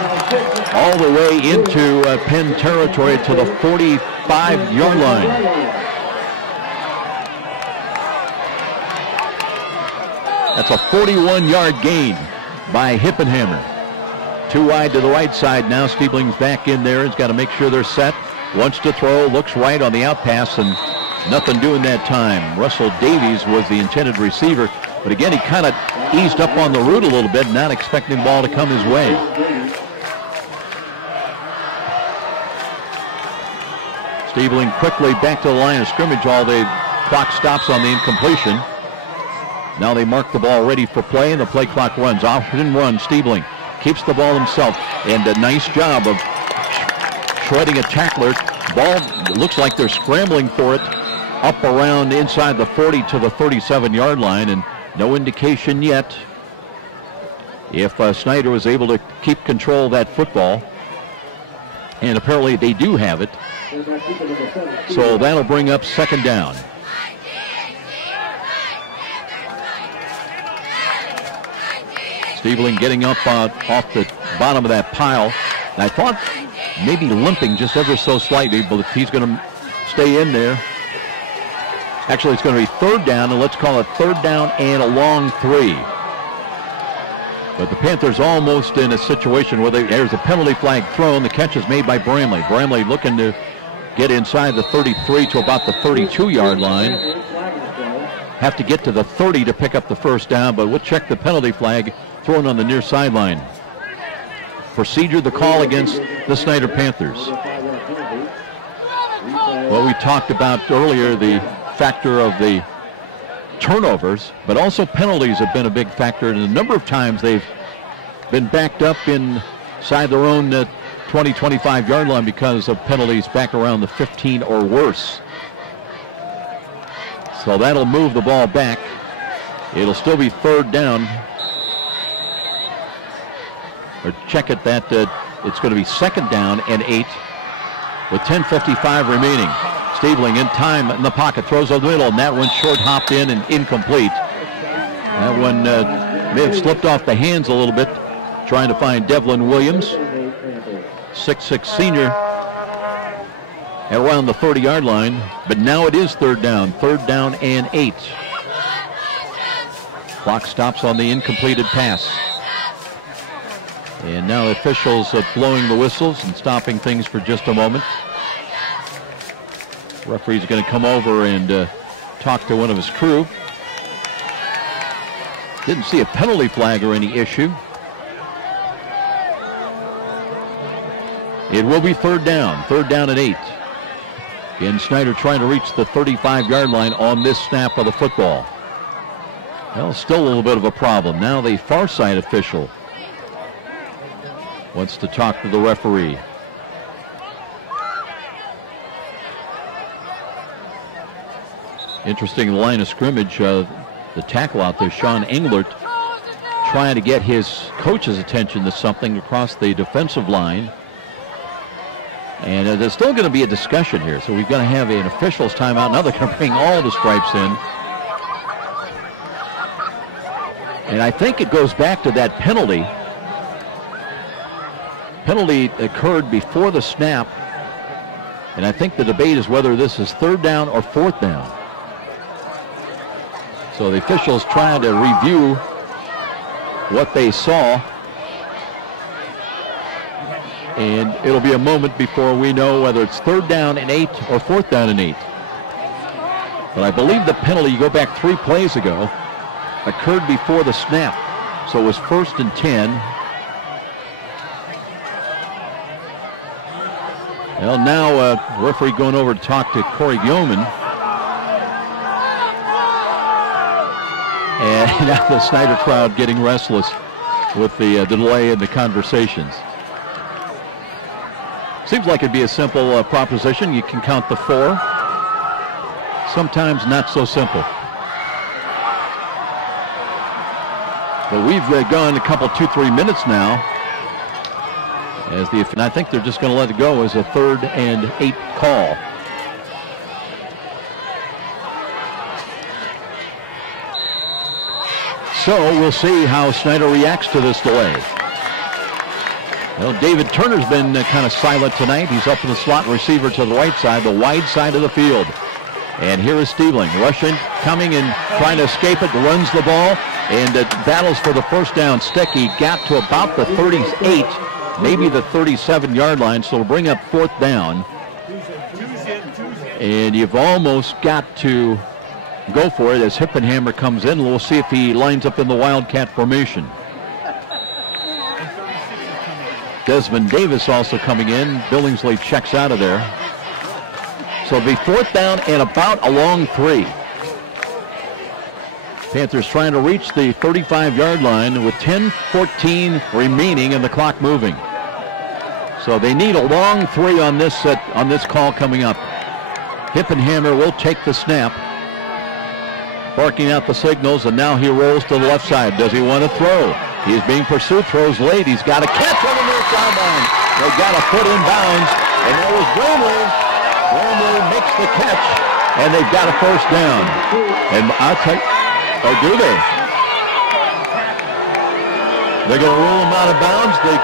all the way into Penn territory to the 45-yard line. That's a 41-yard gain by Hippenhammer. 2 wide to the right side now. Stiebling's back in there. He's got to make sure they're set. Wants to throw, looks right on the out pass, and nothing doing that time. Russell Davies was the intended receiver, but again, he kind of eased up on the route a little bit, not expecting the ball to come his way. Stiebling quickly back to the line of scrimmage. All the clock stops on the incompletion. Now they mark the ball ready for play, and the play clock runs. Off and run, Stiebling keeps the ball himself, and a nice job of shredding a tackler. Ball looks like they're scrambling for it up around inside the 40 to the 37-yard line, and no indication yet if Snider was able to keep control of that football, and apparently they do have it. So that'll bring up 2nd down. Stiebling getting up off the bottom of that pile. And I thought maybe limping just ever so slightly, but he's going to stay in there. Actually, it's going to be 3rd down, and let's call it 3rd down and a long 3. But the Panthers almost in a situation where there's a penalty flag thrown. The catch is made by Bramley. Bramley looking to get inside the 33 to about the 32-yard line. Have to get to the 30 to pick up the 1st down, but we'll check the penalty flag thrown on the near sideline. Procedure, the call against the Snider Panthers. Well, we talked about earlier the factor of the turnovers, but also penalties have been a big factor, and a number of times they've been backed up inside their own 20-25-yard line because of penalties back around the 15 or worse. So that'll move the ball back. It'll still be third down. Or check it that it's going to be second down and 8 with 10:55 remaining. Stabling in time in the pocket, throws over the middle, and that one short hopped in and incomplete. That one may have slipped off the hands a little bit, trying to find Devlin Williams, 6'6" senior, at around the 30-yard line. But now it is third down and 8. Clock stops on the incompleted pass. And now officials are blowing the whistles and stopping things for just a moment. Referee's going to come over and talk to one of his crew. Didn't see a penalty flag or any issue. It will be third down and 8. Again, Snider trying to reach the 35-yard line on this snap of the football. Well, still a little bit of a problem. Now the far side official wants to talk to the referee. Interesting line of scrimmage. The tackle out there, Sean Englert, trying to get his coach's attention to something across the defensive line. And there's still going to be a discussion here. So we've got to have an officials timeout. Now they're going to bring all the stripes in. And I think it goes back to that penalty. Penalty occurred before the snap. And I think the debate is whether this is third down or fourth down. So the officials trying to review what they saw. And it'll be a moment before we know whether it's third down and 8 or fourth down and 8. But I believe the penalty, you go back 3 plays ago, occurred before the snap. So it was first and 10. Well, now referee going over to talk to Corey Yeoman. And now the Snider crowd getting restless with the delay in the conversations. Seems like it'd be a simple proposition. You can count the 4. Sometimes not so simple. But we've gone a couple, 2-3 minutes now. And I think they're just going to let it go as a third and 8 call. So we'll see how Snider reacts to this delay. Well, David Turner's been kind of silent tonight. He's up in the slot receiver to the right side, the wide side of the field. And here is Stiebling, rushing, coming and trying to escape it, runs the ball, and battles for the first down stick. He got to about the 38, maybe the 37-yard line, so it'll bring up fourth down. And you've almost got to go for it as Hippenhammer comes in. We'll see if he lines up in the Wildcat formation. Desmond Davis also coming in. Billingsley checks out of there. So it'll be fourth down and about a long 3. Panthers trying to reach the 35-yard line with 10:14 remaining and the clock moving. So they need a long 3 on this call coming up. Hippenhammer will take the snap, barking out the signals, and now he rolls to the left side. Does he want to throw? He's being pursued, throws late. He's got a catch on the near sideline. They got a foot in bounds, and that was Bramley. Bramley makes the catch, and they've got a first down. And I'll tell you, or do they? They're going to rule him out of bounds. The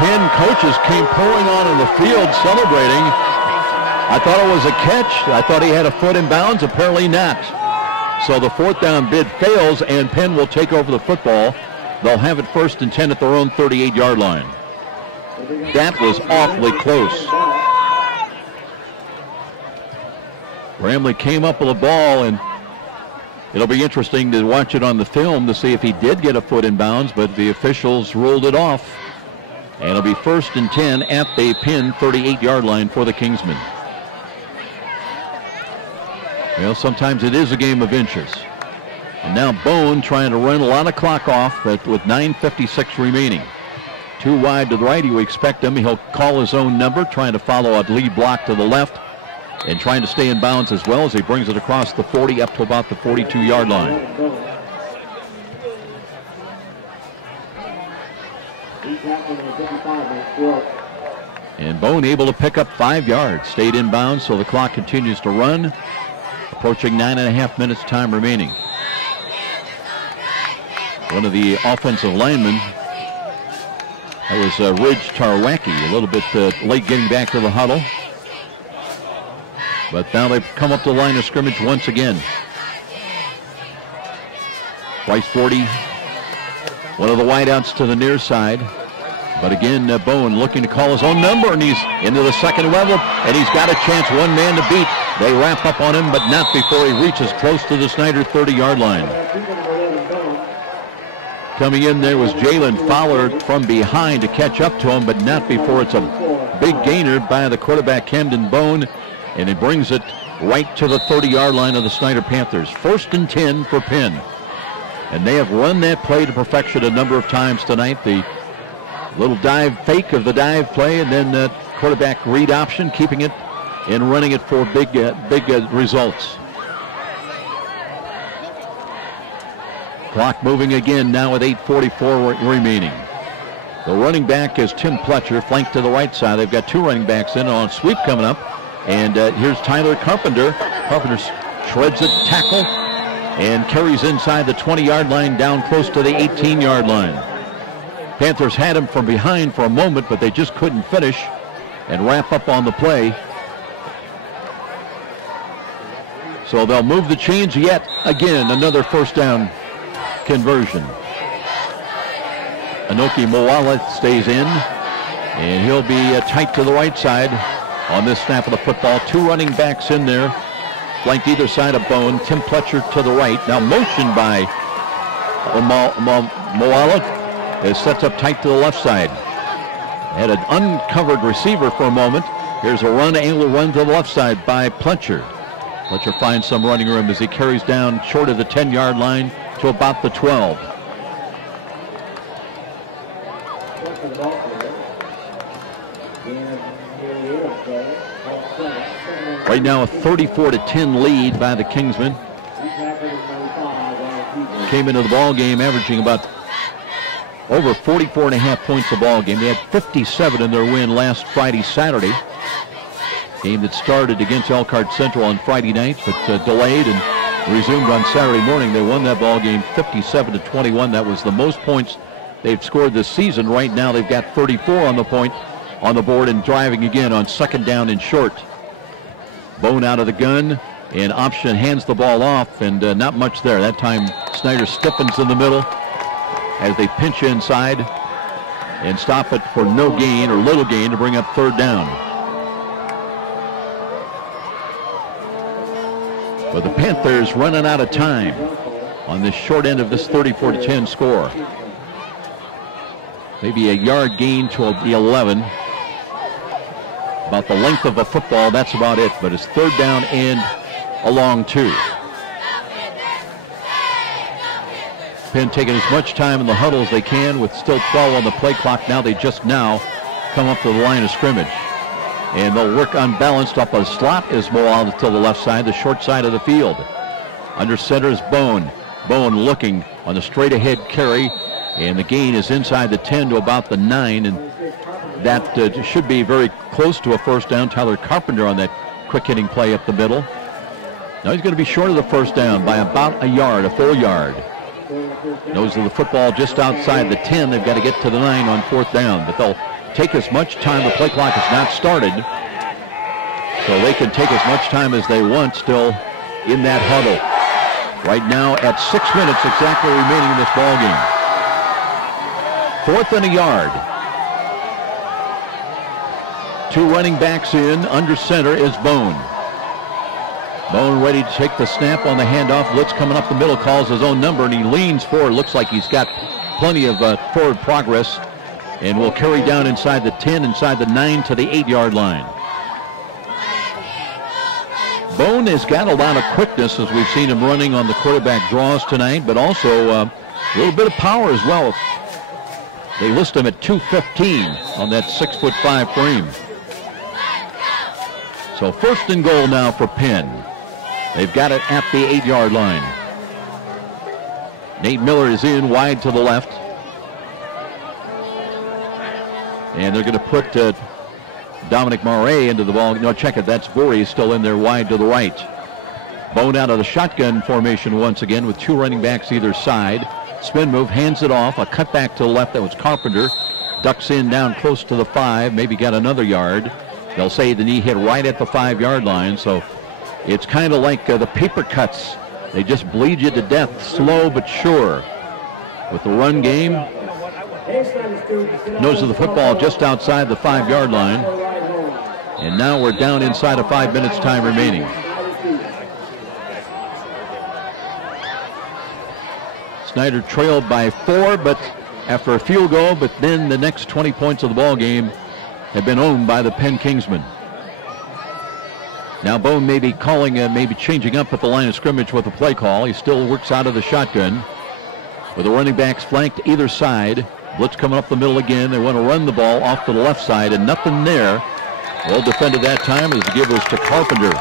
Penn coaches came pouring on in the field celebrating. I thought it was a catch. I thought he had a foot in bounds. Apparently not. So the fourth down bid fails, and Penn will take over the football. They'll have it first and 10 at their own 38-yard line. That was awfully close. Bramley came up with the ball, and it'll be interesting to watch it on the film to see if he did get a foot in bounds, but the officials ruled it off. And it'll be first and 10 at the Penn 38-yard line for the Kingsmen. Well, sometimes it is a game of inches. And now Bone trying to run a lot of clock off with 9:56 remaining. 2 wide to the right. You expect him. He'll call his own number, trying to follow a lead block to the left. and trying to stay in bounds as well as he brings it across the 40 up to about the 42-yard line. And Bone able to pick up 5 yards, stayed in bounds, so the clock continues to run. Approaching 9.5 minutes time remaining. One of the offensive linemen, that was Ridge Tarwacki, a little bit late getting back to the huddle. But now they've come up to the line of scrimmage once again. Bryce 40, one of the wideouts to the near side. But again, Bone looking to call his own number, and he's into the second level, and he's got a chance, one man to beat. They wrap up on him, but not before he reaches close to the Snider 30-yard line. Coming in there was Jalen Fowler from behind to catch up to him, but not before it's a big gainer by the quarterback, Camden Bone, and he brings it right to the 30-yard line of the Snider Panthers. 1st and 10 for Penn. And they have run that play to perfection a number of times tonight. The little dive fake of the dive play, and then quarterback read option, keeping it and running it for big results. Clock moving again now with 8:44 remaining. The running back is Tim Pletcher, flanked to the right side. They've got 2 running backs in on sweep coming up. And here's Tyler Carpenter. Carpenter shreds it, tackle, and carries inside the 20-yard line down close to the 18-yard line. Panthers had him from behind for a moment, but they just couldn't finish and wrap up on the play. So they'll move the chains yet again. Another first down conversion. Anoki Moala stays in, and he'll be tight to the right side on this snap of the football. 2 running backs in there, flanked either side of Bone. Tim Pletcher to the right. Now motioned by Moala. It sets up tight to the left side. Had an uncovered receiver for a moment. Here's a run, angle run to the left side by Pletcher. Pletcher finds some running room as he carries down short of the 10-yard line to about the 12. Right now a 34-10 lead by the Kingsmen. Came into the ball game averaging about over 44.5 points a ball game. They had 57 in their win last Saturday. Game that started against Elkhart Central on Friday night, but delayed and resumed on Saturday morning. They won that ball game 57-21. That was the most points they've scored this season. Right now they've got 34 on the board and driving again on 2nd down and short. Bone out of the gun, and option hands the ball off, and not much there. That time Snider stiffens in the middle as they pinch inside and stop it for no gain or little gain to bring up 3rd down. But the Panthers running out of time on this short end of this 34-10 score. Maybe a yard gain to the 11. About the length of a football, that's about it. But it's 3rd down and a long 2. Penn taking as much time in the huddle as they can with still 12 on the play clock. Now they just come up to the line of scrimmage. And they'll work unbalanced up a slot as Moal to the left side, the short side of the field. Under center is Bone. Bone looking on the straight ahead carry, and the gain is inside the 10 to about the 9, and that should be very close to a first down. Tyler Carpenter on that quick hitting play up the middle. Now he's going to be short of the first down by about a yard, a full yard. Nose of the football just outside the 10. They've got to get to the 9 on 4th down, but they'll take as much time. The play clock has not started, so they can take as much time as they want still in that huddle. Right now at 6 minutes exactly remaining in this ball game. 4th and a yard. 2 running backs in. Under center is Bone. Bone ready to take the snap on the handoff. Blitz coming up the middle, calls his own number, and he leans forward. Looks like he's got plenty of forward progress, and will carry down inside the 10, inside the 9 to the 8-yard line. Bone has got a lot of quickness as we've seen him running on the quarterback draws tonight, but also a little bit of power as well. They list him at 215 on that 6'5" frame. So 1st and goal now for Penn. They've got it at the 8-yard line. Nate Miller is in wide to the left. And they're going to put Dominic Moray into the ball. No, check it. That's Voorhees still in there wide to the right. Bone out of the shotgun formation once again with 2 running backs either side. Spin move, hands it off. A cutback to the left. That was Carpenter. Ducks in down close to the 5. Maybe got another yard. They'll say the knee hit right at the 5-yard line. So it's kind of like the paper cuts. They just bleed you to death, slow but sure. With the run game, nose of the football just outside the 5-yard line. And now we're down inside of 5 minutes time remaining. Snider trailed by 4, but after a field goal, but then the next 20 points of the ball game have been owned by the Penn Kingsmen. Now Bone may be calling, maybe changing up at the line of scrimmage with a play call. He still works out of the shotgun with the running backs flanked either side. Blitz coming up the middle again. They want to run the ball off to the left side, and nothing there. Well defended that time as the give was to Carpenter.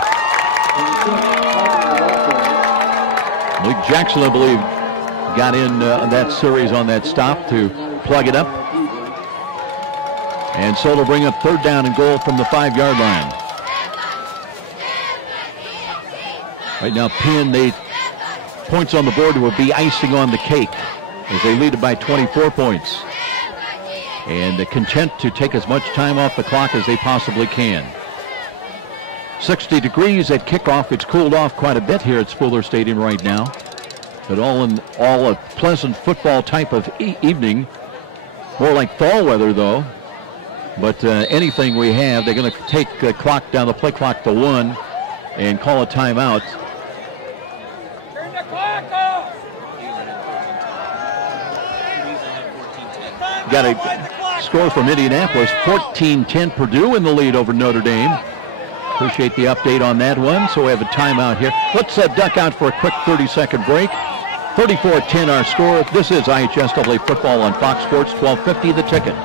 Malik Jackson, I believe, got in that series on that stop to plug it up. And so they'll bring up 3rd down and goal from the 5-yard line. Right now, Penn, points on the board would be icing on the cake as they lead it by 24 points. And they're content to take as much time off the clock as they possibly can. 60 degrees at kickoff. It's cooled off quite a bit here at Spooler Stadium right now. But all in all, a pleasant football type of evening. More like fall weather, though. But anything we have, they're going to take the clock down, the play clock to 1 and call a timeout. Got a score from Indianapolis, 14-10. Purdue in the lead over Notre Dame. Appreciate the update on that one. So we have a timeout here. Let's duck out for a quick 30-second break. 34-10 our score. This is IHSAA football on Fox Sports 1250, The Ticket.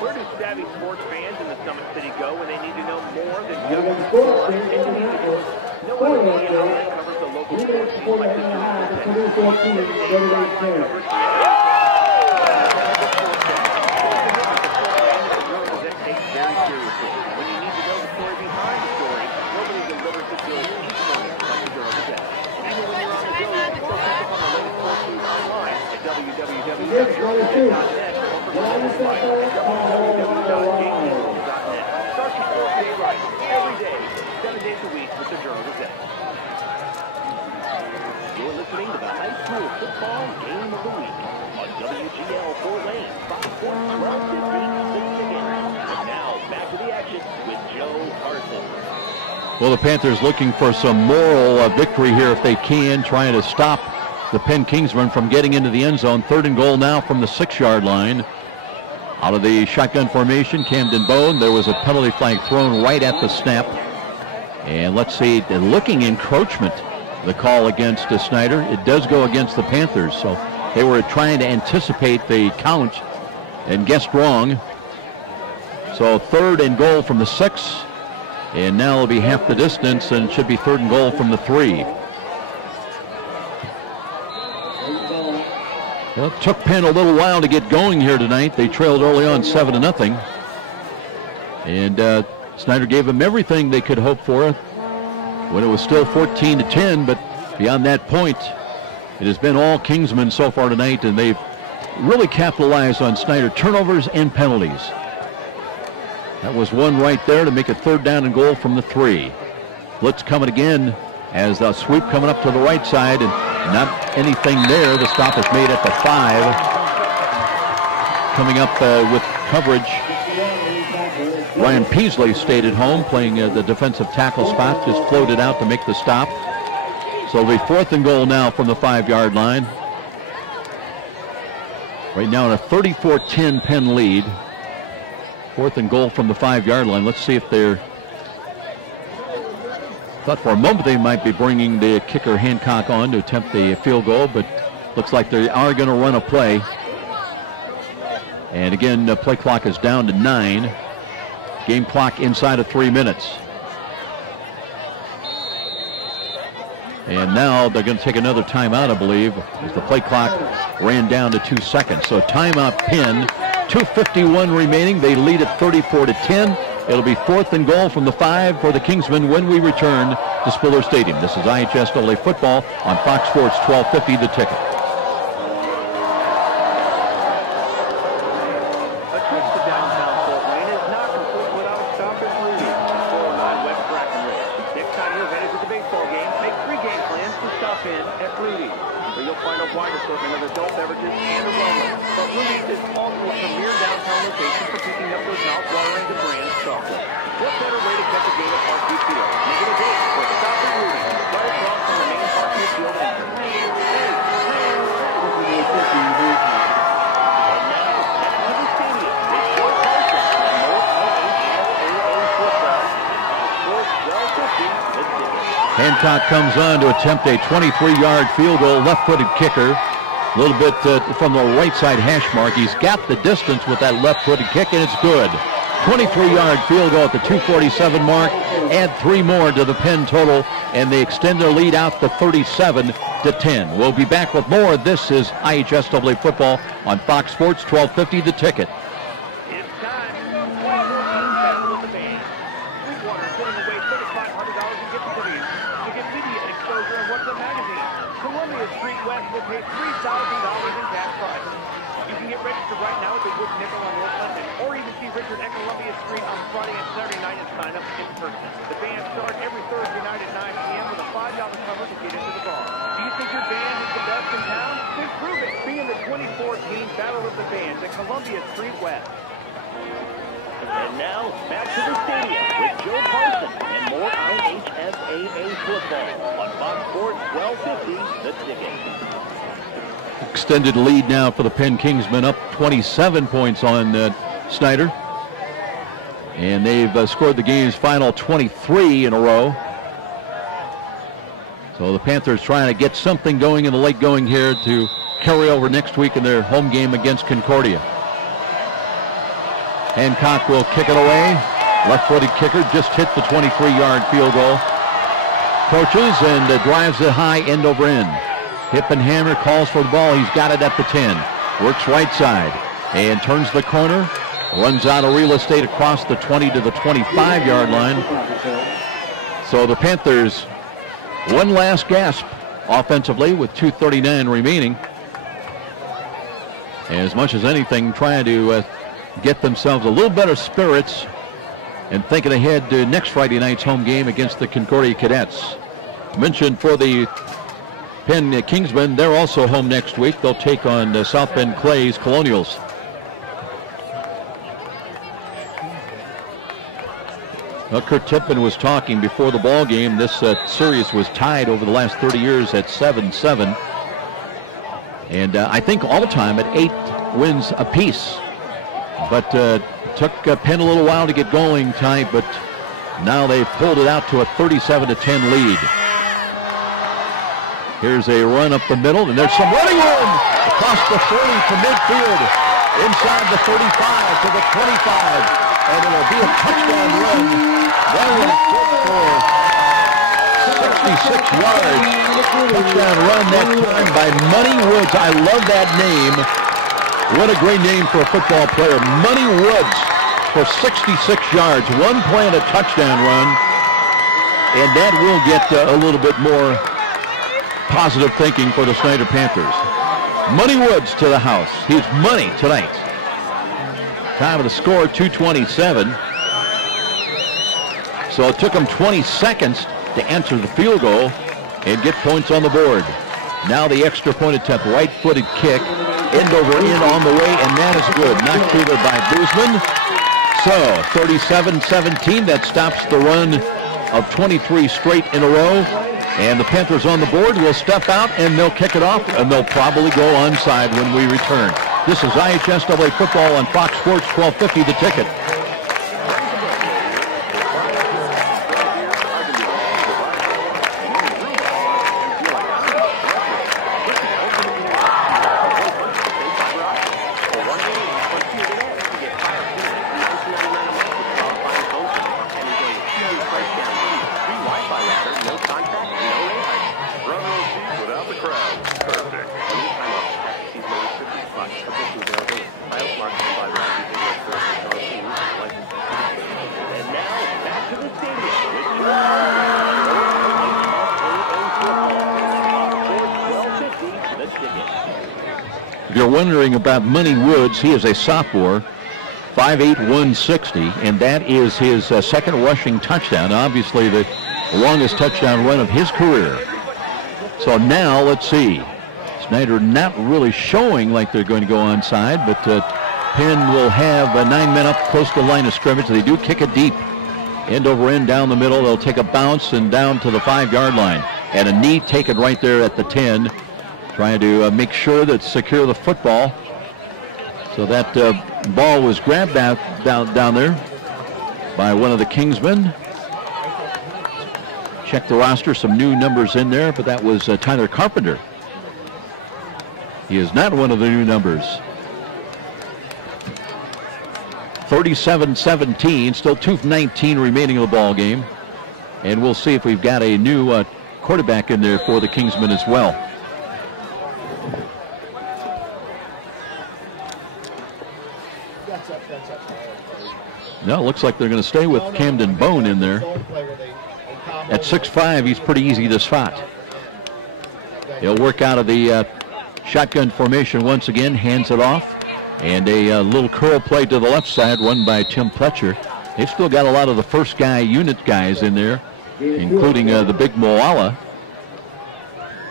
Where do savvy sports fans in the Summit City go when they need to know more than just sports and news? No other media outlet covers the local sports team like the When you need to know the story behind the story, nobody delivers the goods each morning like the Journal Gazette. And even when you're on the go, you can still catch up on the latest sports news online at www.journalgazette.net or for the mobile site at www.gamenews.net. Start your sports day right every day, 7 days a week with the Journal Gazette. You're listening to the high school football game of the week on WGL Fort Wayne, Fox Sports 1250, The Ticket. And now, back to the action with Joe Parsons. Well, the Panthers looking for some moral victory here if they can, trying to stop the Penn Kingsmen from getting into the end zone. 3rd and goal now from the 6-yard line. Out of the shotgun formation, Camden Bone. There was a penalty flag thrown right at the snap. And let's see, the looking encroachment, the call against Snider. It does go against the Panthers, so they were trying to anticipate the count and guessed wrong. So 3rd and goal from the 6, and now it'll be half the distance, and it should be 3rd and goal from the 3. Well, it took Penn a little while to get going here tonight. They trailed early on 7-0, and Snider gave them everything they could hope for when it was still 14-10. But beyond that point, it has been all Kingsmen so far tonight, and they've really capitalized on Snider turnovers and penalties. That was one right there to make it 3rd down and goal from the 3. Blitz coming again as the sweep coming up to the right side, and not anything there. The stop is made at the 5. Coming up with coverage, Ryan Peasley stayed at home playing the defensive tackle spot, just floated out to make the stop. So it'll be 4th and goal now from the 5-yard line. Right now in a 34-10 Penn lead. 4th and goal from the 5-yard line. Let's see if they're... Thought for a moment they might be bringing the kicker Hancock on to attempt the field goal, but looks like they are going to run a play. And again, the play clock is down to 9. Game clock inside of 3 minutes. And now they're going to take another timeout, I believe, as the play clock ran down to 2 seconds. So timeout Penn, 2:51 remaining. They lead at 34-10. It'll be 4th and goal from the 5 for the Kingsmen when we return to Spiller Stadium. This is IHSAA football on Fox Sports 1250, The Ticket. A trip to downtown Fort Wayne is not complete without a stop at Rudy's, 409 West Brackenridge. Next time you're headed to the baseball game, make 3 game plans to stop in at Rudy's, where you'll find a wide assortment of adult beverages and aroma. But Rudy's is also a premier downtown location for picking up those mouth-watering DeBrand chocolate. What better way to catch a game at Parkview Field? Make it a date for a stop at Rudy's, right across from the main Parkview Field entrance. Hancock comes on to attempt a 23-yard field goal, left-footed kicker. A little bit from the right side hash mark. He's got the distance with that left-footed kick, and it's good. 23-yard field goal at the 2:47 mark. Add 3 more to the Penn total, and they extend their lead out to 37-10. We'll be back with more. This is IHSAA football on Fox Sports 1250, The Ticket. It's time. 2014 Battle of the Band. Sweetwater giving away $3,500 in gift certificates to get media exposure on What's Up magazine. Columbia Street West will pay $3,000 in cash prizes. You can get registered right now at the Wood Nickel on North London, or even see Richard at Columbia Street on Friday and Saturday night and sign up in person. The band starts every Thursday night at 9 p.m. with a $5 cover to get into the bar. Do you think your band is the best in town? Then prove it. Be in the 2014 Battle of the Bands at Columbia Street West. And now, back to the stadium with Joe Parson and more IHSAA football on Fox Sports 1250, The Ticket. Extended lead now for the Penn Kingsmen, up 27 points on Snider. And they've scored the game's final 23 in a row. So the Panthers trying to get something going in the late going here to carry over next week in their home game against Concordia. Hancock will kick it away. Left-footed kicker just hit the 23-yard field goal. Approaches and drives it high end over end. Hip and hammer, calls for the ball. He's got it at the 10. Works right side and turns the corner. Runs out of real estate across the 20 to the 25-yard line. So the Panthers, one last gasp offensively with 2:39 remaining. And as much as anything, trying to get themselves a little better spirits and thinking ahead to next Friday night's home game against the Concordia Cadets. Mentioned for the Penn Kingsmen, they're also home next week. They'll take on South Bend Clay's Colonials. Well, Kurt Tippman was talking before the ball game. This series was tied over the last 30 years at 7-7. And I think all time at 8 wins apiece. But took Penn a little while to get going tonight, but now they've pulled it out to a 37-10 lead. Here's a run up the middle, and there's some running room across the 30 to midfield, inside the 35 to the 25, and it'll be a touchdown run. That one's good for 66 yards. Touchdown run that time by Money Woods. I love that name. What a great name for a football player. Money Woods for 66 yards. One play and a touchdown run, and that will get a little bit more positive thinking for the Snider Panthers. Money Woods to the house. He's money tonight. Time of the score, 2:27. So it took him 20 seconds to answer the field goal and get points on the board. Now the extra point attempt, right-footed kick, end over end on the way, and that is good. Knocked through there by Boozman. So 37-17, that stops the run of 23 straight in a row. And the Panthers on the board will step out, and they'll kick it off, and they'll probably go onside when we return. This is IHSAA football on Fox Sports 1250, The Ticket. If you're wondering about Money Woods, he is a sophomore, 5'8", 160, and that is his second rushing touchdown. Obviously the longest touchdown run of his career. So now let's see. Snider not really showing like they're going to go onside, but Penn will have 9 men up close to the line of scrimmage. They do kick it deep, end over end down the middle. They'll take a bounce and down to the 5-yard line. And a knee taken right there at the 10, trying to make sure that secure the football. So that ball was grabbed down there by one of the Kingsmen. Check the roster, some new numbers in there, but that was Tyler Carpenter. He is not one of the new numbers. 37-17, still 2:19 remaining in the ball game. And we'll see if we've got a new quarterback in there for the Kingsmen as well. No, it looks like they're going to stay with Camden Bone in there. At 6'5", he's pretty easy to spot. He'll work out of the shotgun formation once again, hands it off, and a little curl play to the left side run by Tim Pletcher. They've still got a lot of the first guy unit guys in there, including the big Moala.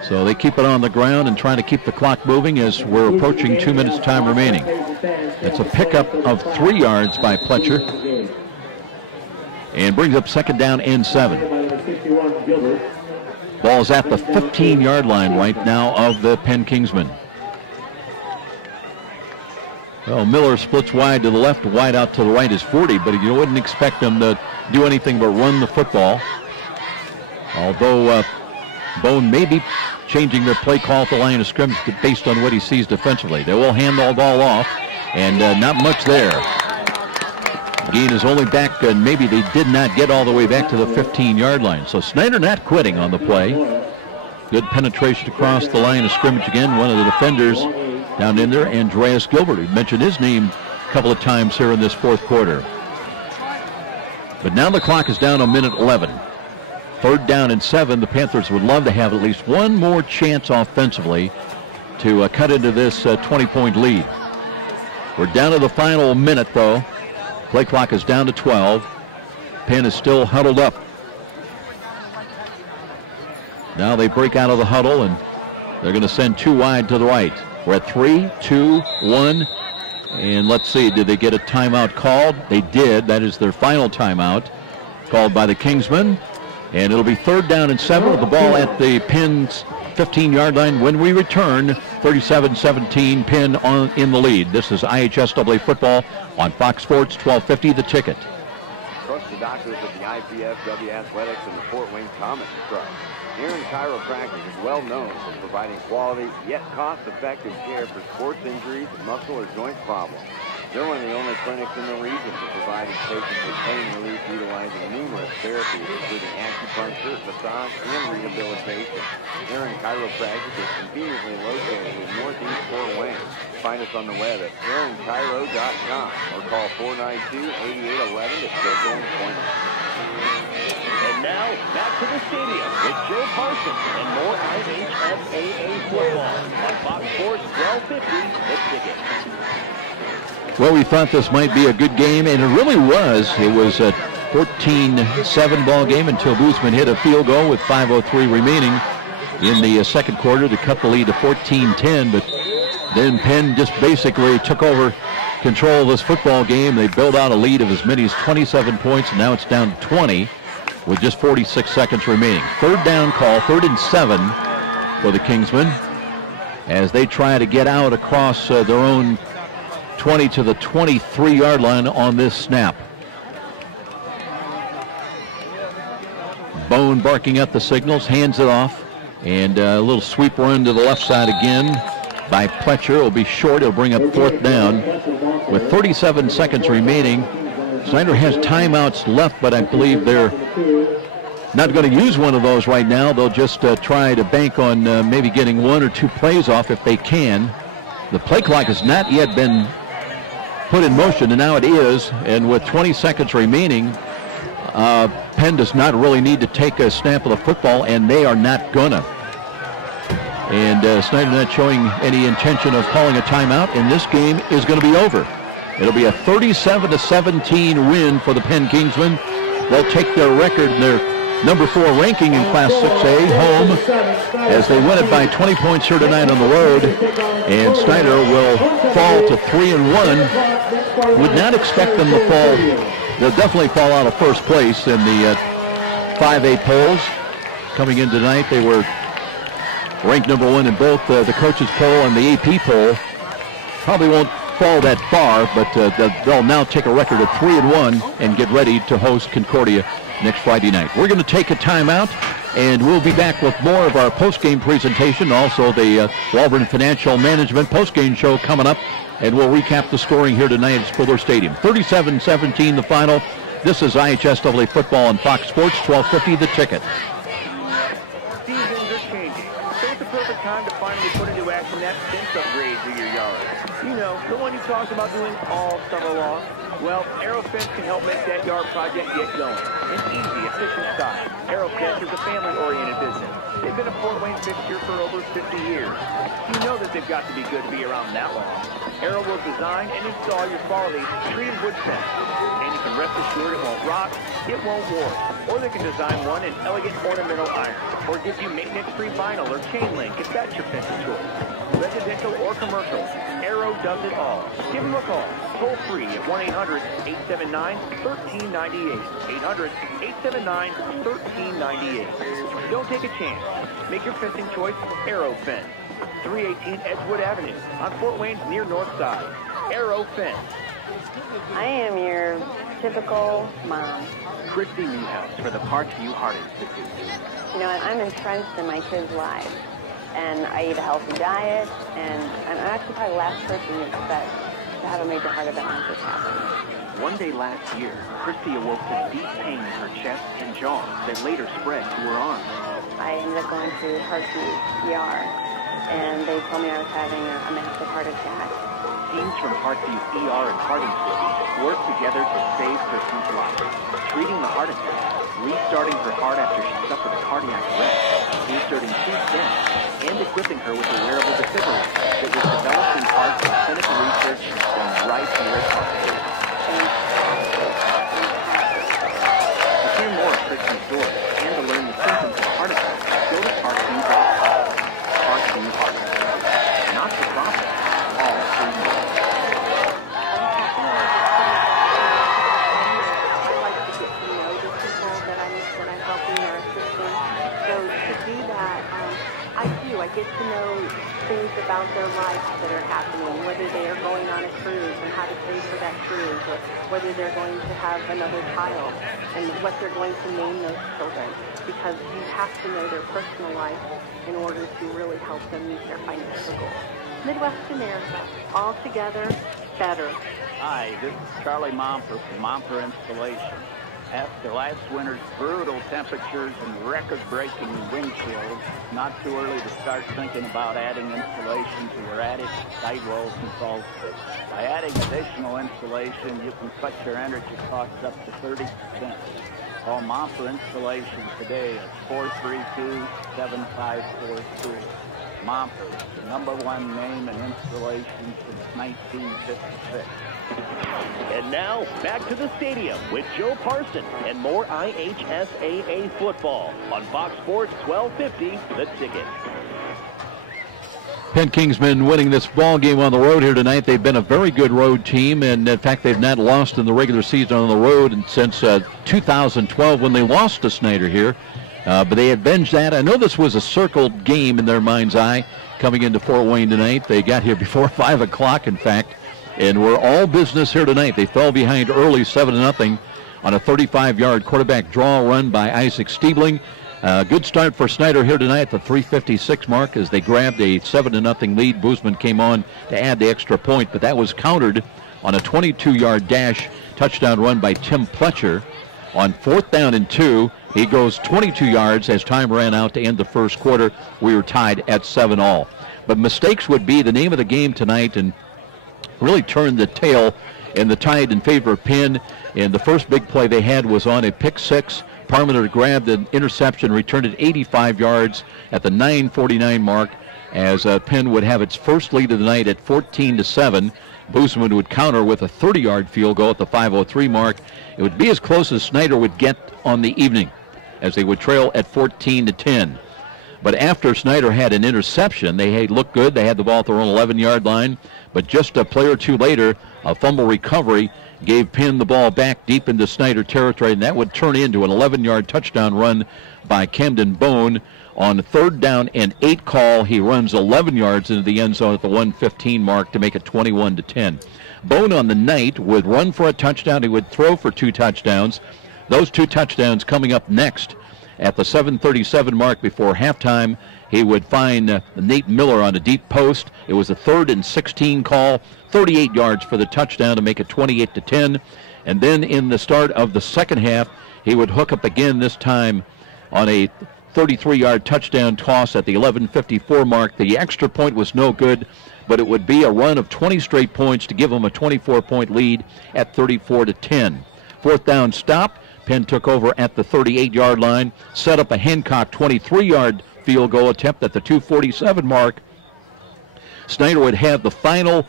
So they keep it on the ground and trying to keep the clock moving as we're approaching 2 minutes time remaining. It's a pickup of 3 yards by Pletcher and brings up second down and 7. Ball's at the 15-yard line right now of the Penn Kingsmen. Well, Miller splits wide to the left, wide out to the right is 40, but you wouldn't expect them to do anything but run the football. Although Bone may be changing their play call at the line of scrimmage based on what he sees defensively. They will hand the ball off, and not much there. Gain is only back, and maybe they did not get all the way back to the 15-yard line. So Snider not quitting on the play. Good penetration across the line of scrimmage again. One of the defenders down in there, Andreas Gilbert. We mentioned his name a couple of times here in this fourth quarter. But now the clock is down a minute 11. Third down and 7. The Panthers would love to have at least one more chance offensively to cut into this 20-point lead. We're down to the final minute, though. Play clock is down to 12. Penn is still huddled up. Now they break out of the huddle, and they're going to send 2 wide to the right. We're at 3, 2, 1. And let's see, did they get a timeout called? They did. That is their final timeout called by the Kingsmen. And it'll be third down and 7 with the ball at the Penn's 15-yard line when we return. 37-17, Penn in the lead. This is IHSAA football on Fox Sports 1250 The Ticket. Trust the doctors of the IPFW Athletics and the Fort Wayne Comet Trust. Aaron Chiropractic is well known for providing quality yet cost-effective care for sports injuries, muscle, or joint problems. They're one of the only clinics in the region to provide patients with pain relief utilizing numerous therapies, including acupuncture, massage, and rehabilitation. Aaron Chiropractic is conveniently located in Northeast Fort Wayne. Find us on the web at aaronchiro.com or call 492-8811 to schedule an appointment. And now, back to the stadium with Joe Parsons and more IHSAA football on Fox Sports 1250 The Ticket. Well, we thought this might be a good game, and it really was. It was a 14-7 ball game until Boozman hit a field goal with 5:03 remaining in the second quarter to cut the lead to 14-10. But then Penn just basically took over control of this football game. They built out a lead of as many as 27 points, and now it's down to 20 with just 46 seconds remaining. Third down call, 3rd and 7 for the Kingsmen as they try to get out across their own 20 to the 23-yard line on this snap. Bone barking at the signals, hands it off, and a little sweep run to the left side again by Pletcher. It'll be short. It'll bring up 4th down with 37 seconds remaining. Snider has timeouts left, but I believe they're not going to use one of those right now. They'll just try to bank on maybe getting 1 or 2 plays off if they can. The play clock has not yet been put in motion, and now it is. And with 20 seconds remaining, Penn does not really need to take a snap of the football, and they are not gonna. And Snider not showing any intention of calling a timeout, and this game is going to be over. It'll be a 37-17 win for the Penn Kingsmen. They'll take their record, their number 4 ranking in Class 6A home as they win it by 20 points here tonight on the road. And Snider will fall to 3-1. Would not expect them to fall. They'll definitely fall out of first place in the 5A polls. Coming in tonight, they were ranked number 1 in both the coaches poll and the AP poll. Probably won't fall that far, but they'll now take a record of 3-1 and get ready to host Concordia next Friday night. We're going to take a timeout, and we'll be back with more of our post-game presentation, also the Walburn Financial Management post-game show coming up, and we'll recap the scoring here tonight at Spiller Stadium. 37-17 the final. This is IHSAA football on Fox Sports, 1250 The Ticket. Seasons are changing, so it's the perfect time to finally put into action that fence upgrade to your yard. You know, the one you talked about doing all summer long. Well, AeroFence can help make that yard project get going. An easy, efficient style. AeroFence is a family-oriented business. They've been a Fort Wayne fixture for over 50 years. You know that they've got to be good to be around that long. Aero will design and install your quality treated wood fence. And you can rest assured it won't rot, it won't warp. Or they can design one in elegant ornamental iron. Or give you maintenance-free vinyl or chain link if that's your fence of choice. Residential or commercial, Aero does it all. Give them a call. Toll free at 1-800-879-1398. 800-879-1398. Don't take a chance. Make your fencing choice Aero Fence. 318 Edgewood Avenue on Fort Wayne's near north side. Aero Fence. I am your typical mom. Christy Newhouse for the Parkview Heart Institute. You know, I'm entrenched in my kids' lives. And I eat a healthy diet, and I'm actually probably the last person you expect to have a major heart event like this happen. One day last year, Christy awoke to deep pain in her chest and jaw that later spread to her arms. I ended up going to Parkview ER, and they told me I was having a massive heart attack. Teams from Parkview ER and Heart Institute worked together to save Christy's life, treating the heart attack, restarting her heart after she suffered a cardiac arrest, inserting 2 stents, and equipping her with a wearable defibrillator that was developed in part from clinical research done right here at Parkview. To hear more of Christy's story and to learn the symptoms of a heart attack, go to parkview.com. Parkview Heart Institute. Not for profit, all for you. I get to know things about their lives that are happening, whether they are going on a cruise and how to pay for that cruise, or whether they're going to have another child and what they're going to name those children, because you have to know their personal life in order to really help them meet their financial goals. Midwest America, all together, better. Hi, this is Charlie Momper from Momper Installation. After last winter's brutal temperatures and record-breaking wind chills, not too early to start thinking about adding insulation to your attic, sidewalls, and crawl space. By adding additional insulation, you can cut your energy costs up to 30%. Call Momper Installation today at 432-7543. Momper, the #1 name in installation since 1956. And now, back to the stadium with Joe Parson and more IHSAA football on Fox Sports 1250, The Ticket. Penn Kingsmen winning this ball game on the road here tonight. They've been a very good road team, and in fact, they've not lost in the regular season on the road since 2012 when they lost to Snider here. But they avenged that. I know this was a circled game in their mind's eye coming into Fort Wayne tonight. They got here before 5 o'clock, in fact, and we're all business here tonight. They fell behind early 7-0 on a 35-yard quarterback draw run by Isaac Stiebling. Good start for Snider here tonight at the 3:56 mark as they grabbed a 7-0 lead. Boozman came on to add the extra point, but that was countered on a 22-yard dash touchdown run by Tim Pletcher. On 4th down and 2, he goes 22 yards as time ran out to end the first quarter. We were tied at 7-all. But mistakes would be the name of the game tonight and really turned the tail and the tide in favor of Penn. And the first big play they had was on a pick six. Parmenter grabbed an interception, returned it 85 yards at the 9:49 mark. as Penn would have its first lead of the night at 14-7. Boozman would counter with a 30-yard field goal at the 5:03 mark. It would be as close as Snider would get on the evening, as they would trail at 14-10. But after Snider had an interception, they had looked good. They had the ball at their own 11-yard line. But just a play or two later, a fumble recovery gave Penn the ball back deep into Snider territory, and that would turn into an 11-yard touchdown run by Camden Bone. On 3rd down and 8 call, he runs 11 yards into the end zone at the 1:15 mark to make it 21-10. Bone on the night would run for a touchdown. He would throw for 2 touchdowns. Those 2 touchdowns coming up next. At the 7:37 mark before halftime, he would find Nate Miller on a deep post. It was a 3rd and 16 call, 38 yards for the touchdown to make it 28-10. And then in the start of the second half, he would hook up again, this time on a 33-yard touchdown toss at the 11:54 mark. The extra point was no good, but it would be a run of 20 straight points to give him a 24-point lead at 34-10. 4th down stop. Penn took over at the 38-yard line, set up a Hancock 23-yard field goal attempt at the 2:47 mark. Snider would have the final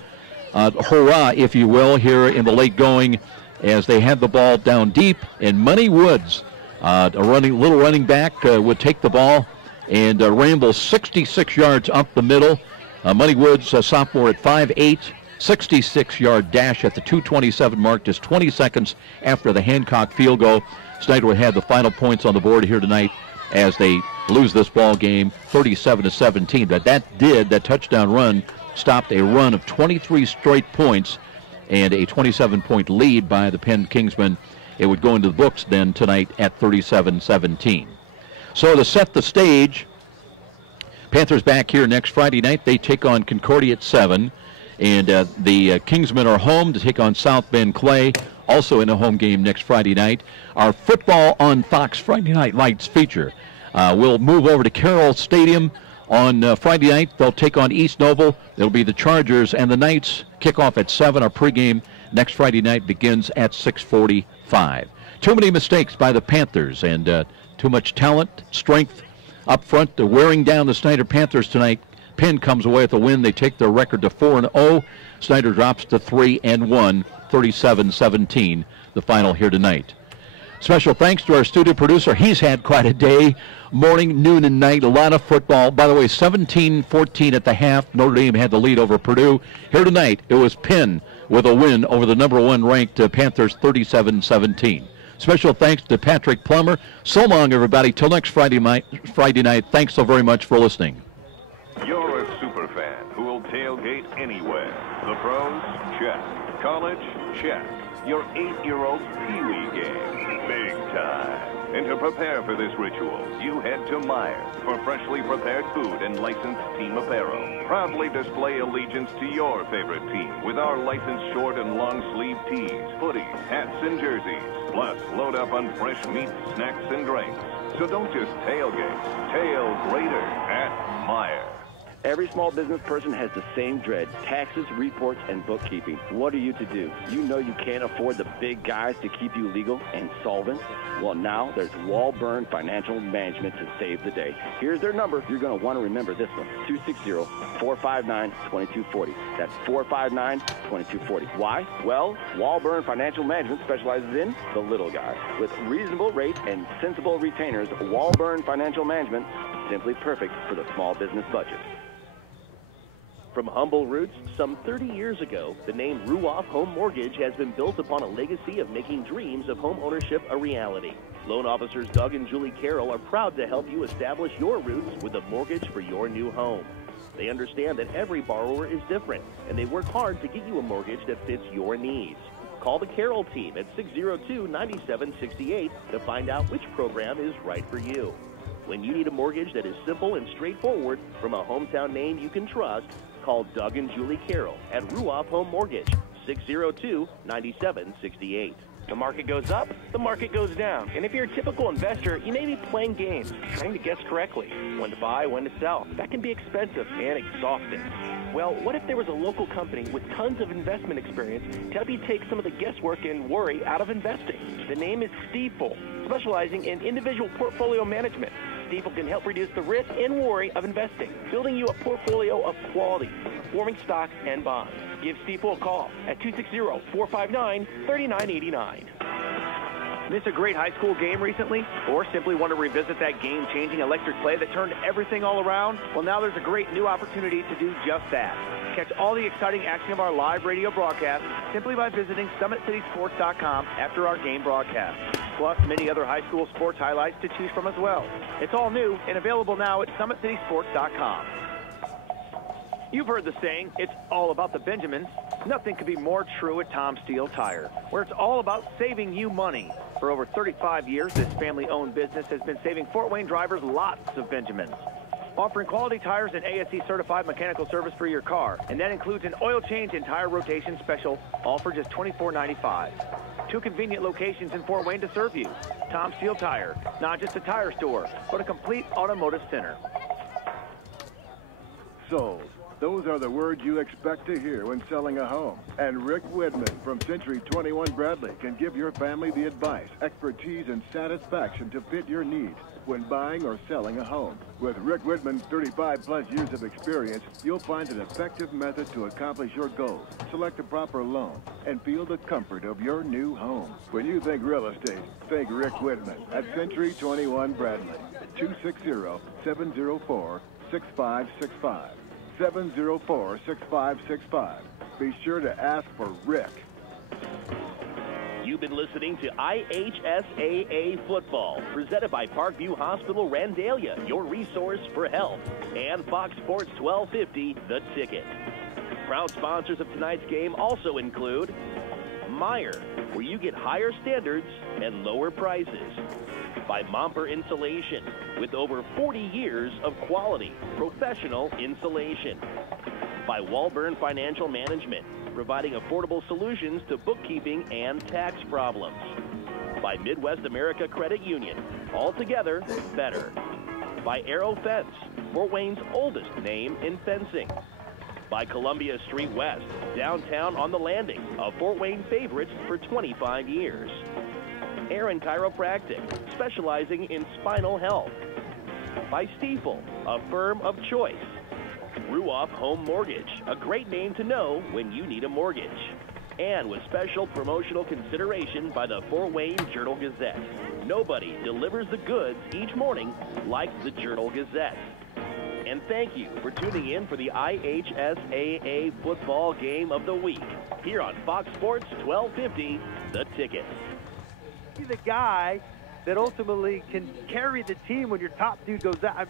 hurrah, if you will, here in the late going, as they had the ball down deep, and Money Woods, a little running back, would take the ball and ramble 66 yards up the middle. Money Woods, a sophomore at 5'8", 66-yard dash at the 2:27 mark, just 20 seconds after the Hancock field goal. Snider would have the final points on the board here tonight as they lose this ball game 37-17. But that touchdown run stopped a run of 23 straight points and a 27-point lead by the Penn Kingsmen. It would go into the books then tonight at 37-17. So to set the stage, Panthers back here next Friday night. They take on Concordia at 7. And the Kingsmen are home to take on South Bend Clay, also in a home game next Friday night. Our Football on Fox Friday Night Lights feature. We'll move over to Carroll Stadium on Friday night. They'll take on East Noble. It'll be the Chargers, and the Knights kick off at 7. Our pregame next Friday night begins at 6:45. Too many mistakes by the Panthers, and too much talent, strength up front, wearing down the Snider Panthers tonight. Penn comes away with a win. They take their record to 4-0. Snider drops to 3-1, 37-17, the final here tonight. Special thanks to our studio producer. He's had quite a day, morning, noon, and night. A lot of football. By the way, 17-14 at the half. Notre Dame had the lead over Purdue. Here tonight, it was Penn with a win over the number 1 ranked Panthers, 37-17. Special thanks to Patrick Plummer. So long, everybody. Till next Friday night. Thanks so very much for listening. You're a super fan who will tailgate anywhere. The pros? Check. College? Check. Your 8-year-old Pee-wee game? Big time. And to prepare for this ritual, you head to Meyer for freshly prepared food and licensed team apparel. Proudly display allegiance to your favorite team with our licensed short and long sleeve tees, hoodies, hats, and jerseys. Plus, load up on fresh meats, snacks, and drinks. So don't just tailgate. Tail greater at Meyer. Every small business person has the same dread: taxes, reports, and bookkeeping. What are you to do? You know you can't afford the big guys to keep you legal and solvent? Well, now there's Walburn Financial Management to save the day. Here's their number. You're going to want to remember this one: 260-459-2240. That's 459-2240. Why? Well, Walburn Financial Management specializes in the little guy. With reasonable rates and sensible retainers, Walburn Financial Management, simply perfect for the small business budget. From humble roots, some 30 years ago, the name Ruoff Home Mortgage has been built upon a legacy of making dreams of home ownership a reality. Loan officers Doug and Julie Carroll are proud to help you establish your roots with a mortgage for your new home. They understand that every borrower is different, and they work hard to get you a mortgage that fits your needs. Call the Carroll team at 602-9768 to find out which program is right for you. When you need a mortgage that is simple and straightforward from a hometown name you can trust, call Doug and Julie Carroll at Ruoff Home Mortgage, 602-9768. The market goes up, the market goes down. And if you're a typical investor, you may be playing games, trying to guess correctly when to buy, when to sell. That can be expensive and exhausting. Well, what if there was a local company with tons of investment experience to help you take some of the guesswork and worry out of investing? The name is Stiefel, specializing in individual portfolio management. Stifel can help reduce the risk and worry of investing, building you a portfolio of quality, performing stocks and bonds. Give Stifel a call at 260-459-3989. Miss a great high school game recently? Or simply want to revisit that game-changing electric play that turned everything all around? Well, now there's a great new opportunity to do just that. Catch all the exciting action of our live radio broadcast simply by visiting SummitCitySports.com after our game broadcast. Plus, many other high school sports highlights to choose from as well. It's all new and available now at SummitCitySports.com. You've heard the saying, it's all about the Benjamins. Nothing could be more true at Tom Steele Tire, where it's all about saving you money. For over 35 years, this family-owned business has been saving Fort Wayne drivers lots of Benjamins. Offering quality tires and ASE-certified mechanical service for your car, and that includes an oil change and tire rotation special, all for just $24.95. 2 convenient locations in Fort Wayne to serve you. Tom Steele Tire, not just a tire store, but a complete automotive center. Sold. Those are the words you expect to hear when selling a home. And Rick Whitman from Century 21 Bradley can give your family the advice, expertise, and satisfaction to fit your needs when buying or selling a home. With Rick Whitman's 35-plus years of experience, you'll find an effective method to accomplish your goals, select the proper loan, and feel the comfort of your new home. When you think real estate, think Rick Whitman at Century 21 Bradley, 260-704-6565. 704-6565. Be sure to ask for Rick. You've been listening to IHSAA Football, presented by Parkview Hospital Randalia, your resource for health, and Fox Sports 1250, The Ticket. Proud sponsors of tonight's game also include Meyer, where you get higher standards and lower prices. By Momper Insulation, with over 40 years of quality, professional insulation. By Walburn Financial Management, providing affordable solutions to bookkeeping and tax problems. By Midwest America Credit Union, altogether better. By Aero Fence, Fort Wayne's oldest name in fencing. By Columbia Street West, downtown on the Landing, a Fort Wayne favorite for 25 years. Aaron Chiropractic, specializing in spinal health. By Stifel, a firm of choice. Ruoff Home Mortgage, a great name to know when you need a mortgage. And with special promotional consideration by the Fort Wayne Journal-Gazette. Nobody delivers the goods each morning like the Journal-Gazette. And thank you for tuning in for the IHSAA Football Game of the Week, here on Fox Sports 1250, The Ticket. Be the guy that ultimately can carry the team when your top dude goes out.